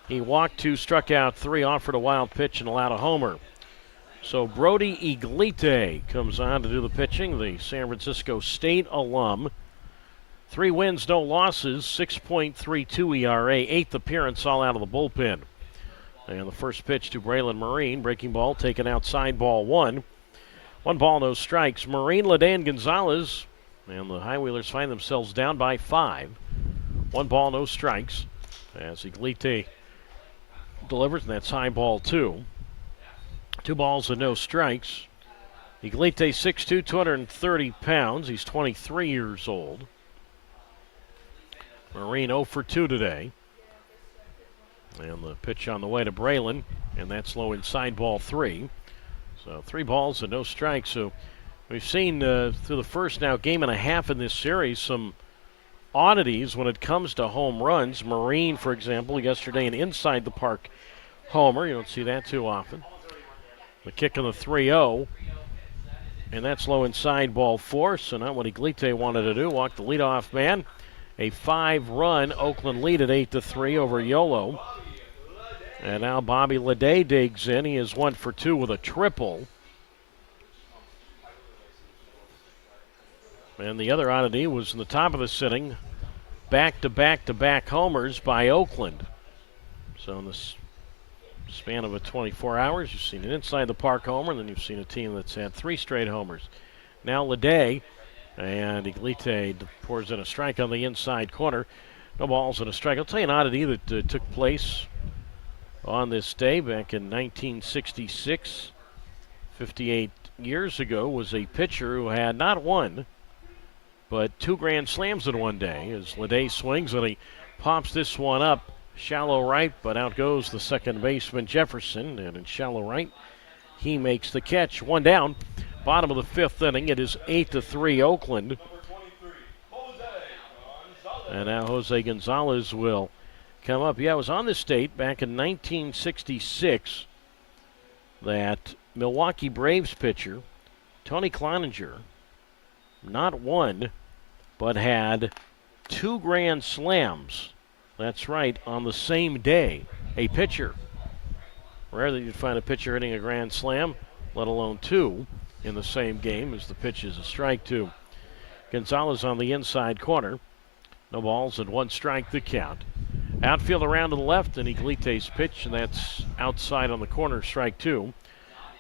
He walked 2, struck out 3, offered a wild pitch, and allowed a homer. So Brody Iglite comes on to do the pitching, the San Francisco State alum. 3 wins, no losses, 6.32 ERA, 8th appearance all out of the bullpen. And the first pitch to Braylon Marine, breaking ball taken outside, ball 1. 1 ball, no strikes. Marine, Lede, and Gonzalez, and the Highwheelers find themselves down by 5. 1 ball, no strikes as Iglite delivers, and that's high, ball 2. 2 balls and no strikes. Iglite 6'2", 230 pounds. He's 23 years old. Marine 0 for 2 today. And the pitch on the way to Braylon, and that's low inside, ball 3. So 3 balls and no strikes. So we've seen through the first now game and a half in this series some oddities when it comes to home runs. Marine, for example, yesterday an inside the park homer. You don't see that too often. The kick on the 3-0, and that's low inside, ball 4. So not what Iglite wanted to do. Walk the leadoff man. A 5-run Oakland lead at 8-3 over Yolo. And now Bobby Lede digs in. He is 1 for 2 with a triple. And the other oddity was in the top of the sitting, back-to-back-to-back homers by Oakland. So in this span of 24 hours, you've seen an inside the park homer, and then you've seen a team that's had 3 straight homers. Now Lede, and Iglite pours in a strike on the inside corner. No balls and a strike. I'll tell you an oddity that took place on this day back in 1966, 58 years ago, was a pitcher who had not 1, but 2 grand slams in one day. As Lede swings and he pops this one up shallow right, but out goes the second baseman Jefferson, and in shallow right, he makes the catch. 1 down, bottom of the 5th inning. It is 8-3 Oakland. And now Jose Gonzalez will come up. Yeah, it was on this date back in 1966 that Milwaukee Braves pitcher Tony Cloninger, not 1, but had 2 grand slams. That's right, on the same day. A pitcher. Rare that you'd find a pitcher hitting a grand slam, let alone 2 in the same game, as the pitch is a strike to Gonzalez on the inside corner. No balls and 1 strike, the count. Outfield around to the left, and Iglite's pitch, and that's outside on the corner, strike 2.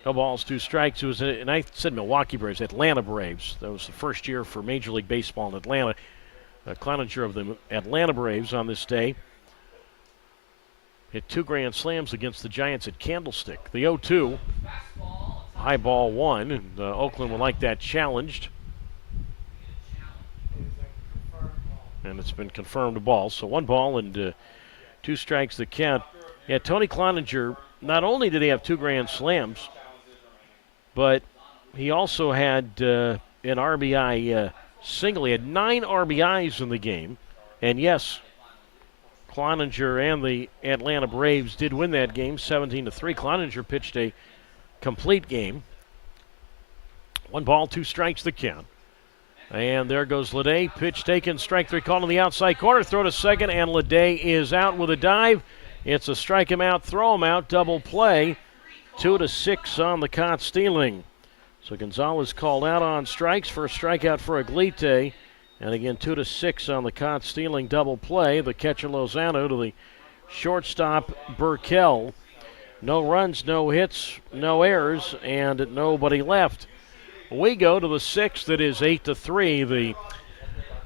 No balls, 2 strikes. It was, and I said Milwaukee Braves, Atlanta Braves. That was the first year for Major League Baseball in Atlanta. Cloninger of the Atlanta Braves on this day hit 2 grand slams against the Giants at Candlestick. The 0-2, high ball 1, and Oakland would like that challenged. And it's been confirmed a ball. So 1 ball and 2 strikes the count. Yeah, Tony Cloninger, not only did he have 2 grand slams, but he also had an RBI single. He had 9 RBIs in the game. And yes, Cloninger and the Atlanta Braves did win that game 17-3. Cloninger pitched a complete game. 1 ball, 2 strikes, the count. And there goes Lede. Pitch taken, strike 3 called on the outside corner. Throw to second, and Lede is out with a dive. It's a strike him out, throw him out, double play. 2-6 on the caught stealing. So Gonzalez called out on strikes for a strikeout for Iglite. And again, 2-6 on the caught stealing double play. The catcher Lozano to the shortstop Burkell. No runs, no hits, no errors, and nobody left. We go to the 6th. It is 8-3. The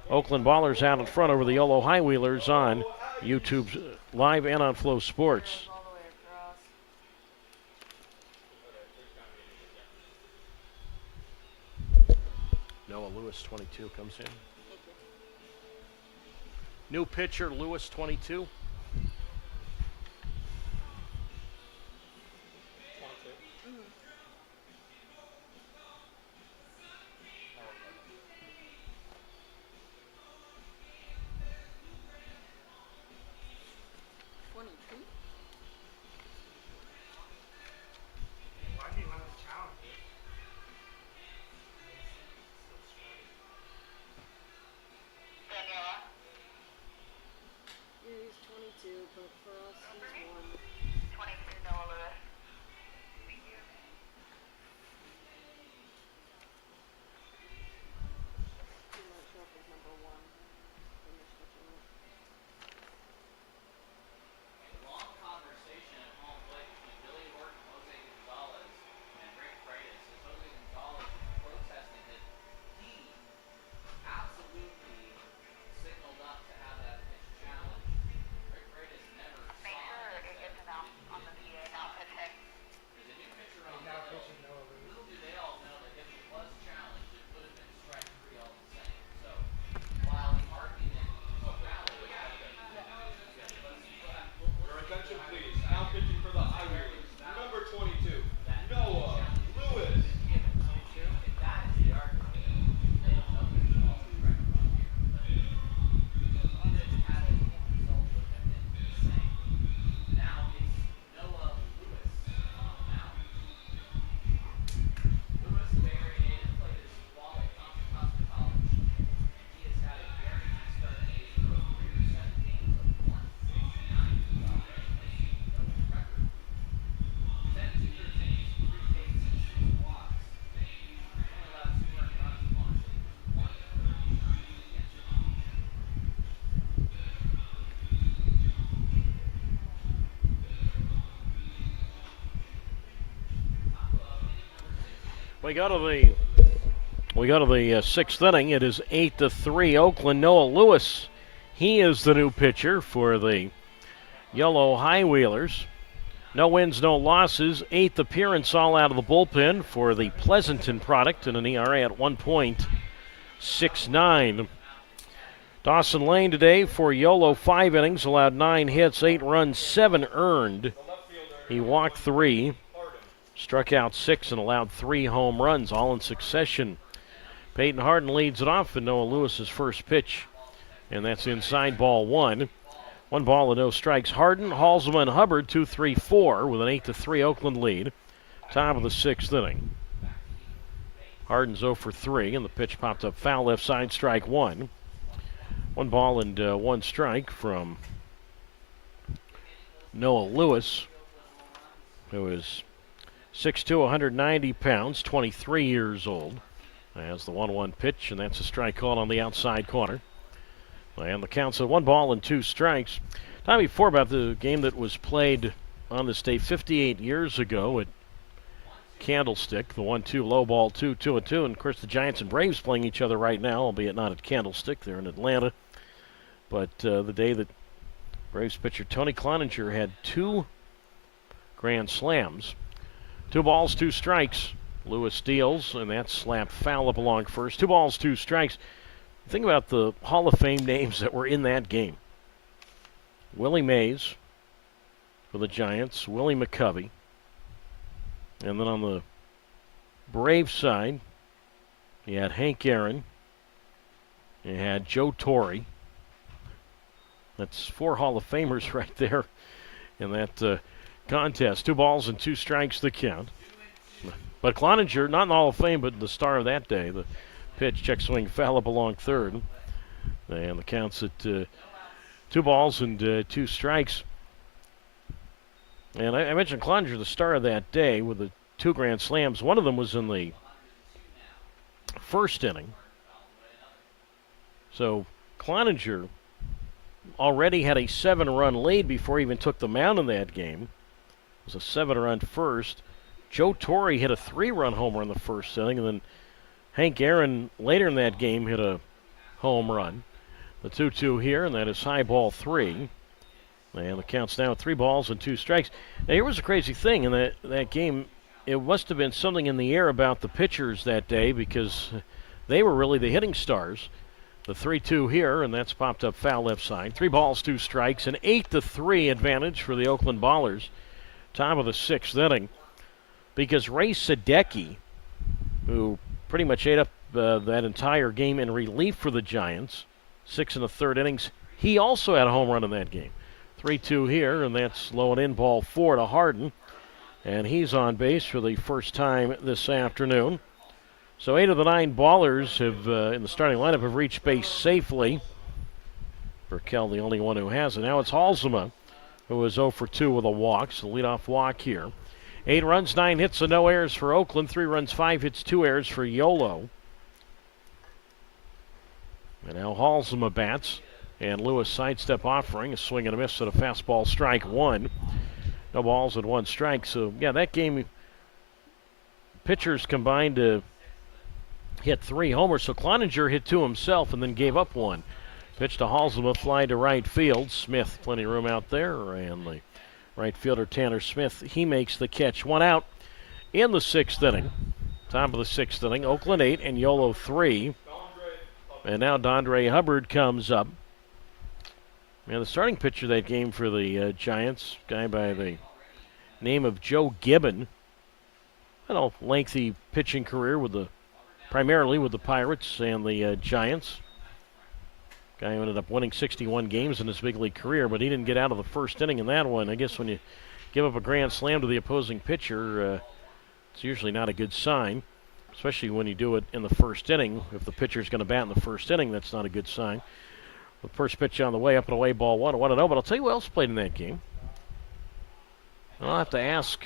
Oakland Ballers out in front over the Yolo Highwheelers on YouTube Live and on Flow Sports. Noah Lewis, 22, comes in. New pitcher, Lewis, 22. We go to the sixth inning. It is 8-3 Oakland. Noah Lewis, he is the new pitcher for the Yolo High Wheelers. No wins, no losses. 8th appearance all out of the bullpen for the Pleasanton product and an ERA at 1.69. Dawson Lane today for Yolo, 5 innings, allowed 9 hits, 8 runs, 7 earned. He walked 3, struck out 6, and allowed 3 home runs, all in succession. Peyton Harden leads it off, and Noah Lewis's first pitch, and that's inside ball 1. 1 ball and no strikes. Harden, Halsema, and Hubbard 2-3-4 with an 8-3 Oakland lead. Top of the 6th inning. Harden's 0 for 3, and the pitch popped up foul left side, strike 1. 1 ball and 1 strike from Noah Lewis, who is 6'2", 190 pounds, 23 years old. Has the 1-1 pitch, and that's a strike called on the outside corner. And the count's at 1 ball and 2 strikes. Time before about the game that was played on this day 58 years ago at Candlestick. The 1-2 low ball, 2-2-2. And of course the Giants and Braves playing each other right now, albeit not at Candlestick. They're in Atlanta. But the day that Braves pitcher Tony Cloninger had 2 grand slams. 2 balls, 2 strikes. Lewis deals, and that's slapped foul up along first. 2 balls, 2 strikes. Think about the Hall of Fame names that were in that game. Willie Mays for the Giants, Willie McCovey. And then on the Braves side, you had Hank Aaron. You had Joe Torre. That's 4 Hall of Famers right there in that contest. 2 balls and 2 strikes the count. But Cloninger, not in the Hall of Fame, but the star of that day. The pitch, check swing, foul up along third. And the count's at 2 balls and 2 strikes. And I mentioned Cloninger, the star of that day, with the 2 grand slams. One of them was in the first inning. So Cloninger already had a 7-run lead before he even took the mound in that game. It was a 7-run first. Joe Torre hit a 3-run homer in the first inning, and then Hank Aaron later in that game hit a home run. The 2-2 here, and that is high ball 3. And the count's now 3 balls and 2 strikes. Now here was a crazy thing in that game. It must have been something in the air about the pitchers that day because they were really the hitting stars. The 3-2 here, and that's popped up foul left side. 3 balls, 2 strikes, an 8-3 advantage for the Oakland Ballers. Top of the 6th inning. Because Ray Sadecki, who pretty much ate up that entire game in relief for the Giants, 6 1/3 innings, he also had a home run in that game. 3-2 here, and that's low and in ball 4 to Harden. And he's on base for the first time this afternoon. So 8 of the 9 ballers have in the starting lineup have reached base safely. Burkell the only one who hasn't. Now it's Halsema, who is 0 for 2 with a walk, so leadoff walk here. 8 runs, 9 hits, and no errors for Oakland. 3 runs, 5 hits, 2 errors for Yolo. And now Halsema bats. And Lewis sidestep offering, a swing and a miss at a fastball, strike 1. No balls and 1 strike. So, yeah, that game, pitchers combined to hit 3 homers. So Cloninger hit 2 himself and then gave up 1. Pitch to Halsema, fly to right field. Smith, plenty of room out there. And the right fielder, Tanner Smith, he makes the catch. 1 out in the 6th inning. Top of the 6th inning. Oakland 8 and Yolo 3. And now Dondre Hubbard comes up. And the starting pitcher that game for the Giants, guy by the name of Joe Gibbon. Had a lengthy pitching career primarily with the Pirates and the Giants. Guy who ended up winning 61 games in his big league career, but he didn't get out of the first inning in that one. I guess when you give up a grand slam to the opposing pitcher, it's usually not a good sign, especially when you do it in the first inning. If the pitcher's going to bat in the first inning, that's not a good sign. The first pitch on the way, up and away, ball 1. 1-0, but I'll tell you who else played in that game. I'll have to ask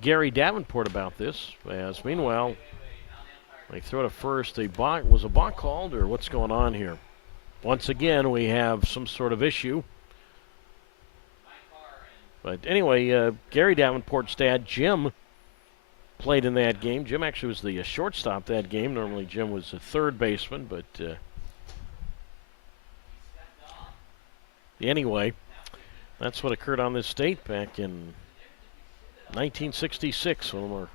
Gary Davenport about this, as meanwhile, they throw to first. Was a balk called, or what's going on here? Once again, we have some sort of issue. But anyway, Gary Davenport's dad, Jim, played in that game. Jim actually was the shortstop that game. Normally Jim was a third baseman, but anyway, that's what occurred on this date back in 1966, one of the more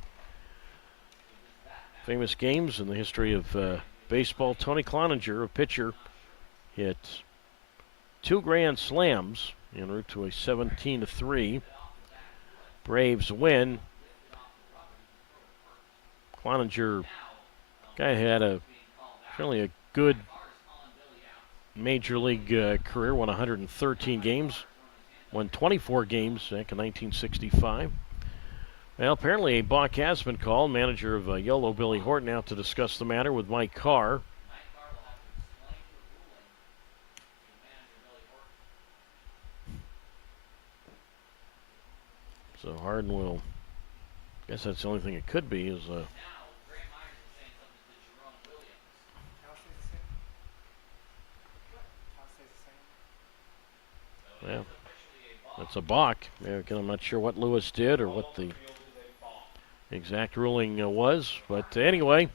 famous games in the history of baseball. Tony Cloninger, a pitcher, hit 2 grand slams en route to a 17-3 Braves win. Cloninger guy had a really a good major league career, won 113 games, won 24 games back in 1965. Well, apparently a balk has been called. Manager of Yolo, Billy Horton, out to discuss the matter with Mike Carr. So Harden will, I guess that's the only thing it could be, is Count stays the same. Count stays the same. well, that's a balk. I'm not sure what Lewis did or what the exact ruling was, but anyway,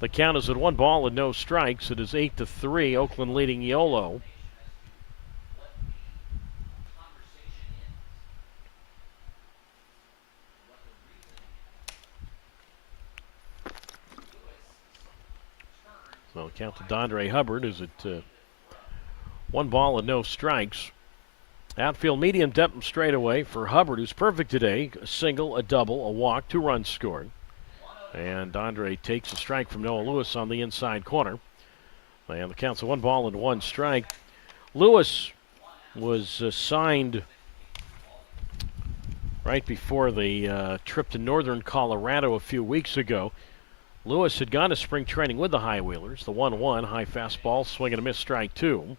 the count is at 1 ball and no strikes. It is 8-3, Oakland leading Yolo. So count to Dondre Hubbard is at 1 ball and no strikes. Outfield medium depth straightaway for Hubbard, who's perfect today. A single, a double, a walk, 2 runs scored. And Dondre takes a strike from Noah Lewis on the inside corner. And the count's a 1 ball and 1 strike. Lewis was signed right before the trip to northern Colorado a few weeks ago. Lewis had gone to spring training with the High Wheelers. The 1-1, high fastball, swing and a miss, strike 2.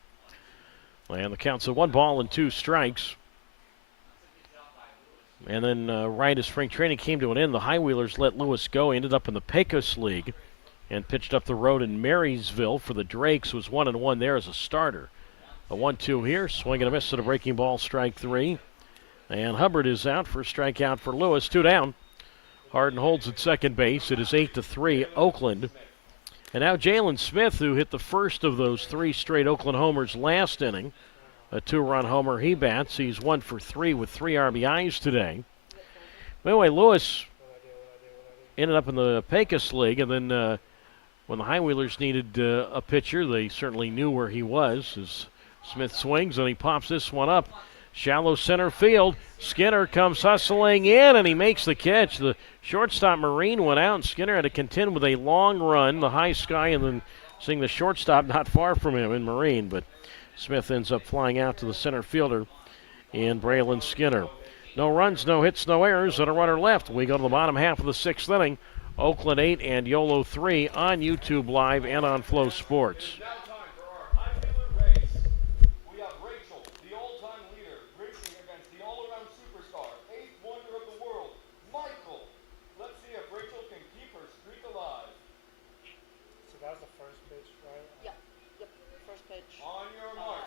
And the count's a 1 ball and 2 strikes. And then right as spring training came to an end, the High Wheelers let Lewis go. He ended up in the Pecos League and pitched up the road in Marysville for the Drakes. Was 1-1 there as a starter. A 1-2 here, swing and a miss at a breaking ball, strike 3. And Hubbard is out for a strikeout for Lewis, 2 down. Harden holds at second base. It is 8-3, Oakland. And now Jalen Smith, who hit the first of those 3 straight Oakland homers last inning. A 2-run homer he bats. He's 1 for 3 with 3 RBIs today. Anyway, Lewis ended up in the Pecos League, and then when the High Wheelers needed a pitcher, they certainly knew where he was. As Smith swings, and he pops this one up. Shallow center field. Skinner comes hustling in, and he makes the catch. The shortstop Marine went out, and Skinner had to contend with a long run, the high sky, and then seeing the shortstop not far from him in Marine. But Smith ends up flying out to the center fielder in Braylon Skinner. No runs, no hits, no errors, and a runner left. We go to the bottom half of the 6th inning. Oakland 8 and Yolo 3 on YouTube Live and on Flow Sports. Now time for our high wheeler race. We have Rachel, the all-time leader, racing against the all-around superstar, 8th wonder of the world, Michael. Let's see if Rachel can keep her streak alive. So that was the first pitch, right? Yep. First pitch. On your mark.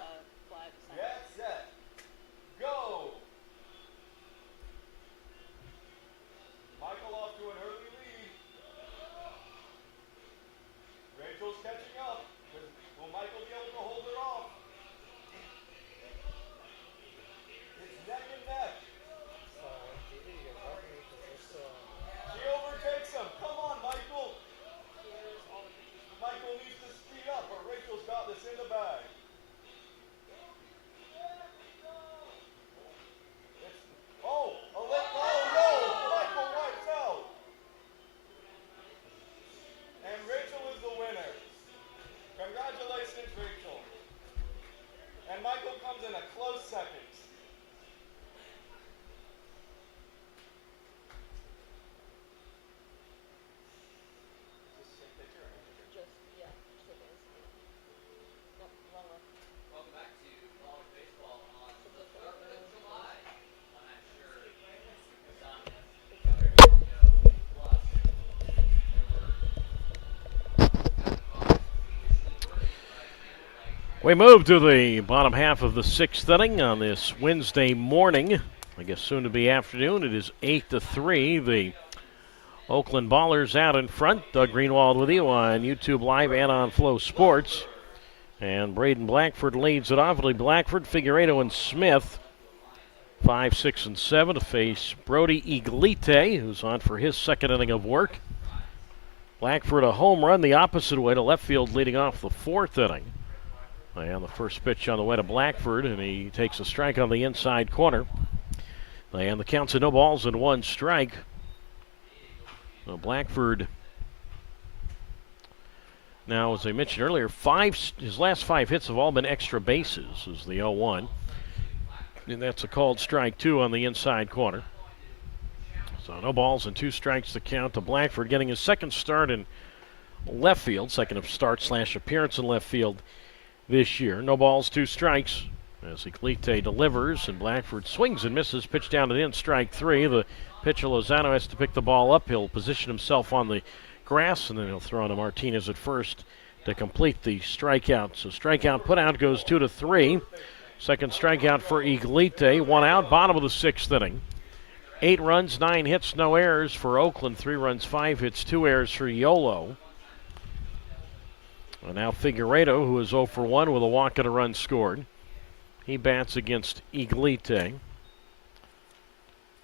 Flag. Get set. Go. Michael off to an early lead. Rachel's catching up. Will Michael be able to hold her off? It's neck and neck. So, Didi, you can help me because they're still. She overtakes him. Come on, Michael. Here's all the pictures. Michael needs to speed up, or Rachel's got this in the bag. A late. Oh no! Michael wipes out. And Rachel is the winner. Congratulations, Rachel. And Michael comes in a close second. Just it is. Nope, wrong one. Welcome back to College Baseball on the 4th of July. I'm sure some plus We move to the bottom half of the 6th inning on this Wednesday morning. I guess soon to be afternoon. It is 8-3. The Oakland Ballers out in front. Doug Greenwald with you on YouTube Live and on Flow Sports. And Braden Blackford leads it off. Blackford, Figueredo, and Smith. 5, 6, and 7 to face Brody Iglite, who's on for his second inning of work. Blackford a home run the opposite way to left field leading off the fourth inning. And the first pitch on the way to Blackford, and he takes a strike on the inside corner. And the count's at no balls and 1 strike. So Blackford, now as I mentioned earlier, his last 5 hits have all been extra bases as the 0-1. And that's a called strike 2 on the inside corner. So no balls and 2 strikes to count to Blackford, getting his second start in left field, second of start / appearance in left field this year. No balls, 2 strikes as Iglite delivers, and Blackford swings and misses. Pitch down and in, strike 3. The pitcher Lozano has to pick the ball up. He'll position himself on the grass, and then he'll throw to Martinez at first to complete the strikeout. So strikeout put out goes 2-3. Second strikeout for Iglite. 1 out, bottom of the 6th inning. 8 runs, 9 hits, no errors for Oakland. 3 runs, 5 hits, 2 errors for Yolo. And now Figueredo, who is 0 for 1 with a walk and a run scored. He bats against Iglite.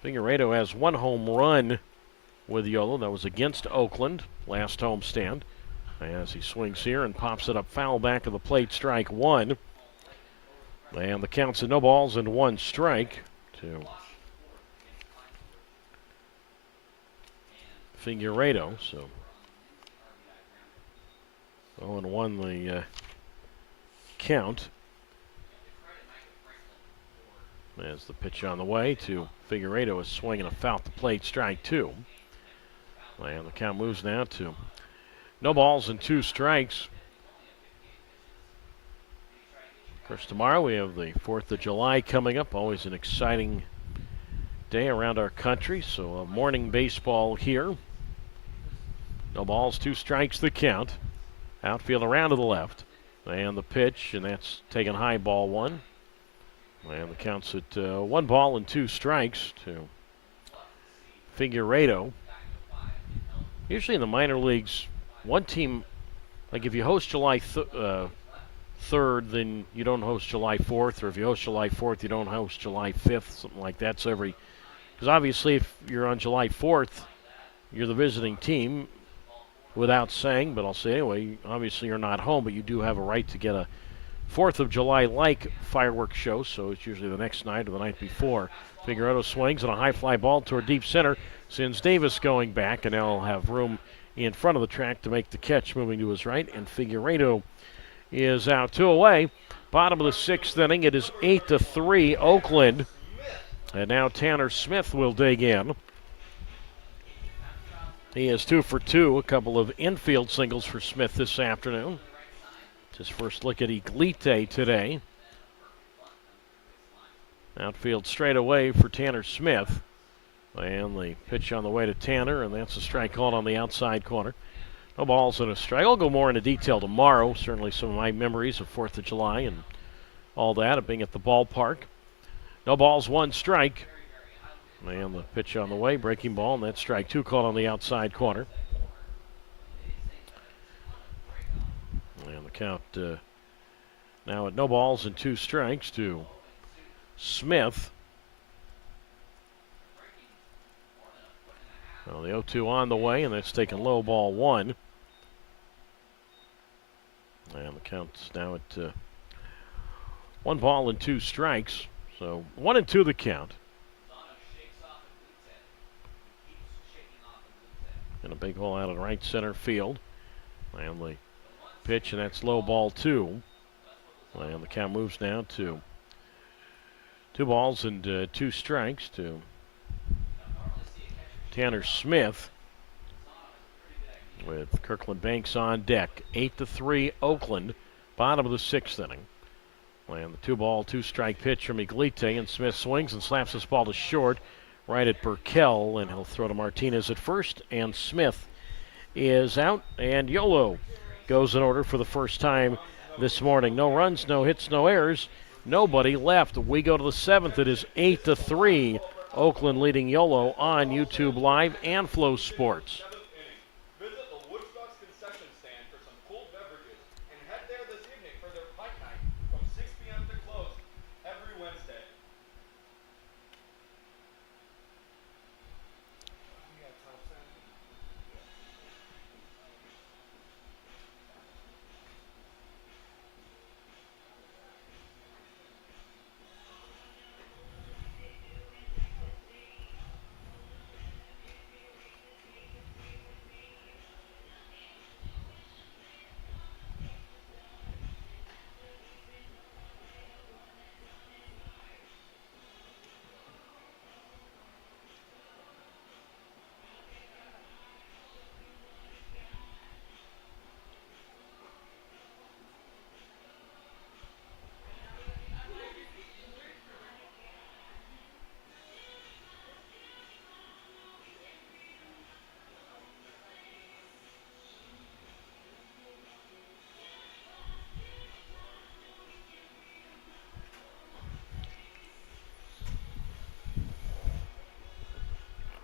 Figueredo has 1 home run with Yolo. That was against Oakland, last homestand. As he swings here and pops it up foul back of the plate, strike 1. And the count's at no balls and 1 strike to Figueredo. So 0-1 the count. As the pitch on the way to Figueredo is swinging a foul at the plate, strike 2. And the count moves now to no balls and 2 strikes. Of course, tomorrow we have the 4th of July coming up. Always an exciting day around our country. So morning baseball here. No balls, 2 strikes the count. Outfield around to the left. And the pitch, and that's taken high, ball 1. And the count's at 1 ball and 2 strikes to Figueredo. Usually in the minor leagues, one team, like if you host July 3rd, then you don't host July 4th, or if you host July 4th, you don't host July 5th, something like that. So because obviously if you're on July 4th, you're the visiting team without saying, but I'll say anyway, obviously you're not home, but you do have a right to get a 4th of July-like fireworks show, so it's usually the next night or the night before. Figueredo swings on a high fly ball toward deep center, sends Davis going back, and now he'll have room in front of the track to make the catch, moving to his right, and Figueredo is out 2 away. Bottom of the 6th inning, it is 8-3 Oakland, and now Tanner Smith will dig in. He is 2 for 2, a couple of infield singles for Smith this afternoon. His first look at Iglite today. Outfield straight away for Tanner Smith. And the pitch on the way to Tanner, and that's a strike called on the outside corner. No balls and a strike. I'll go more into detail tomorrow. Certainly some of my memories of 4th of July and all that of being at the ballpark. No balls, 1 strike. And the pitch on the way, breaking ball, and that's strike 2 called on the outside corner. And the count now at no balls and 2 strikes to Smith. Well, the 0-2 on the way, and that's taken low, ball 1. And the count's now at 1 ball and 2 strikes. So 1-2 the count. And a big hole out in right center field. And the pitch, and that's low, ball 2. And the count moves now to 2 balls and 2 strikes to Tanner Smith, with Kirkland Banks on deck. 8-3 Oakland, bottom of the 6th inning. And the 2 ball, 2 strike pitch from Iglite, and Smith swings and slaps this ball to short, right at Burkell, and he'll throw to Martinez at first, and Smith is out, and Yolo goes in order for the first time this morning. No runs, no hits, no errors, nobody left. We go to the 7th. It is 8-3 Oakland leading Yolo on YouTube Live and Flow Sports. Seventh inning. Visit the Woodstocks concession stand for some cold beverages and head there this evening for their pint night from 6 p.m. to close every Wednesday. We got Thompson.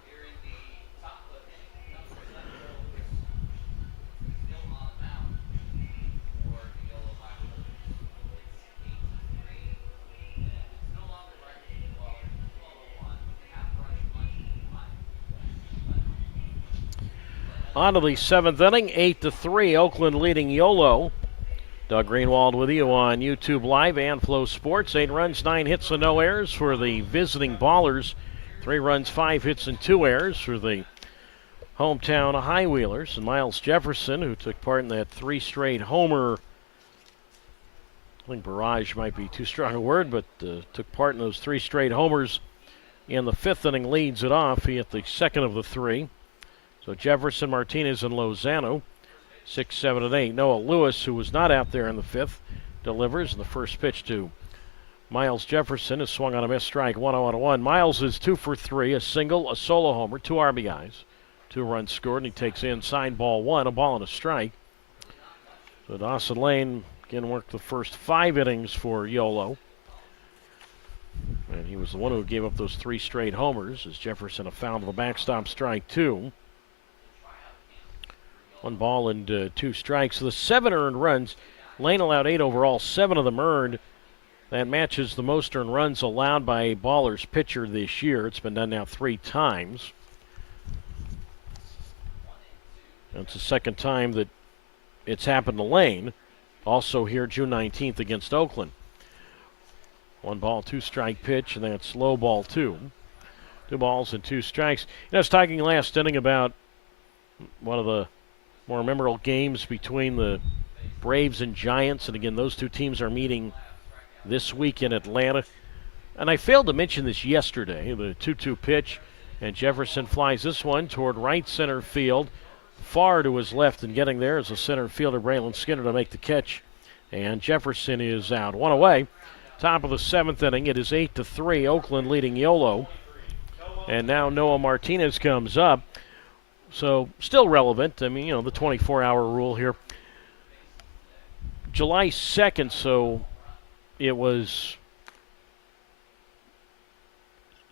Here in the top of the inning, number 7, Joe Lewis, still on the mound for the Yolo High Wheelers. It's 8-3, and it's no longer breakfast for the Ballers. It's 12:01. They have brunch, lunch, and time. On to the 7th inning, 8-3, Oakland leading Yolo. Doug Greenwald with you on YouTube Live and Flow Sports. 8 runs, 9 hits, and no errors for the visiting Ballers. 3 runs, 5 hits, and 2 errors for the hometown High Wheelers. And Miles Jefferson, who took part in that 3 straight homer, I think barrage might be too strong a word, but took part in those 3 straight homers in the 5th inning, leads it off. He hit the second of the 3. So Jefferson, Martinez, and Lozano, 6, 7, and 8. Noah Lewis, who was not out there in the 5th, delivers. The first pitch to Miles Jefferson is swung on a missed strike, 1-0-1. Miles is 2 for 3, a single, a solo homer, 2 RBIs. 2 runs scored, and he takes inside ball 1, a ball and a strike. So Dawson Lane again worked the first 5 innings for Yolo. And he was the one who gave up those 3 straight homers as Jefferson a foul to the backstop, strike 2. 1 ball and 2 strikes. So the 7 earned runs, Lane allowed 8 overall, 7 of them earned. That matches the most earned runs allowed by a Ballers pitcher this year. It's been done now 3 times. That's the second time that it's happened to Lane. Also here June 19th against Oakland. 1 ball, 2 strike pitch, and that's low ball 2. 2 balls and 2 strikes. I was talking last inning about one of the more memorable games between the Braves and Giants. And again, those 2 teams are meeting this week in Atlanta. And I failed to mention this yesterday, the 2-2 pitch. And Jefferson flies this one toward right center field. Far to his left, and getting there is the center fielder, Braylon Skinner, to make the catch. And Jefferson is out. 1 away. Top of the 7th inning. It is 8-3. Oakland leading Yolo. And now Noah Martinez comes up. So still relevant. I mean, the 24-hour rule here. July 2nd, so it was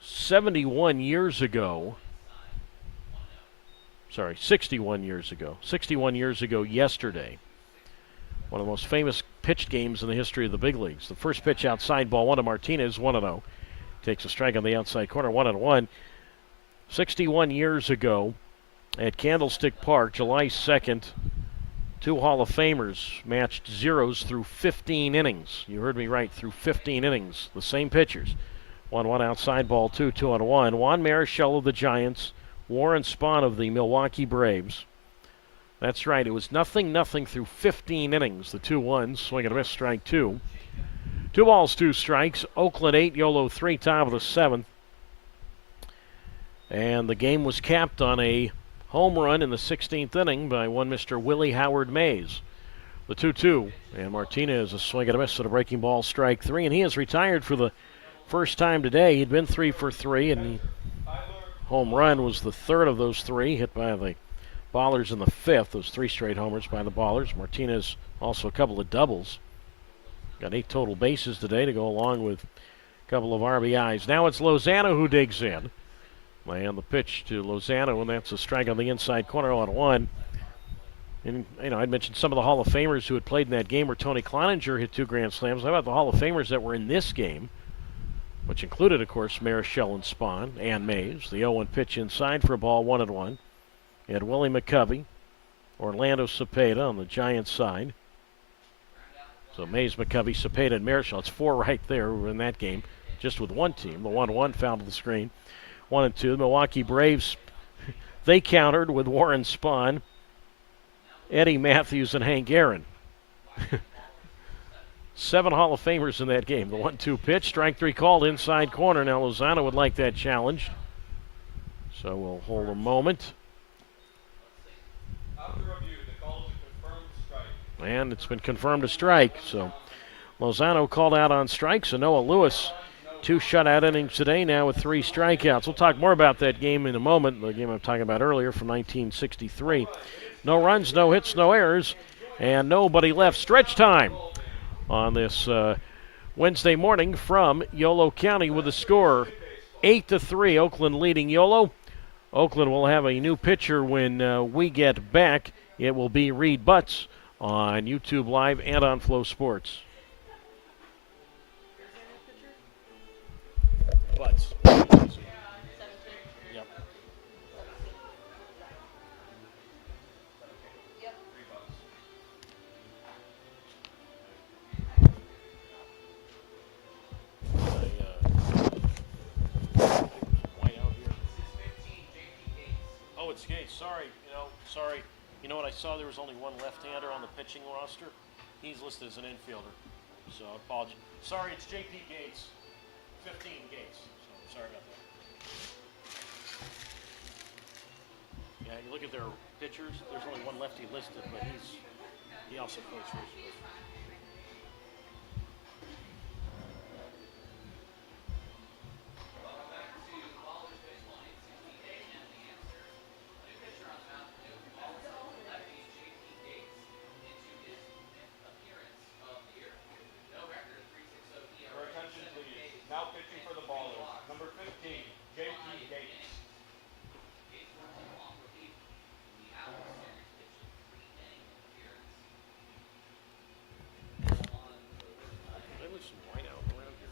71 years ago. Sorry, 61 years ago. 61 years ago yesterday. One of the most famous pitched games in the history of the big leagues. The first pitch outside, ball 1 to Martinez, 1-0. Takes a strike on the outside corner, 1-1. 61 years ago at Candlestick Park, July 2nd, 2 Hall of Famers matched zeros through 15 innings. You heard me right, through 15 innings. The same pitchers. 1-1 outside, ball 2, 2-1. Juan Marichal of the Giants, Warren Spahn of the Milwaukee Braves. That's right, it was 0-0 through 15 innings. The 2-1, swing and a miss, strike 2. 2 balls, 2 strikes. Oakland 8, Yolo 3, top of the 7th. And the game was capped on a home run in the 16th inning by one Mr. Willie Howard Mays. The 2-2, and Martinez a swing and a miss at a breaking ball, strike 3, and he has retired for the first time today. He'd been 3 for 3, and home run was the 3rd of those 3, hit by the Ballers in the 5th. Those 3 straight homers by the Ballers. Martinez also a couple of doubles. Got 8 total bases today to go along with couple of RBIs. Now it's Lozano who digs in. And the pitch to Lozano, and that's a strike on the inside corner, 0-1. And, I'd mentioned some of the Hall of Famers who had played in that game where Tony Cloninger hit 2 grand slams. How about the Hall of Famers that were in this game, which included, of course, Marichal and Spahn and Mays. The 0-1 pitch inside for a ball, 1-1. You had Willie McCovey, Orlando Cepeda on the Giants side. So Mays, McCovey, Cepeda, and Marichal. It's 4 right there in that game, just with one team. The 1-1 foul to the screen. 1-2. The Milwaukee Braves, they countered with Warren Spahn, Eddie Matthews, and Hank Aaron. 7 Hall of Famers in that game. The 1-2 pitch, strike 3 called inside corner. Now Lozano would like that challenged. So we'll hold a moment. After review, the call is a confirmed strike. And it's been confirmed a strike. So Lozano called out on strikes. And Noah Lewis, 2 shutout innings today now with 3 strikeouts. We'll talk more about that game in a moment. The game I'm talking about earlier from 1963. No runs, no hits, no errors, and nobody left. Stretch time on this Wednesday morning from Yolo County with the score 8-3. Oakland leading Yolo. Oakland will have a new pitcher when we get back. It will be Reed Butts on YouTube Live and on Flow Sports. Butts. Yep. Oh, it's Gates. Sorry. Sorry. You know what? I saw there was only one left-hander on the pitching roster. He's listed as an infielder. So I apologize. Sorry, it's J.P. Gates. 15 Gates. So sorry about that. Yeah, you look at their pitchers. There's only one lefty listed, but he also plays first base. Your attention, please. Now pitching for the Ballers. Number 15, J.P. Gates. They leave some white out around here.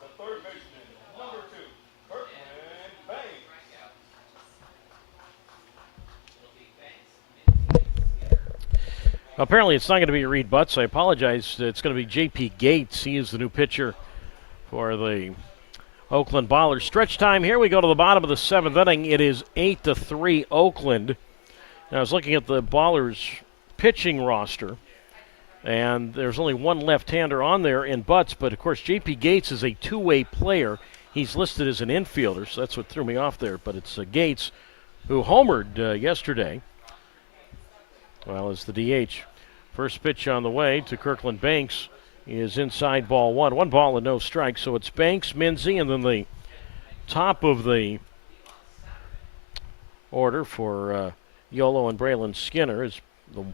The third baseman, number 2, Kirkland Banks. Apparently, it's not going to be Reed Butts. I apologize. It's going to be J.P. Gates. He is the new pitcher for the Oakland Ballers. Stretch time here. We go to the bottom of the 7th inning. It is 8-3 Oakland. Now, I was looking at the Ballers pitching roster, and there's only one left-hander on there in Butts, but of course J.P. Gates is a two-way player. He's listed as an infielder, so that's what threw me off there, but it's Gates who homered yesterday. Well, as the DH. First pitch on the way to Kirkland Banks is inside ball 1. 1 ball and no strike, so it's Banks, Minzy, and then the top of the order for Yolo and Braylon Skinner. The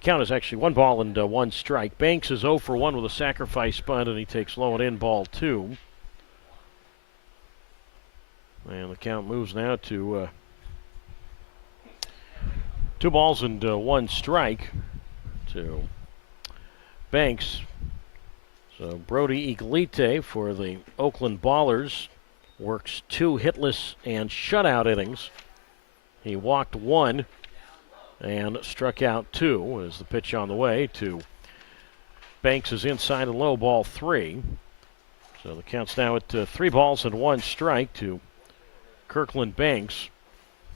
count is actually 1 ball and 1 strike. Banks is 0 for 1 with a sacrifice bunt, and he takes low and in ball 2. And the count moves now to 2 balls and 1 strike to Banks. So Brody Iglite for the Oakland Ballers works 2 hitless and shutout innings. He walked 1 and struck out 2 as the pitch on the way to Banks is inside and low, ball 3. So the count's now at 3 balls and 1 strike to Kirkland Banks.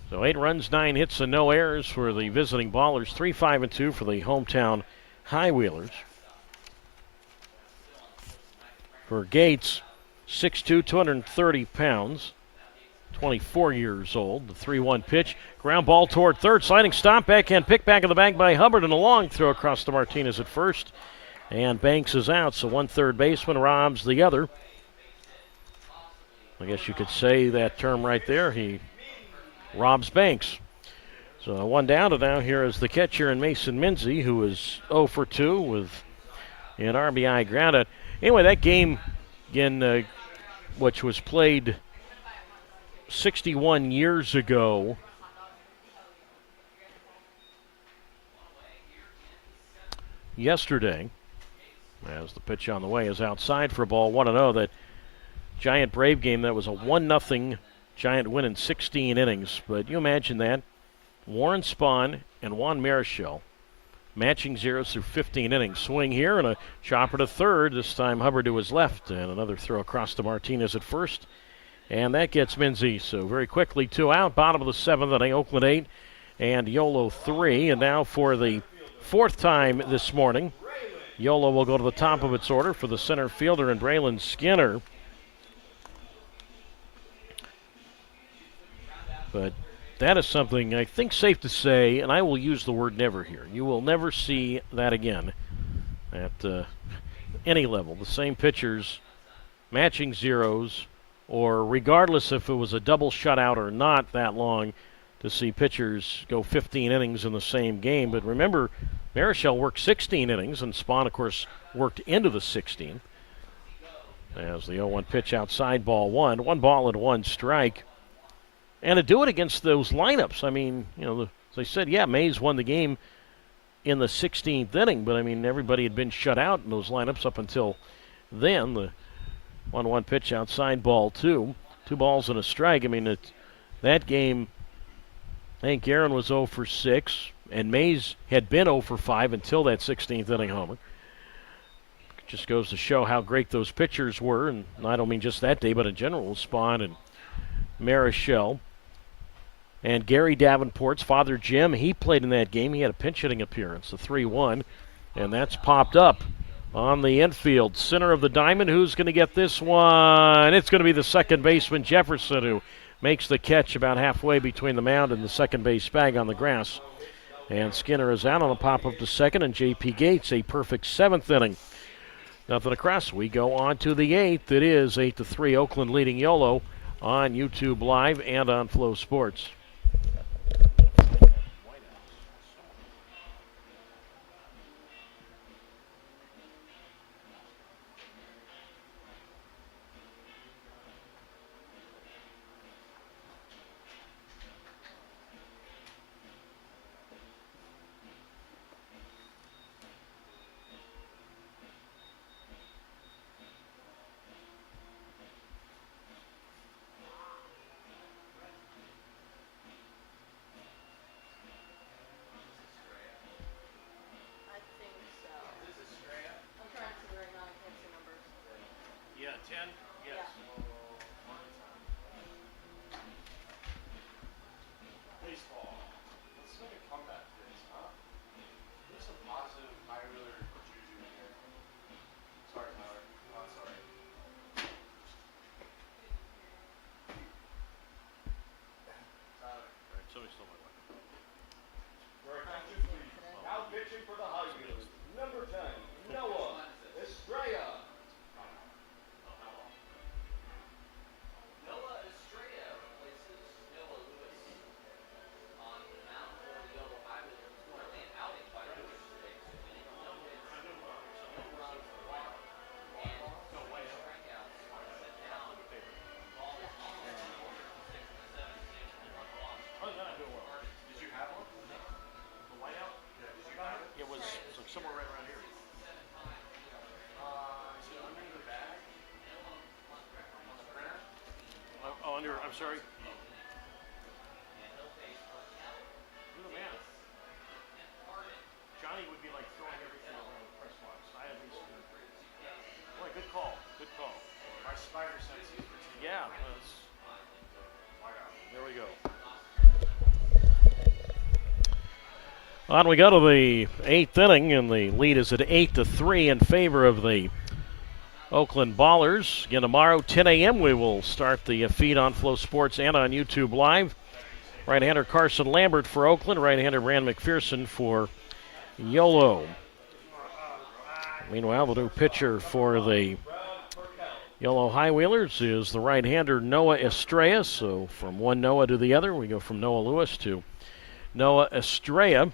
So 8 runs, 9 hits, and no errors for the visiting Ballers. 3-5-2 for the hometown High Wheelers. For Gates, 6'2", 230 pounds, 24 years old. The 3-1 pitch, ground ball toward third, sliding stop, backhand pick back of the bag by Hubbard, and a long throw across to Martinez at first. And Banks is out, so one third baseman robs the other. I guess you could say that term right there. He robs banks. So one down, and now here is the catcher in Mason Minzy, who is 0 for 2 with an RBI grounded. Anyway, that game, again, which was played 61 years ago, yesterday, as the pitch on the way is outside for a ball 1-0. That Giant Brave game, that was a 1-0 Giant win in 16 innings. But you imagine that. Warren Spahn and Juan Marichal matching zeros through 15 innings. Swing here and a chopper to third. This time Hubbard to his left, and another throw across to Martinez at first. And that gets Minzy. So very quickly, 2 out. Bottom of the 7th inning, Oakland 8 and Yolo 3. And now for the 4th time this morning, Yolo will go to the top of its order for the center fielder and Braylon Skinner. But that is something I think safe to say, and I will use the word never here. You will never see that again at any level. The same pitchers matching zeros, or regardless if it was a double shutout or not that long, to see pitchers go 15 innings in the same game. But remember, Marichal worked 16 innings, and Spahn, of course, worked into the 16. As the 0-1 pitch outside, ball 1. 1 ball and 1 strike. And to do it against those lineups, I mean, you know, as I said, yeah, Mays won the game in the 16th inning, but I mean, everybody had been shut out in those lineups up until then. The 1-1 pitch outside, ball 2. 2 balls and a strike. I mean, that game, I think Aaron was 0 for 6, and Mays had been 0 for 5 until that 16th inning homer. It just goes to show how great those pitchers were, and I don't mean just that day, but in general, Spahn and Marichal. And Gary Davenport's father, Jim, he played in that game. He had a pinch hitting appearance, the 3-1, and that's popped up on the infield. Center of the diamond, who's going to get this one? It's going to be the second baseman, Jefferson, who makes the catch about halfway between the mound and the second base bag on the grass. And Skinner is out on a pop-up to second, and J.P. Gates, a perfect 7th inning. Nothing across. We go on to the 8th. It is 8-3, Oakland leading Yolo on YouTube Live and on Flow Sports. I think so. I'm trying to figure out if it's the numbers. Yeah, 10? Yes. Baseball. Let's make a comeback to this, huh? There's some positive high wheeler juju in here. Sorry, Tyler. Oh, sorry. Tyler. Somebody stole my weapon. For attention, please. Now pitching for the High Wheelers, number 10, Noah Estrella. Noah Estrella replaces Noah Lewis on the mound for the Yolo High Wheelers. Currently an outing by Lewis today, 2 innings, no hits, no runs, walk, and 2 strikeouts. Set down. Ball is on the 6 and the 7th, and 1 loss. Other than that, I'm doing well. Did you have one? The whiteout? Yeah, did you have it? It was like somewhere right around here. Is it under the bag? On the printer? Oh, under, I'm sorry. You're the man. Johnny would be like throwing everything around the press box. I at least do. Boy, good call. Good call. My spider senses for team. Yeah, there we go. On we go to the 8th inning, and the lead is at 8-3 in favor of the Oakland Ballers. Again, tomorrow, 10 a.m., we will start the feed on Flow Sports and on YouTube Live. Right-hander Carson Lambert for Oakland, right-hander Brand McPherson for Yolo. Meanwhile, the new pitcher for the Yolo High Wheelers is the right-hander Noah Estrella. So from one Noah to the other, we go from Noah Lewis to Noah Estrella.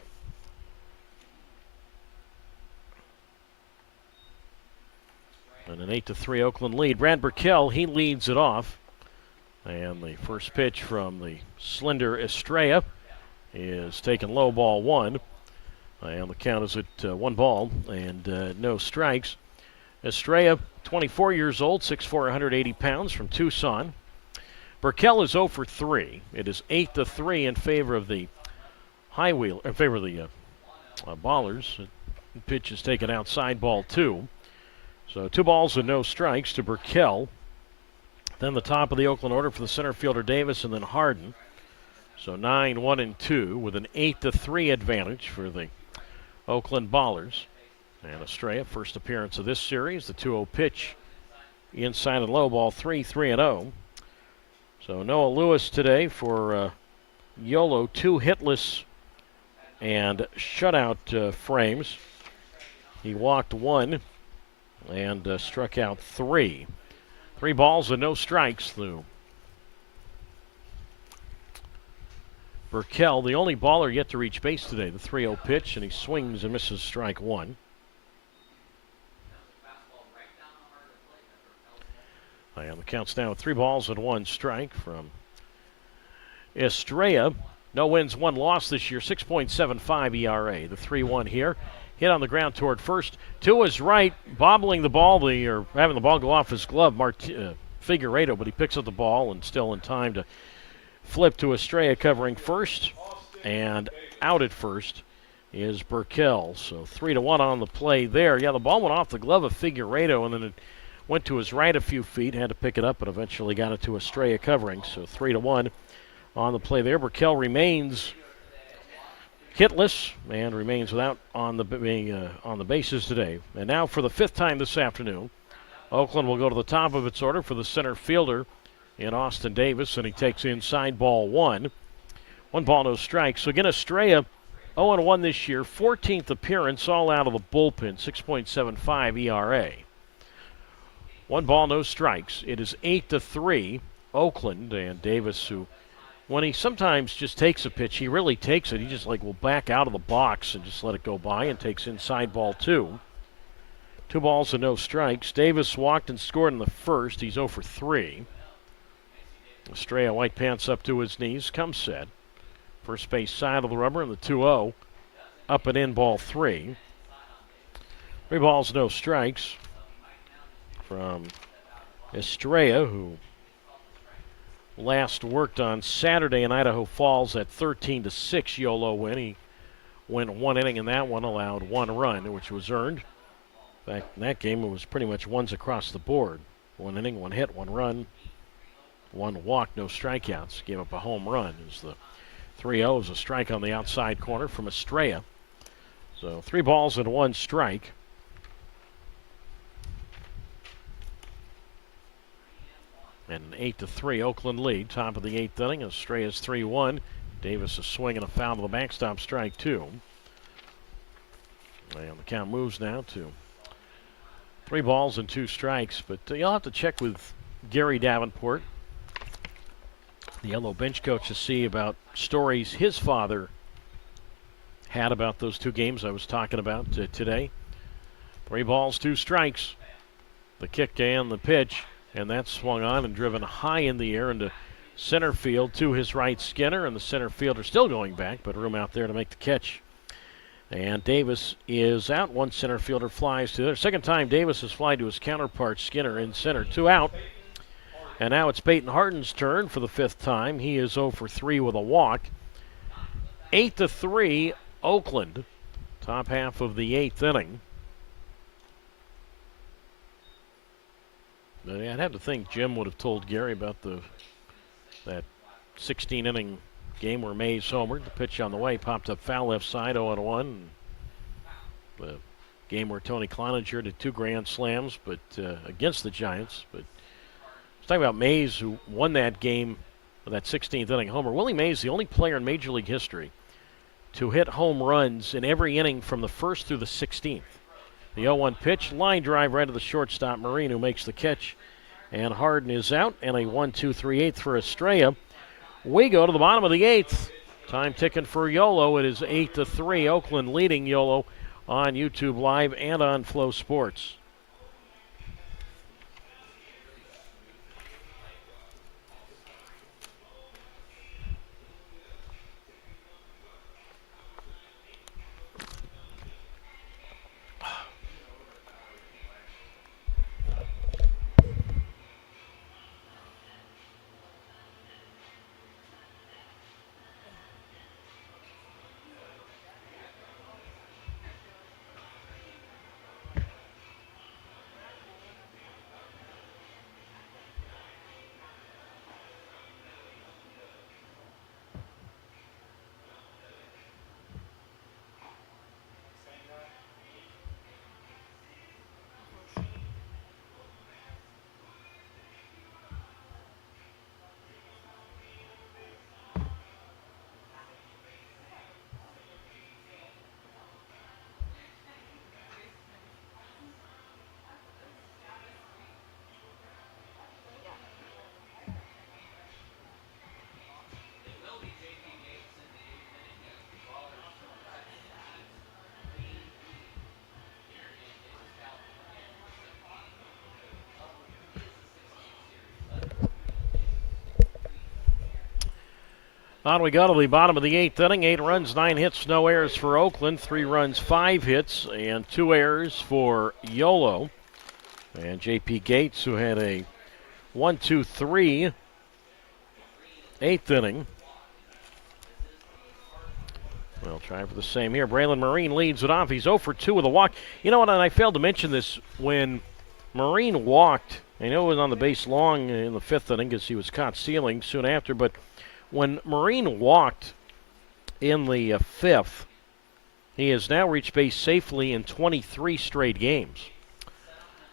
And an 8-3 Oakland lead. Brad Burkell, he leads it off. And the first pitch from the slender Estrella is taken low, ball one. And the count is at 1 ball and no strikes. Estrella, 24 years old, 6'4", 180 pounds, from Tucson. Burkell is 0 for 3. It is 8-3 in favor of the in favor of the Ballers. The pitch is taken outside, ball 2. So 2 balls and no strikes to Burkell. Then the top of the Oakland order for the center fielder Davis and then Harden. So 9, 1, and 2 with an 8-3 advantage for the Oakland Ballers. And Estrella, first appearance of this series, the 2-0 pitch inside and low, ball 3, 3-0. So Noah Lewis today for Yolo, 2 hitless and shutout frames. He walked 1 and struck out 3. 3 balls and no strikes through Burkell, the only baller yet to reach base today, the 3-0 pitch, and he swings and misses strike 1. And the count's now 3 balls and 1 strike from Estrella. No wins, 1 loss this year, 6.75 ERA. The 3-1 here. Hit on the ground toward first. To his right, bobbling the ball, or having the ball go off his glove, Figueiredo, but he picks up the ball and still in time to flip to Estrella covering first. And out at first is Burkell. So 3-1 on the play there. Yeah, the ball went off the glove of Figueiredo, and then it went to his right a few feet, had to pick it up, but eventually got it to Estrella covering. So 3-1 on the play there. Burkell remains hitless and remains without on the bases today. And now for the 5th time this afternoon, Oakland will go to the top of its order for the center fielder in Austin Davis, and he takes inside, ball 1. 1 ball, no strikes. So again, Estrella 0-1 this year, 14th appearance, all out of the bullpen, 6.75 ERA. 1 ball, no strikes. It is 8-3 Oakland, and Davis, who, when he sometimes just takes a pitch, he really takes it. He just will back out of the box and just let it go by, and takes inside, ball 2. 2 balls and no strikes. Davis walked and scored in the first. He's 0 for 3. Estrella, white pants up to his knees, comes set. First base side of the rubber, and the 2-0. Up and in, ball 3. 3 balls, no strikes from Estrella, who last worked on Saturday in Idaho Falls at 13-6 Yolo win. He went 1 inning in that one, allowed 1 run, which was earned. In fact, in that game, it was pretty much ones across the board. 1 inning, 1 hit, 1 run, 1 walk, no strikeouts. Gave up a home run. It was the 3-0 is a strike on the outside corner from Estrella. So 3 balls and 1 strike. And an 8-3 Oakland lead, top of the 8th inning. Estrella's 3-1. Davis is swinging a foul to the backstop, strike 2. And the count moves now to 3 balls and 2 strikes. But you'll have to check with Gary Davenport, the Yellow bench coach, to see about stories his father had about those 2 games I was talking about today. 3 balls, 2 strikes. The kick and the pitch. And that's swung on and driven high in the air into center field to his right, Skinner, and the center fielder still going back, but room out there to make the catch. And Davis is out. 1 center fielder flies to there. Second time Davis has flied to his counterpart, Skinner, in center. 2 out. And now it's Peyton Harden's turn for the 5th time. He is 0 for 3 with a walk. 8-3 Oakland, top half of the 8th inning. I'd have to think Jim would have told Gary about that 16-inning game where Mays homered. The pitch on the way popped up foul left side, 0-1. The game where Tony Cloninger did 2 grand slams, but against the Giants. But let's talk about Mays, who won that game with that 16th inning homer. Willie Mays, the only player in Major League history to hit home runs in every inning from the 1st through the 16th. The 0-1 pitch, line drive right to the shortstop, Marine, who makes the catch And Harden is out, and a 1-2-3-8 for Estrella. We go to the bottom of the 8th. Time ticking for Yolo. It is 8-3. Oakland leading Yolo on YouTube Live and on Flow Sports. On we go to the bottom of the 8th inning. 8 runs, 9 hits, no errors for Oakland. 3 runs, 5 hits, and 2 errors for Yolo. And J.P. Gates, who had a 1-2-3 8th inning. We'll try for the same here. Braylon Marine leads it off. He's 0 for 2 with a walk. You know what, and I failed to mention this. When Marine walked, I know he was on the base long in the 5th inning because he was caught stealing soon after, but when Marine walked in the 5th, he has now reached base safely in 23 straight games.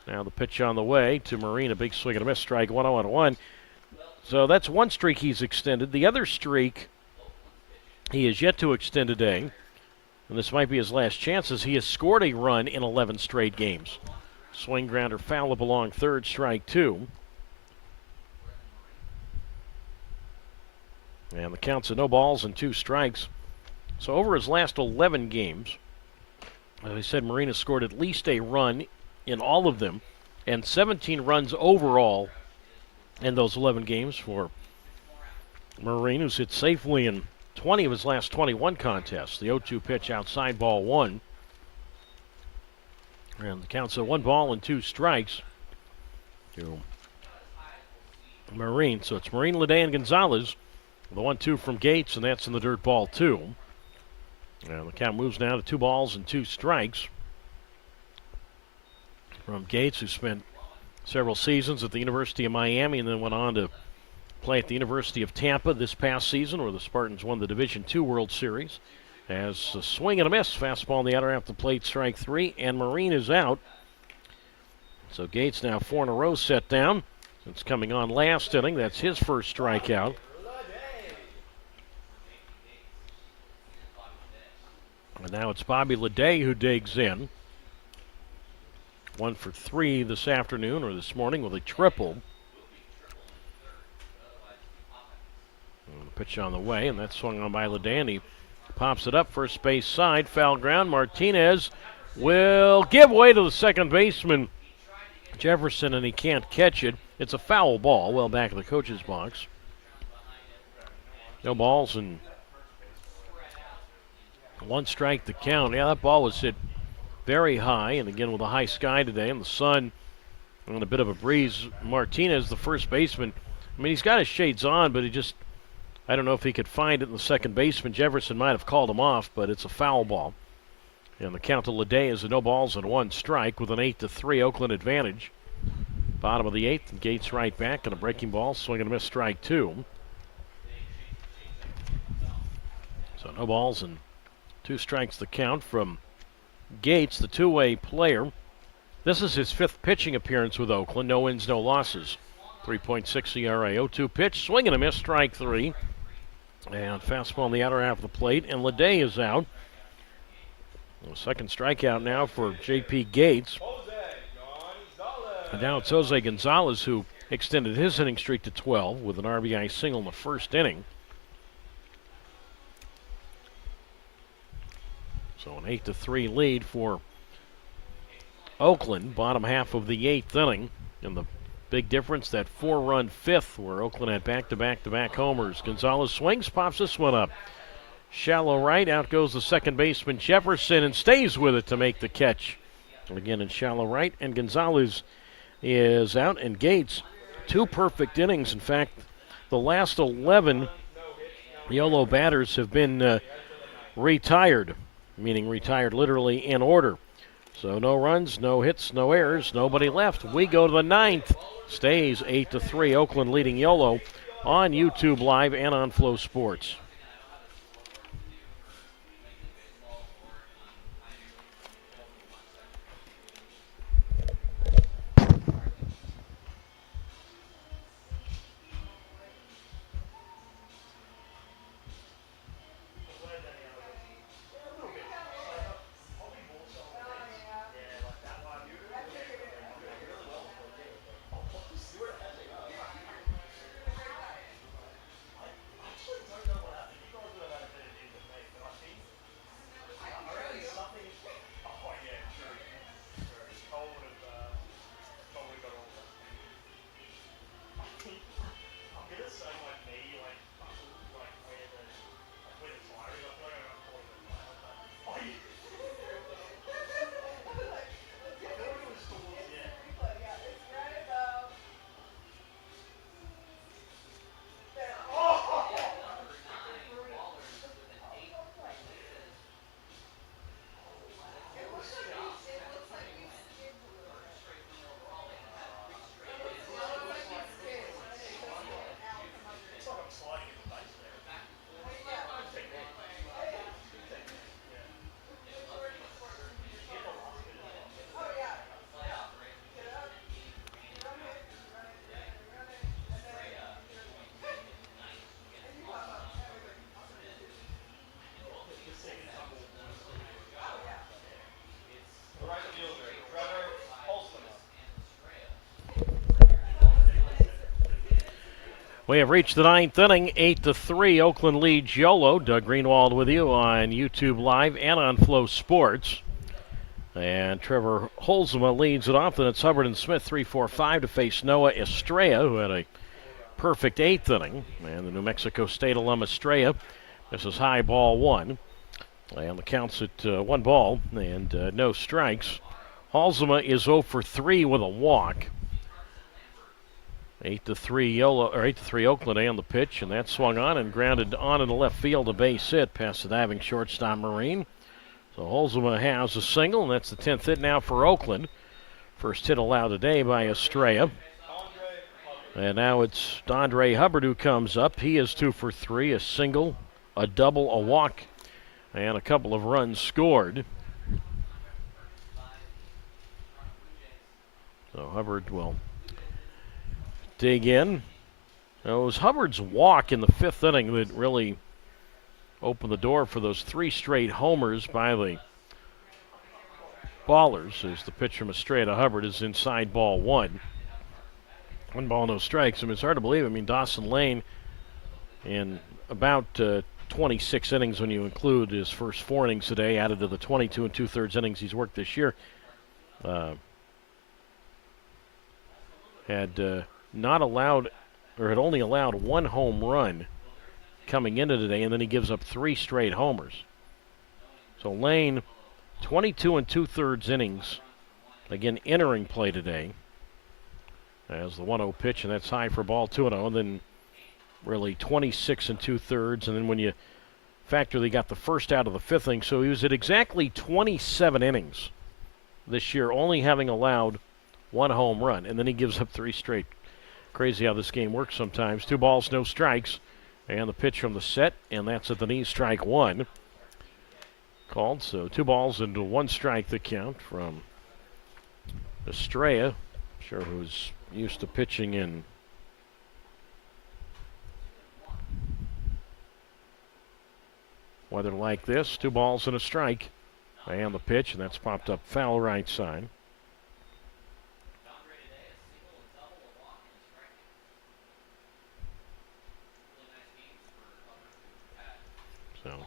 Now the pitch on the way to Marine, a big swing and a miss, strike 1-0-1. So that's one streak he's extended. The other streak he has yet to extend today, and this might be his last chance, as he has scored a run in 11 straight games. Swing grounder, foul up along third, strike 2. And the count's of no balls and 2 strikes. So over his last 11 games, as I said, Marine has scored at least a run in all of them, and 17 runs overall in those 11 games for Marine, who's hit safely in 20 of his last 21 contests. The 0-2 pitch outside, ball 1. And the count's of 1 ball and 2 strikes to Marine. So it's Marine, Leday, and Gonzalez. The 1-2 from Gates, and that's in the dirt, ball 2. And the count moves now to 2 balls and 2 strikes from Gates, who spent several seasons at the University of Miami and then went on to play at the University of Tampa this past season, where the Spartans won the Division II World Series. As a swing and a miss, fastball in the outer half of the plate, strike 3, and Marine is out. So Gates now 4 in a row set down. Since coming on last inning, that's his first strikeout. And now it's Bobby Leday who digs in. 1 for 3 this afternoon, or this morning, with a triple. And the pitch on the way, and that's swung on by Leday, and he pops it up first base side, foul ground. Martinez will give way to the second baseman, Jefferson, and he can't catch it. It's a foul ball, well back in the coach's box. No balls and 1 strike to count. Yeah, that ball was hit very high, and again with a high sky today and the sun and a bit of a breeze. Martinez, the first baseman, I mean, he's got his shades on, but I don't know if he could find it in the second baseman. Jefferson might have called him off, but it's a foul ball. And the count to Leday is a no balls and 1 strike with an 8-3 Oakland advantage. Bottom of the 8th, and Gates right back, and a breaking ball, swing and a miss, strike 2. So no balls and 2 strikes the count from Gates, the two-way player. This is his 5th pitching appearance with Oakland. No wins, no losses. 3.6 ERA. 0-2 pitch, swing and a miss, strike 3. And fastball on the outer half of the plate, and Leday is out. The second strikeout now for J.P. Gates. And now it's Jose Gonzalez, who extended his inning streak to 12 with an RBI single in the first inning. So an 8-3 lead for Oakland, bottom half of the 8th inning. And the big difference, that 4-run fifth where Oakland had back-to-back homers. Gonzalez swings, pops this one up. Shallow right, out goes the second baseman Jefferson and stays with it to make the catch. And again in shallow right, and Gonzalez is out, and Gates, 2 perfect innings. In fact, the last 11 Yolo batters have been retired, meaning retired literally in order. So no runs, no hits, no errors, nobody left. We go to the 9th. Stays 8-3. Oakland leading Yolo on YouTube Live and on Flow Sports. We have reached the 9th inning, 8-3. Oakland leads Yolo. Doug Greenwald with you on YouTube Live and on Flow Sports. And Trevor Holzema leads it off. Then it's Hubbard and Smith, 3-4-5 to face Noah Estrella, who had a perfect 8th inning. And the New Mexico State alum Estrella. This is high ball 1. And the count's at 1 ball and no strikes. Holzema is 0 for 3 with a walk. 8-3 Yolo, or 8-3 Oakland on the pitch, and that swung on and grounded on in the left field, a base hit past the diving shortstop Marine. So Holzema has a single, and that's the 10th hit now for Oakland. First hit allowed today by Estrella. And now it's Dondre Hubbard who comes up. He is 2 for 3, a single, a double, a walk, and a couple of runs scored. So Hubbard will dig in. It was Hubbard's walk in the 5th inning that really opened the door for those 3 straight homers by the Ballers, as the pitch from Estrella to Hubbard is inside ball 1. 1 ball, no strikes. I mean, it's hard to believe. I mean, Dawson Lane in about 26 innings when you include his first 4 innings today, added to the 22 2/3 innings he's worked this year, had not allowed, or had only allowed 1 home run coming into today, and then he gives up 3 straight homers. So Lane, 22 2/3 innings, again entering play today, as the 1-0 pitch, and that's high for ball 2-0, and then really 26 2/3, and then when you factor they got the first out of the 5th inning, so he was at exactly 27 innings this year, only having allowed 1 home run, and then he gives up 3 straight. Crazy how this game works sometimes. 2 balls, no strikes, and the pitch from the set, and that's at the knee, strike 1. Called, so 2 balls and 1 strike the count from Estrella. Sure, who's used to pitching in weather like this. 2 balls and a strike, and the pitch, and that's popped up foul right side.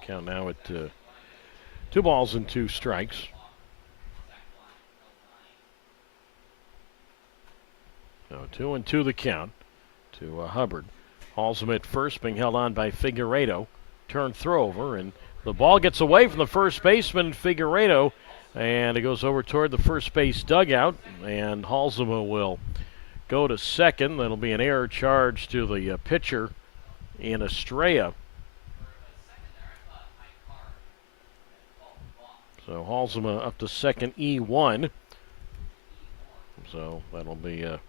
count now at 2 balls and 2 strikes. So 2-2 the count to Hubbard. Halsem at first, being held on by Figueredo. Turn throw over, and the ball gets away from the first baseman, Figueredo, and it goes over toward the first base dugout, and Halsema will go to second. That'll be an error charge to the pitcher in Estrella. So Halsema up to second, E1. So that'll be a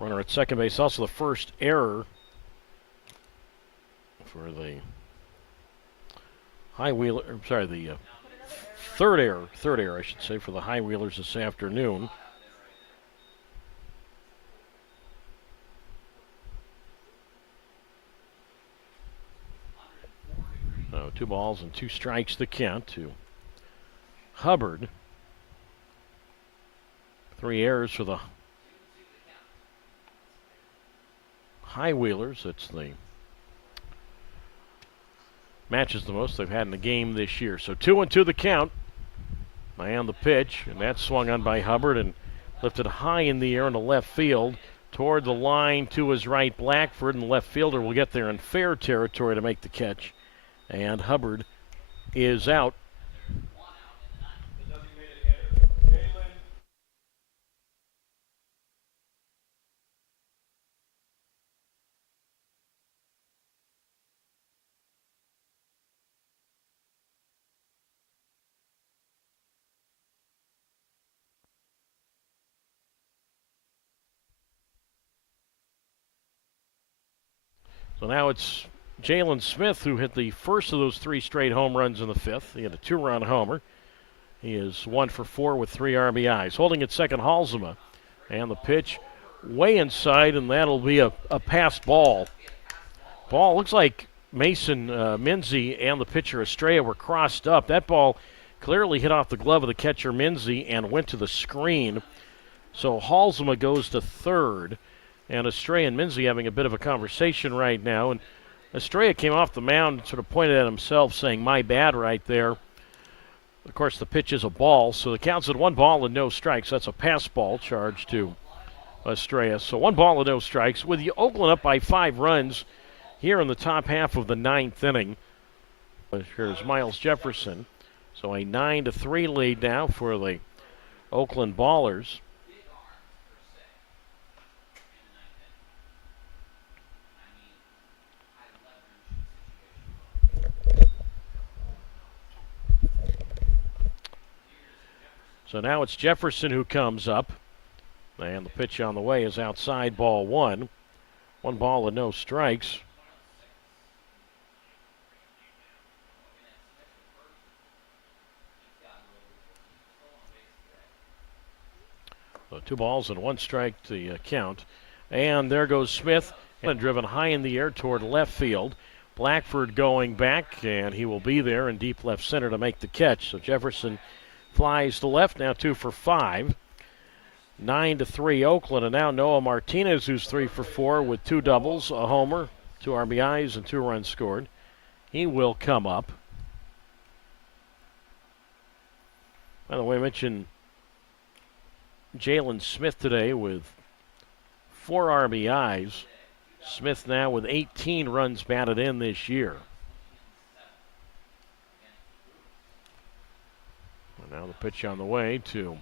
runner at second base. Also the first error for the High Wheeler, the third error, I should say, for the High Wheelers this afternoon. So 2 balls and 2 strikes the count to Hubbard. 3 errors for the High Wheelers. It's the matches the most they've had in the game this year. So 2-2 the count. And the pitch, and that's swung on by Hubbard and lifted high in the air into left field. Toward the line to his right, Blackford, and the left fielder will get there in fair territory to make the catch. And Hubbard is out. The designated hitter, Jalen. So now it's Jalen Smith who hit the first of those 3 straight home runs in the 5th. He had a 2-run homer. He is 1 for 4 with 3 RBIs. Holding at second, Halsema. And the pitch way inside, and that'll be a passed ball. Ball looks like Mason Minzy and the pitcher Estrella were crossed up. That ball clearly hit off the glove of the catcher Minzy and went to the screen. So Halsema goes to third. And Estrella and Minzy having a bit of a conversation right now. And Estrella came off the mound and sort of pointed at himself, saying, "My bad," right there. Of course, the pitch is a ball, so the count's at 1 ball and no strikes. That's a pass ball charge to Estrella. So 1 ball and no strikes, with the Oakland up by 5 runs here in the top half of the 9th inning. Here's Miles Jefferson. So a 9-3 lead now for the Oakland Ballers. So now it's Jefferson who comes up. And the pitch on the way is outside, ball 1. 1 ball and no strikes. So 2 balls and 1 strike to the count. And there goes Smith, and driven high in the air toward left field. Blackford going back, and he will be there in deep left center to make the catch. So Jefferson flies to left, now 2 for 5. 9-3 Oakland, and now Noah Martinez, who's 3 for 4 with 2 doubles, a homer, 2 RBIs, and 2 runs scored. He will come up. By the way, I mentioned Jalen Smith today with 4 RBIs. Smith now with 18 runs batted in this year. And now the pitch on the way to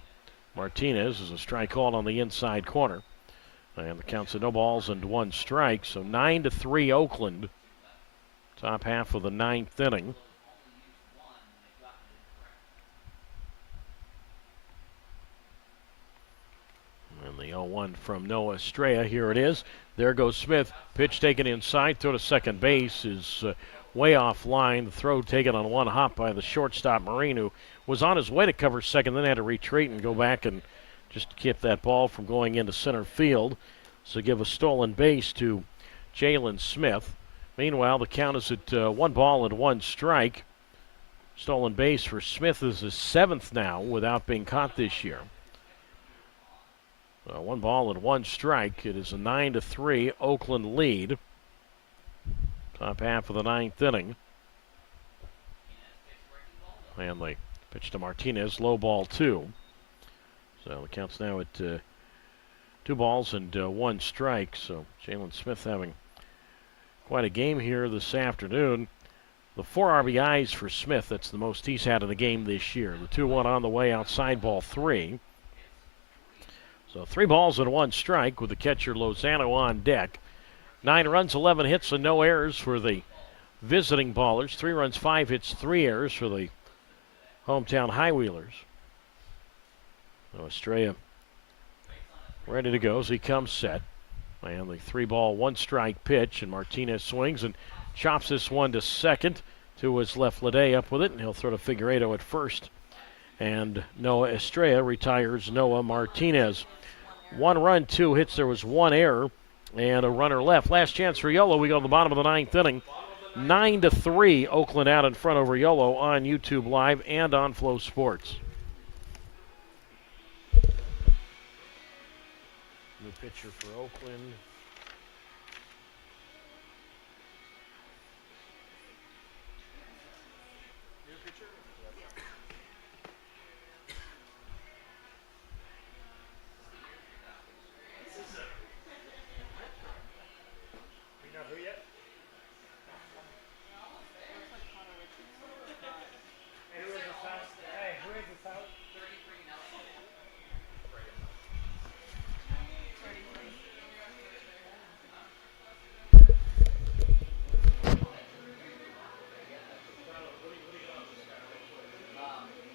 Martinez is a strike called on the inside corner. And the count's at no balls and 1 strike. So 9-3 Oakland. Top half of the 9th inning. And the 0-1 from Noah Estrella. Here it is. There goes Smith. Pitch taken inside. Throw to second base is way offline. The throw taken on 1 hop by the shortstop Marine, who was on his way to cover second, then had to retreat and go back and just keep that ball from going into center field. So give a stolen base to Jalen Smith. Meanwhile, the count is at 1 ball and 1 strike. Stolen base for Smith is his 7th now without being caught this year. 1 ball and 1 strike. It is a 9-3 Oakland lead. top half of the ninth inning. And they pitch to Martinez, low ball 2. So the count's now at 2 balls and 1 strike. So Jalen Smith having quite a game here this afternoon. The 4 RBIs for Smith, that's the most he's had in a game this year. The 2-1 on the way, outside ball 3. So 3 balls and 1 strike with the catcher Lozano on deck. 9 runs, 11 hits, and no errors for the visiting Ballers. 3 runs, 5 hits, 3 errors for the hometown High Wheelers. So Estrella ready to go as he comes set. And the 3-ball, 1 strike pitch, and Martinez swings and chops this one to second. To his left, Lede up with it, and he'll throw to Figueredo at first. And Noah Estrella retires Noah Martinez. 1 run, 2 hits. There was 1 error and a runner left. Last chance for Yolo. We go to the bottom of the ninth inning. 9-3, Oakland out in front over Yolo on YouTube Live and on Flow Sports. New pitcher for Oakland. We know who yet? Hey, who is this house? Hey, who is this house? 33 Nelson.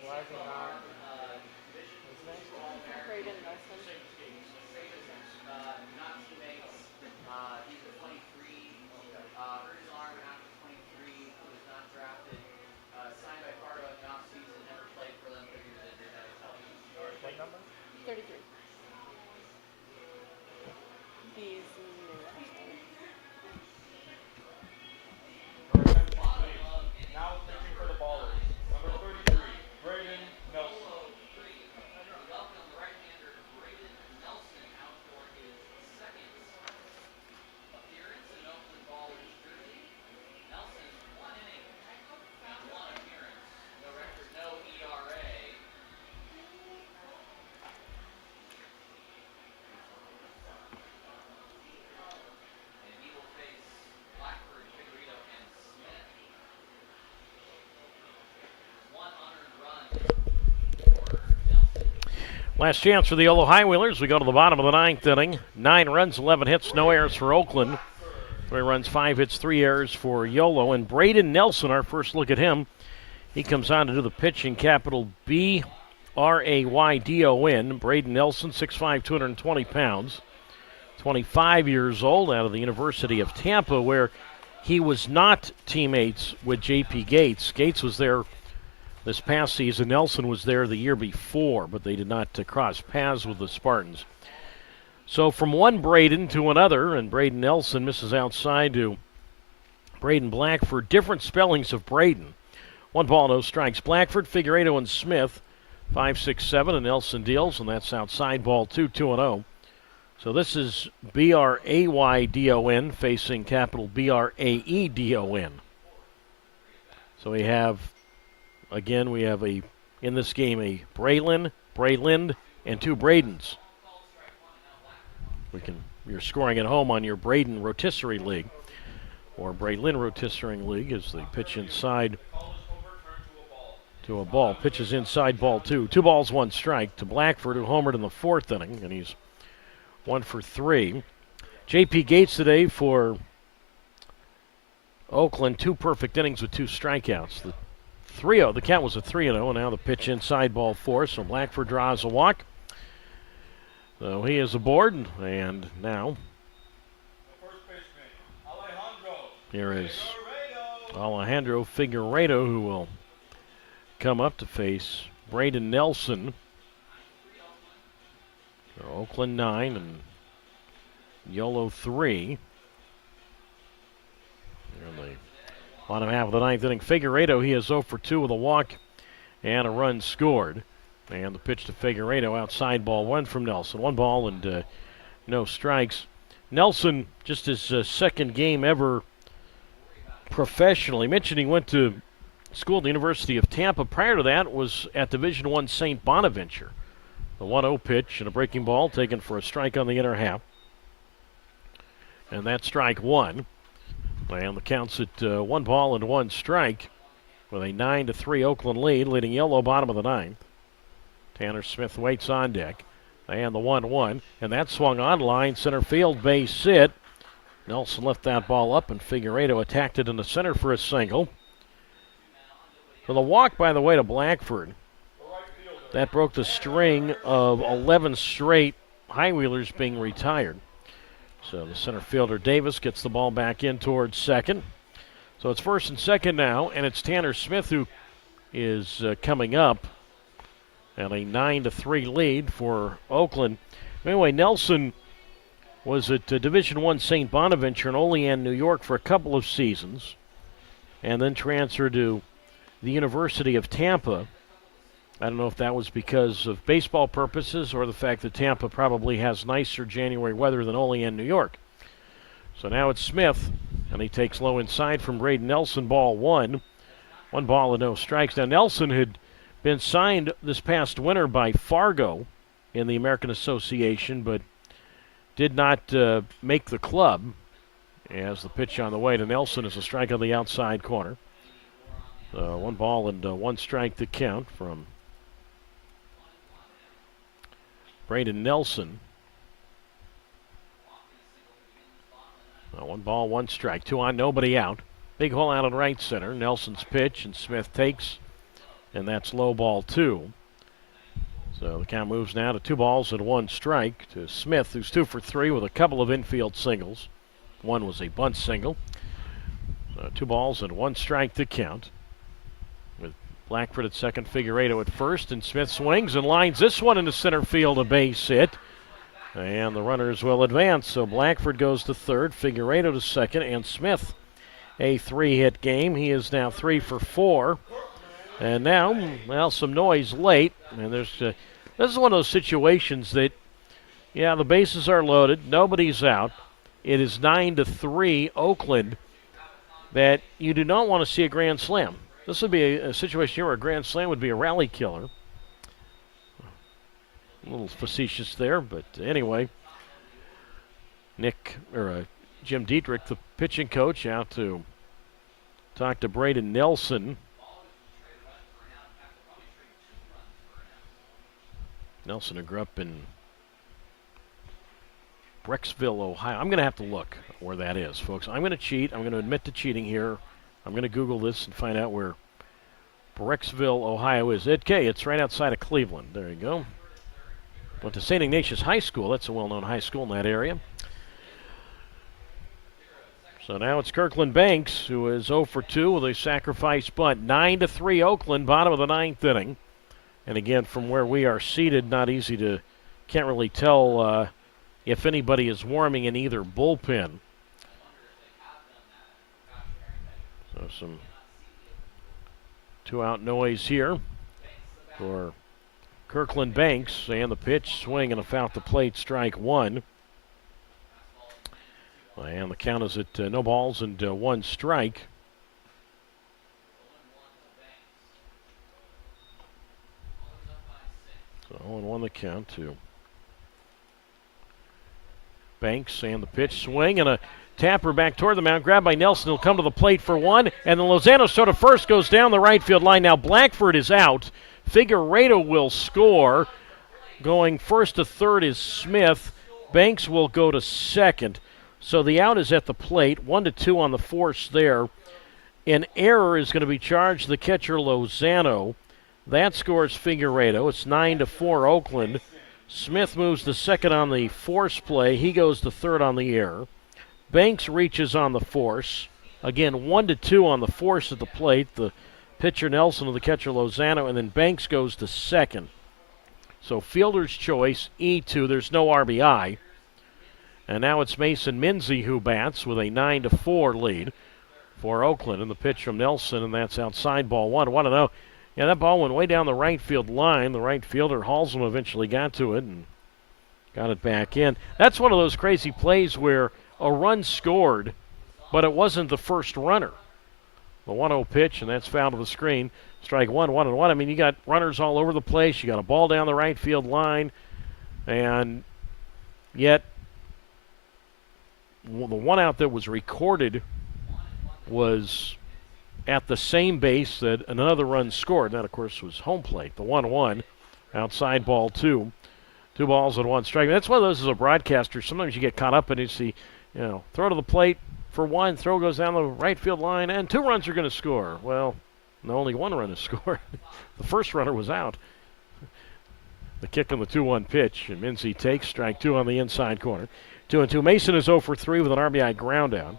Why is he not? What's his name? Braden Nelson. Not teammates. He's a 23. Hurt his arm after 23. Was not drafted. Signed by Pardo in the offseason. Never played for them. But he was injured. That was healthy. What number? 33. These new actually. Now pitching for the Ballers. Number 33, Braden Nelson. We welcome right-hander Braden Nelson out for his second appearance in Oakland Ballers jersey. Nelson, 1 inning, 1 appearance. No record, no ERA. And he will face Blackford, Figueredo, and Smith. 1 unearned run for Nelson. Last chance for the Yolo High Wheelers. We go to the bottom of the ninth inning. 9 runs, 11 hits, no errors for Oakland. 3 runs, 5 hits, 3 errors for Yolo. And Braden Nelson, our first look at him. He comes on to do the pitching, capital B-R-A-Y-D-O-N. Braden Nelson, 6'5", 220 pounds. 25 years old, out of the University of Tampa, where he was not teammates with J.P. Gates. Gates was there this past season. Nelson was there the year before, but they did not cross paths with the Spartans. So from one Braden to another, and Braden Nelson misses outside to Braden Blackford. Different spellings of Braden. 1 ball, no strikes. Blackford, Figueredo, and Smith. 5, 6, 7, and Nelson deals, and that's outside ball 2, 2-0. So this is B-R-A-Y-D-O-N facing capital B-R-A-E-D-O-N. So we have in this game, a Braylon, and 2 Bradens. You're scoring at home on your Braden Rotisserie League, or Braylon Rotisserie League, as they pitch inside to a ball. Pitches inside ball 2. 2 balls, 1 strike to Blackford, who homered in the 4th inning, and he's 1 for 3. J.P. Gates today for Oakland, 2 perfect innings with 2 strikeouts. The count was a 3-0, and now the pitch inside ball 4, so Blackford draws a walk. So he is aboard, and now The first baseman, Alejandro. here is Figueredo. Alejandro Figueredo, who will come up to face Braden Nelson. So Oakland 9 and Yolo 3. In the bottom half of the ninth inning, Figueredo, he is 0 for 2 with a walk and a run scored. And the pitch to Figueredo, outside ball 1 from Nelson. 1 ball and no strikes. Nelson, just his second game ever professionally. Mentioned he went to school at the University of Tampa. Prior to that was at Division I St. Bonaventure. The 1-0 pitch and a breaking ball taken for a strike on the inner half. And that's strike one. And the count's at 1 ball and 1 strike with a 9-3 Oakland lead, leading Yolo bottom of the ninth. Tanner Smith waits on deck. And the 1-1. And that swung on line, center field, base hit. Nelson left that ball up, and Figueiredo attacked it in the center for a single. For the walk, by the way, to Blackford. That broke the string of 11 straight high-wheelers being retired. So the center fielder Davis gets the ball back in towards second. So it's first and second now, and it's Tanner Smith who is coming up. And a 9-3 lead for Oakland. Anyway, Nelson was at Division I St. Bonaventure in Olean, New York for a couple of seasons, and then transferred to the University of Tampa. I don't know if that was because of baseball purposes or the fact that Tampa probably has nicer January weather than Olean, New York. So now it's Smith, and he takes low inside from Braden Nelson, ball one. 1 ball and no strikes. Now Nelson had been signed this past winter by Fargo in the American Association, but did not make the club. As the pitch on the way to Nelson is a strike on the outside corner. 1 ball and 1 strike to count from Braden Nelson. 1 ball, 1 strike. 2 on, nobody out. Big hole out in right center. Nelson's pitch, and Smith takes, and that's low ball 2. So the count moves now to 2 balls and 1 strike to Smith, who's 2 for 3 with a couple of infield singles. One was a bunt single. 2 balls and 1 strike to count. With Blackford at second, Figueiredo at first, and Smith swings and lines this one into center field, a base hit. And the runners will advance. So Blackford goes to third, Figueiredo to second, and Smith a 3-hit game. He is now 3 for 4. And now, well, some noise late. And there's this is one of those situations that, yeah, the bases are loaded, nobody's out. It is 9-3 Oakland that you do not want to see a grand slam. This would be a situation here where a grand slam would be a rally killer. A little facetious there, but anyway. Jim Dietrich, the pitching coach, out to talk to Braden Nelson. Nelson, who grew up in Brecksville, Ohio. I'm going to have to look where that is, folks. I'm going to cheat. I'm going to admit to cheating here. I'm going to Google this and find out where Brecksville, Ohio is. Okay, it's right outside of Cleveland. There you go. Went to St. Ignatius High School. That's a well-known high school in that area. So now it's Kirkland Banks, who is 0 for 2 with a sacrifice bunt. 9-3 Oakland, bottom of the ninth inning. And again, from where we are seated, not easy to, can't really tell if anybody is warming in either bullpen. So some 2-out noise here for Kirkland Banks, and the pitch, swing and a foul at the plate, strike 1. And the count is at no balls and 1 strike. So 0-1 the count to Banks, and the pitch, swing and a tapper back toward the mound, grabbed by Nelson. He'll come to the plate for 1, and the Lozano throw to first goes down the right field line. Now Blackford is out. Figueiredo will score. Going first to third is Smith. Banks will go to second. So the out is at the plate. 1-2 on the force there. An error is going to be charged to the catcher Lozano. That scores Figueiredo. It's 9-4 Oakland. Smith moves to second on the force play. He goes to third on the error. Banks reaches on the force. Again, 1-2 on the force at the plate. The pitcher Nelson to the catcher Lozano, and then Banks goes to second. So fielder's choice, E2. There's no RBI. And now it's Mason Minzy who bats with a 9-4 lead for Oakland. And the pitch from Nelson, and that's outside, ball 1. 1-0. Yeah, that ball went way down the right field line. The right fielder, Halsem, eventually got to it and got it back in. That's one of those crazy plays where a run scored, but it wasn't the first runner. The 1-0 pitch, and that's foul to the screen. Strike one, 1-1. I mean, you got runners all over the place. You got a ball down the right field line, and yet the one out that was recorded was at the same base that another run scored. That, of course, was home plate. The 1-1, outside ball 2. 2 balls and 1 strike. That's one of those as a broadcaster. Sometimes you get caught up and you see, throw to the plate for 1, throw goes down the right field line, and 2 runs are going to score. Well, only 1 run is scored. The first runner was out. The kick on the 2-1 pitch, and Minzy takes strike 2 on the inside corner. 2-2. Mason is 0 for 3 with an RBI ground out.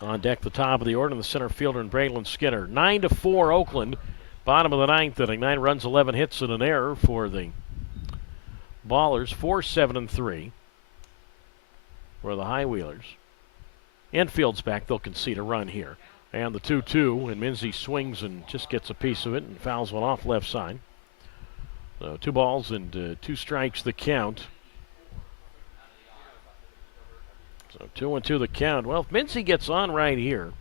On deck, the top of the order, the center fielder and Braylon Skinner. 9-4 Oakland, bottom of the 9th inning. 9 runs, 11 hits, and an error for the Ballers. 4-7-3 for the High Wheelers. Infield's back. They'll concede a run here. And the 2-2, and Minzy swings and just gets a piece of it and fouls one off left side. So 2 balls and 2 strikes the count. So 2-2 the count. Well, if Minzy gets on right here,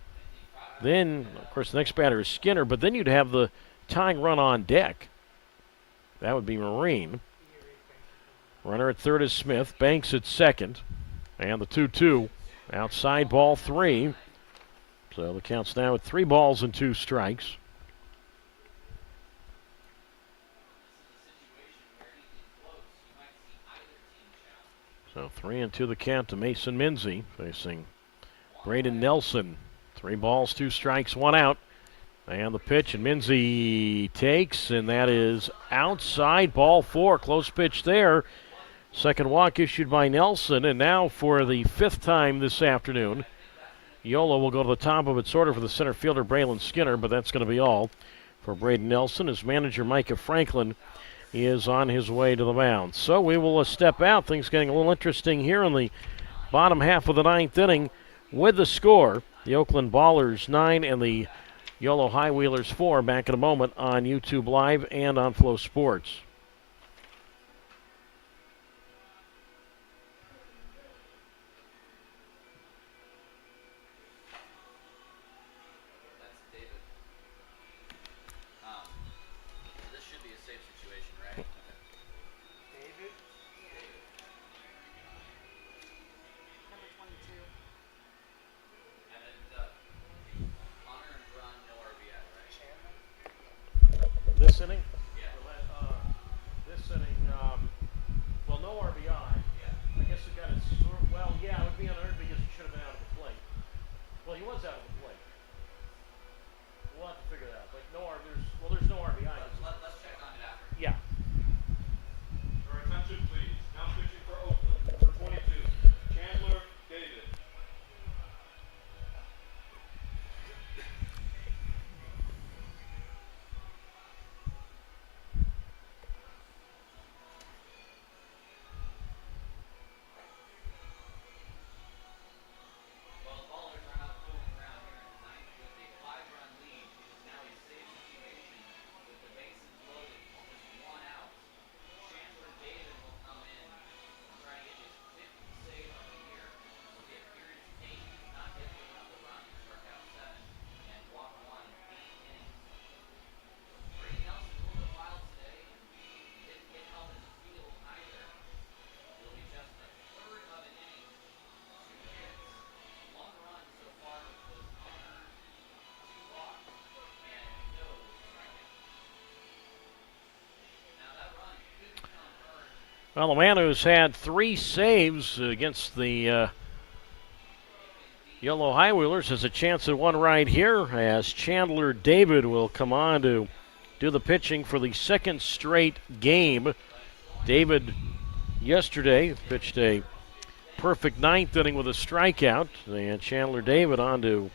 then, of course, the next batter is Skinner, but then you'd have the tying run on deck. That would be Marine. Runner at third is Smith. Banks at second. And the 2-2, outside ball 3. So the count's now at 3 balls and 2 strikes. So 3-2 the count to Mason Minzy facing Braden Nelson. 3 balls, 2 strikes, 1 out. And the pitch, and Minzy takes, and that is outside ball 4. Close pitch there. Second walk issued by Nelson, and now for the 5th time this afternoon, Yolo will go to the top of its order for the center fielder, Braylon Skinner, but that's going to be all for Braden Nelson. His manager, Micah Franklin, is on his way to the mound. So we will step out. Things getting a little interesting here in the bottom half of the 9th inning with the score. The Oakland Ballers 9 and the Yolo High Wheelers 4. Back in a moment on YouTube Live and on Flow Sports. This inning? Yeah. This inning, well, no RBI. Yeah. I guess it got it well, yeah, it would be unearned because he should have been out of the plate. Well, he was out of the plate. We'll have to figure that out. But there's no RBI. Let's check on it after. Yeah. Your attention, please. Now pitching for Oakland, number 22, Chandler David. Well, the Ballers are not fooling around here in the 9th with a 5-run lead. It is now a safe situation with the bases loaded, just 1 out. Chandler David will come in and try to get his 50th save of the year. Will be appearance 8. He's not yet given up a run. He struck out 7 and walked 1 in 8 innings. Brady Nelson a little bit wild today, and he didn't get help in the field either. It'll be just a third of an inning. 2 hits, 1 run so far was unearned, 2 walks, and no strikeouts. Now that run could become earned. Well, the man who's had 3 saves against the Yolo High Wheelers has a chance at one right here as Chandler David will come on to do the pitching for the 2nd straight game. David yesterday pitched a perfect 9th inning with a strikeout, and Chandler David on to,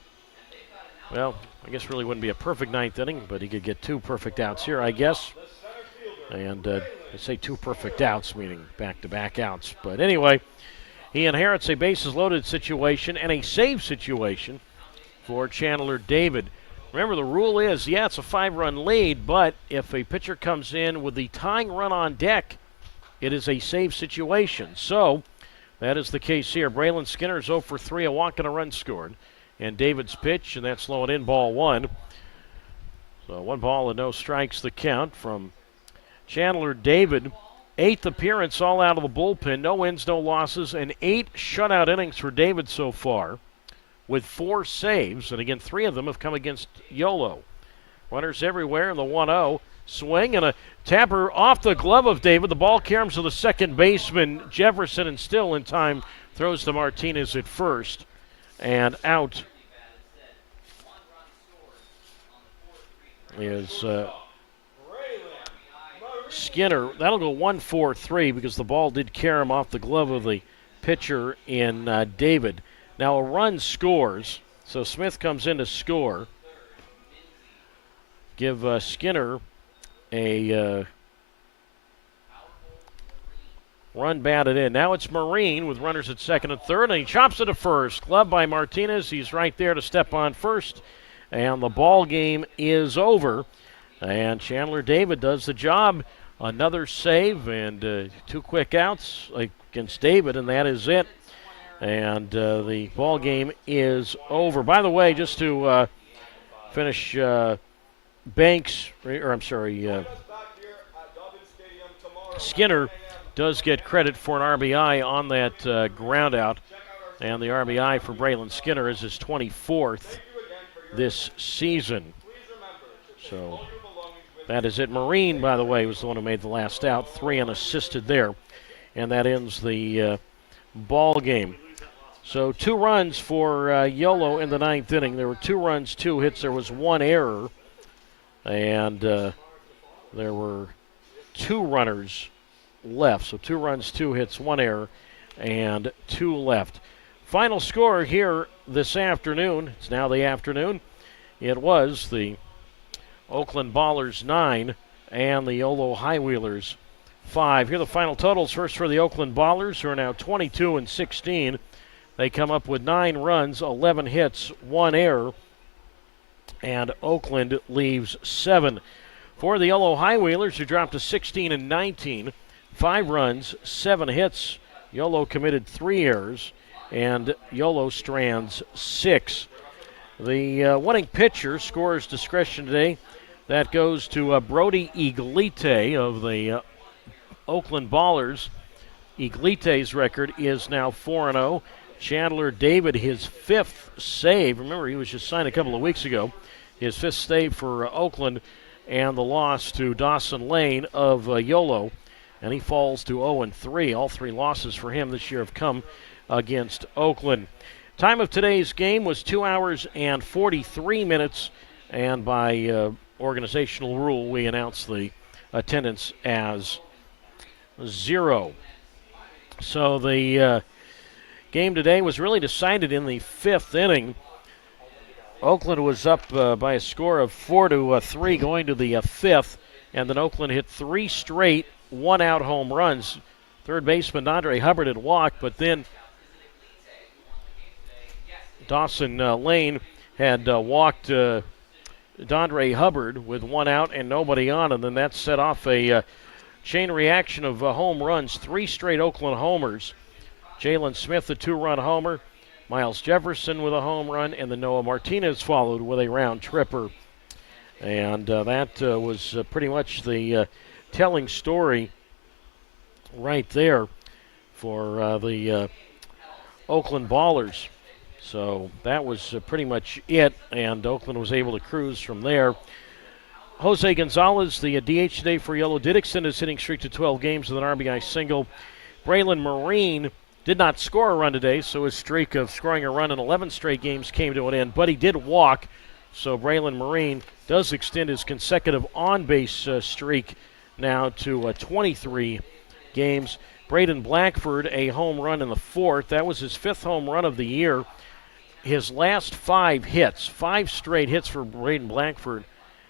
well, I guess really wouldn't be a perfect 9th inning, but he could get 2 perfect outs here, I guess. And I say 2 perfect outs, meaning back-to-back outs. But anyway, he inherits a bases-loaded situation and a save situation for Chandler David. Remember, the rule is, yeah, it's a 5-run lead, but if a pitcher comes in with the tying run on deck, it is a save situation. So that is the case here. Braylon Skinner is 0 for 3, a walk and a run scored. And David's pitch, and that's low and in, ball one. So 1 ball and no strikes the count from Chandler David. 8th appearance all out of the bullpen. No wins, no losses, and 8 shutout innings for David so far with 4 saves. And again, 3 of them have come against Yolo. Runners everywhere in the 1-0. Swing and a tapper off the glove of David. The ball caroms to the second baseman, Jefferson, and still in time throws to Martinez at first. And out is Skinner. That'll go 1-4-3 because the ball did carom off the glove of the pitcher in David. Now a run scores, so Smith comes in to score. Give Skinner a run batted in. Now it's Marine with runners at second and third, and he chops it to first. Glove by Martinez. He's right there to step on first, and the ball game is over. And Chandler David does the job. Another save and 2 quick outs against David, and that is it. And the ball game is over. By the way, just to finish, Skinner does get credit for an RBI on that ground out. And the RBI for Braylon Skinner is his 24th this season. So that is it. Marine, by the way, was the one who made the last out. 3 unassisted there. And that ends the ball game. So 2 runs for Yolo in the 9th inning. There were 2 runs, 2 hits. There was 1 error. And there were 2 runners left. So 2 runs, 2 hits, 1 error, and 2 left. Final score here this afternoon. It's now the afternoon. It was the Oakland Ballers 9 and the Yolo Highwheelers 5. Here are the final totals. First for the Oakland Ballers, who are now 22-16. They come up with 9 runs, 11 hits, 1 error, and Oakland leaves 7. For the Yolo Highwheelers, who dropped to 16-19, 5 runs, 7 hits. Yolo committed 3 errors, and Yolo strands 6. The winning pitcher scores discretion today. That goes to Brody Iglite of the Oakland Ballers. Iglite's record is now 4-0. Chandler David, his 5th save. Remember, he was just signed a couple of weeks ago. His 5th save for Oakland, and the loss to Dawson Lane of Yolo. And he falls to 0-3. All 3 losses for him this year have come against Oakland. Time of today's game was 2 hours and 43 minutes. And by organizational rule, we announce the attendance as 0. So the game today was really decided in the 5th inning. Oakland was up by a score of 4-3 going to the 5th, and then Oakland hit 3 straight 1-out home runs. Third baseman Andre Hubbard had walked, but then Dawson Lane had walked Dondre Hubbard with 1 out and nobody on, and then that set off a chain reaction of home runs. 3 straight Oakland homers. Jalen Smith, a 2-run homer. Miles Jefferson with a home run, and then Noah Martinez followed with a round tripper. And that was pretty much the telling story right there for the Oakland Ballers. So that was pretty much it, and Oakland was able to cruise from there. Jose Gonzalez, the DH today for Yolo, did extend his hitting streak to 12 games with an RBI single. Braylon Marine did not score a run today, so his streak of scoring a run in 11 straight games came to an end, but he did walk. So Braylon Marine does extend his consecutive on-base streak now to 23 games. Braden Blackford, a home run in the 4th. That was his 5th home run of the year. His last 5 hits, 5 straight hits for Braden Blackford,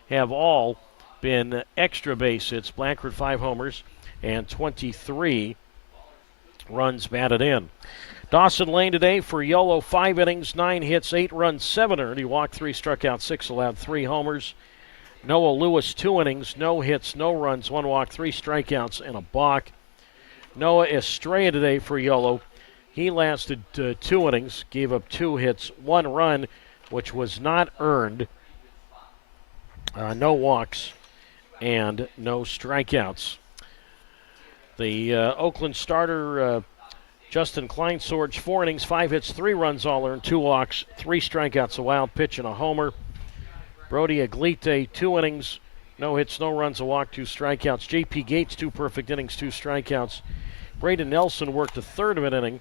have all been extra base hits. Blackford 5 homers and 23 runs batted in. Dawson Lane today for Yolo, 5 innings, 9 hits, 8 runs, 7 earned. He walked 3, struck out 6, allowed 3 homers. Noah Lewis, 2 innings, no hits, no runs, 1 walk, 3 strikeouts, and a balk. Noah Estrella today for Yolo, He lasted 2 innings, gave up 2 hits, 1 run, which was not earned, no walks, and no strikeouts. The Oakland starter, Justin Kleinsorge, 4 innings, 5 hits, 3 runs, all earned, 2 walks, 3 strikeouts, a wild pitch, and a homer. Brody Aglite, 2 innings, no hits, no runs, a walk, 2 strikeouts. J.P. Gates, 2 perfect innings, 2 strikeouts. Braden Nelson worked a third of an inning,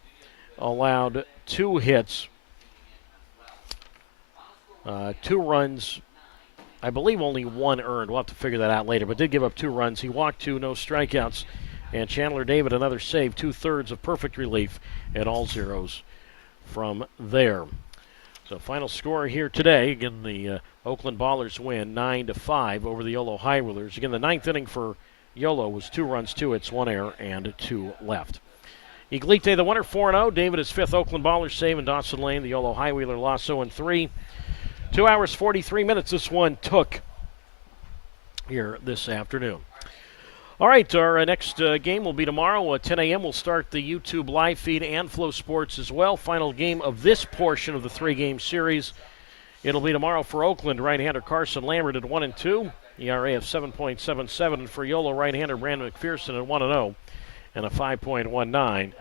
allowed 2 hits, 2 runs, I believe only 1 earned. We'll have to figure that out later, but did give up 2 runs. He walked 2, no strikeouts. And Chandler David, another save, 2/3 of perfect relief, and all zeros from there. So final score here today, again, the Oakland Ballers win 9-5 over the Yolo High Wheelers. Again, the 9th inning for Yolo was 2 runs, 2 hits, 1 error, and 2 left. Iglite, the winner, 4-0. David, his 5th Oakland Ballers save in Dawson Lane. The Yolo High Wheeler lost 0-3. 2 hours, 43 minutes this one took here this afternoon. All right, our next game will be tomorrow at 10 a.m. We'll start the YouTube live feed and Flow Sports as well. Final game of this portion of the 3-game series. It'll be tomorrow for Oakland. Right-hander Carson Lambert at 1-2. ERA of 7.77. And for Yolo, right-hander Brandon McPherson at 1-0. And a 5.19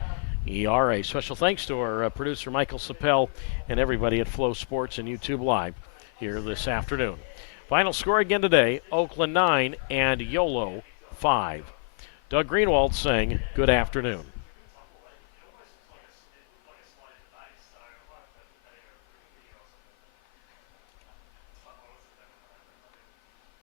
ERA. Special thanks to our producer Michael Sapel and everybody at Flow Sports and YouTube Live here this afternoon. Final score again today, Oakland 9 and Yolo 5. Doug Greenwald saying good afternoon.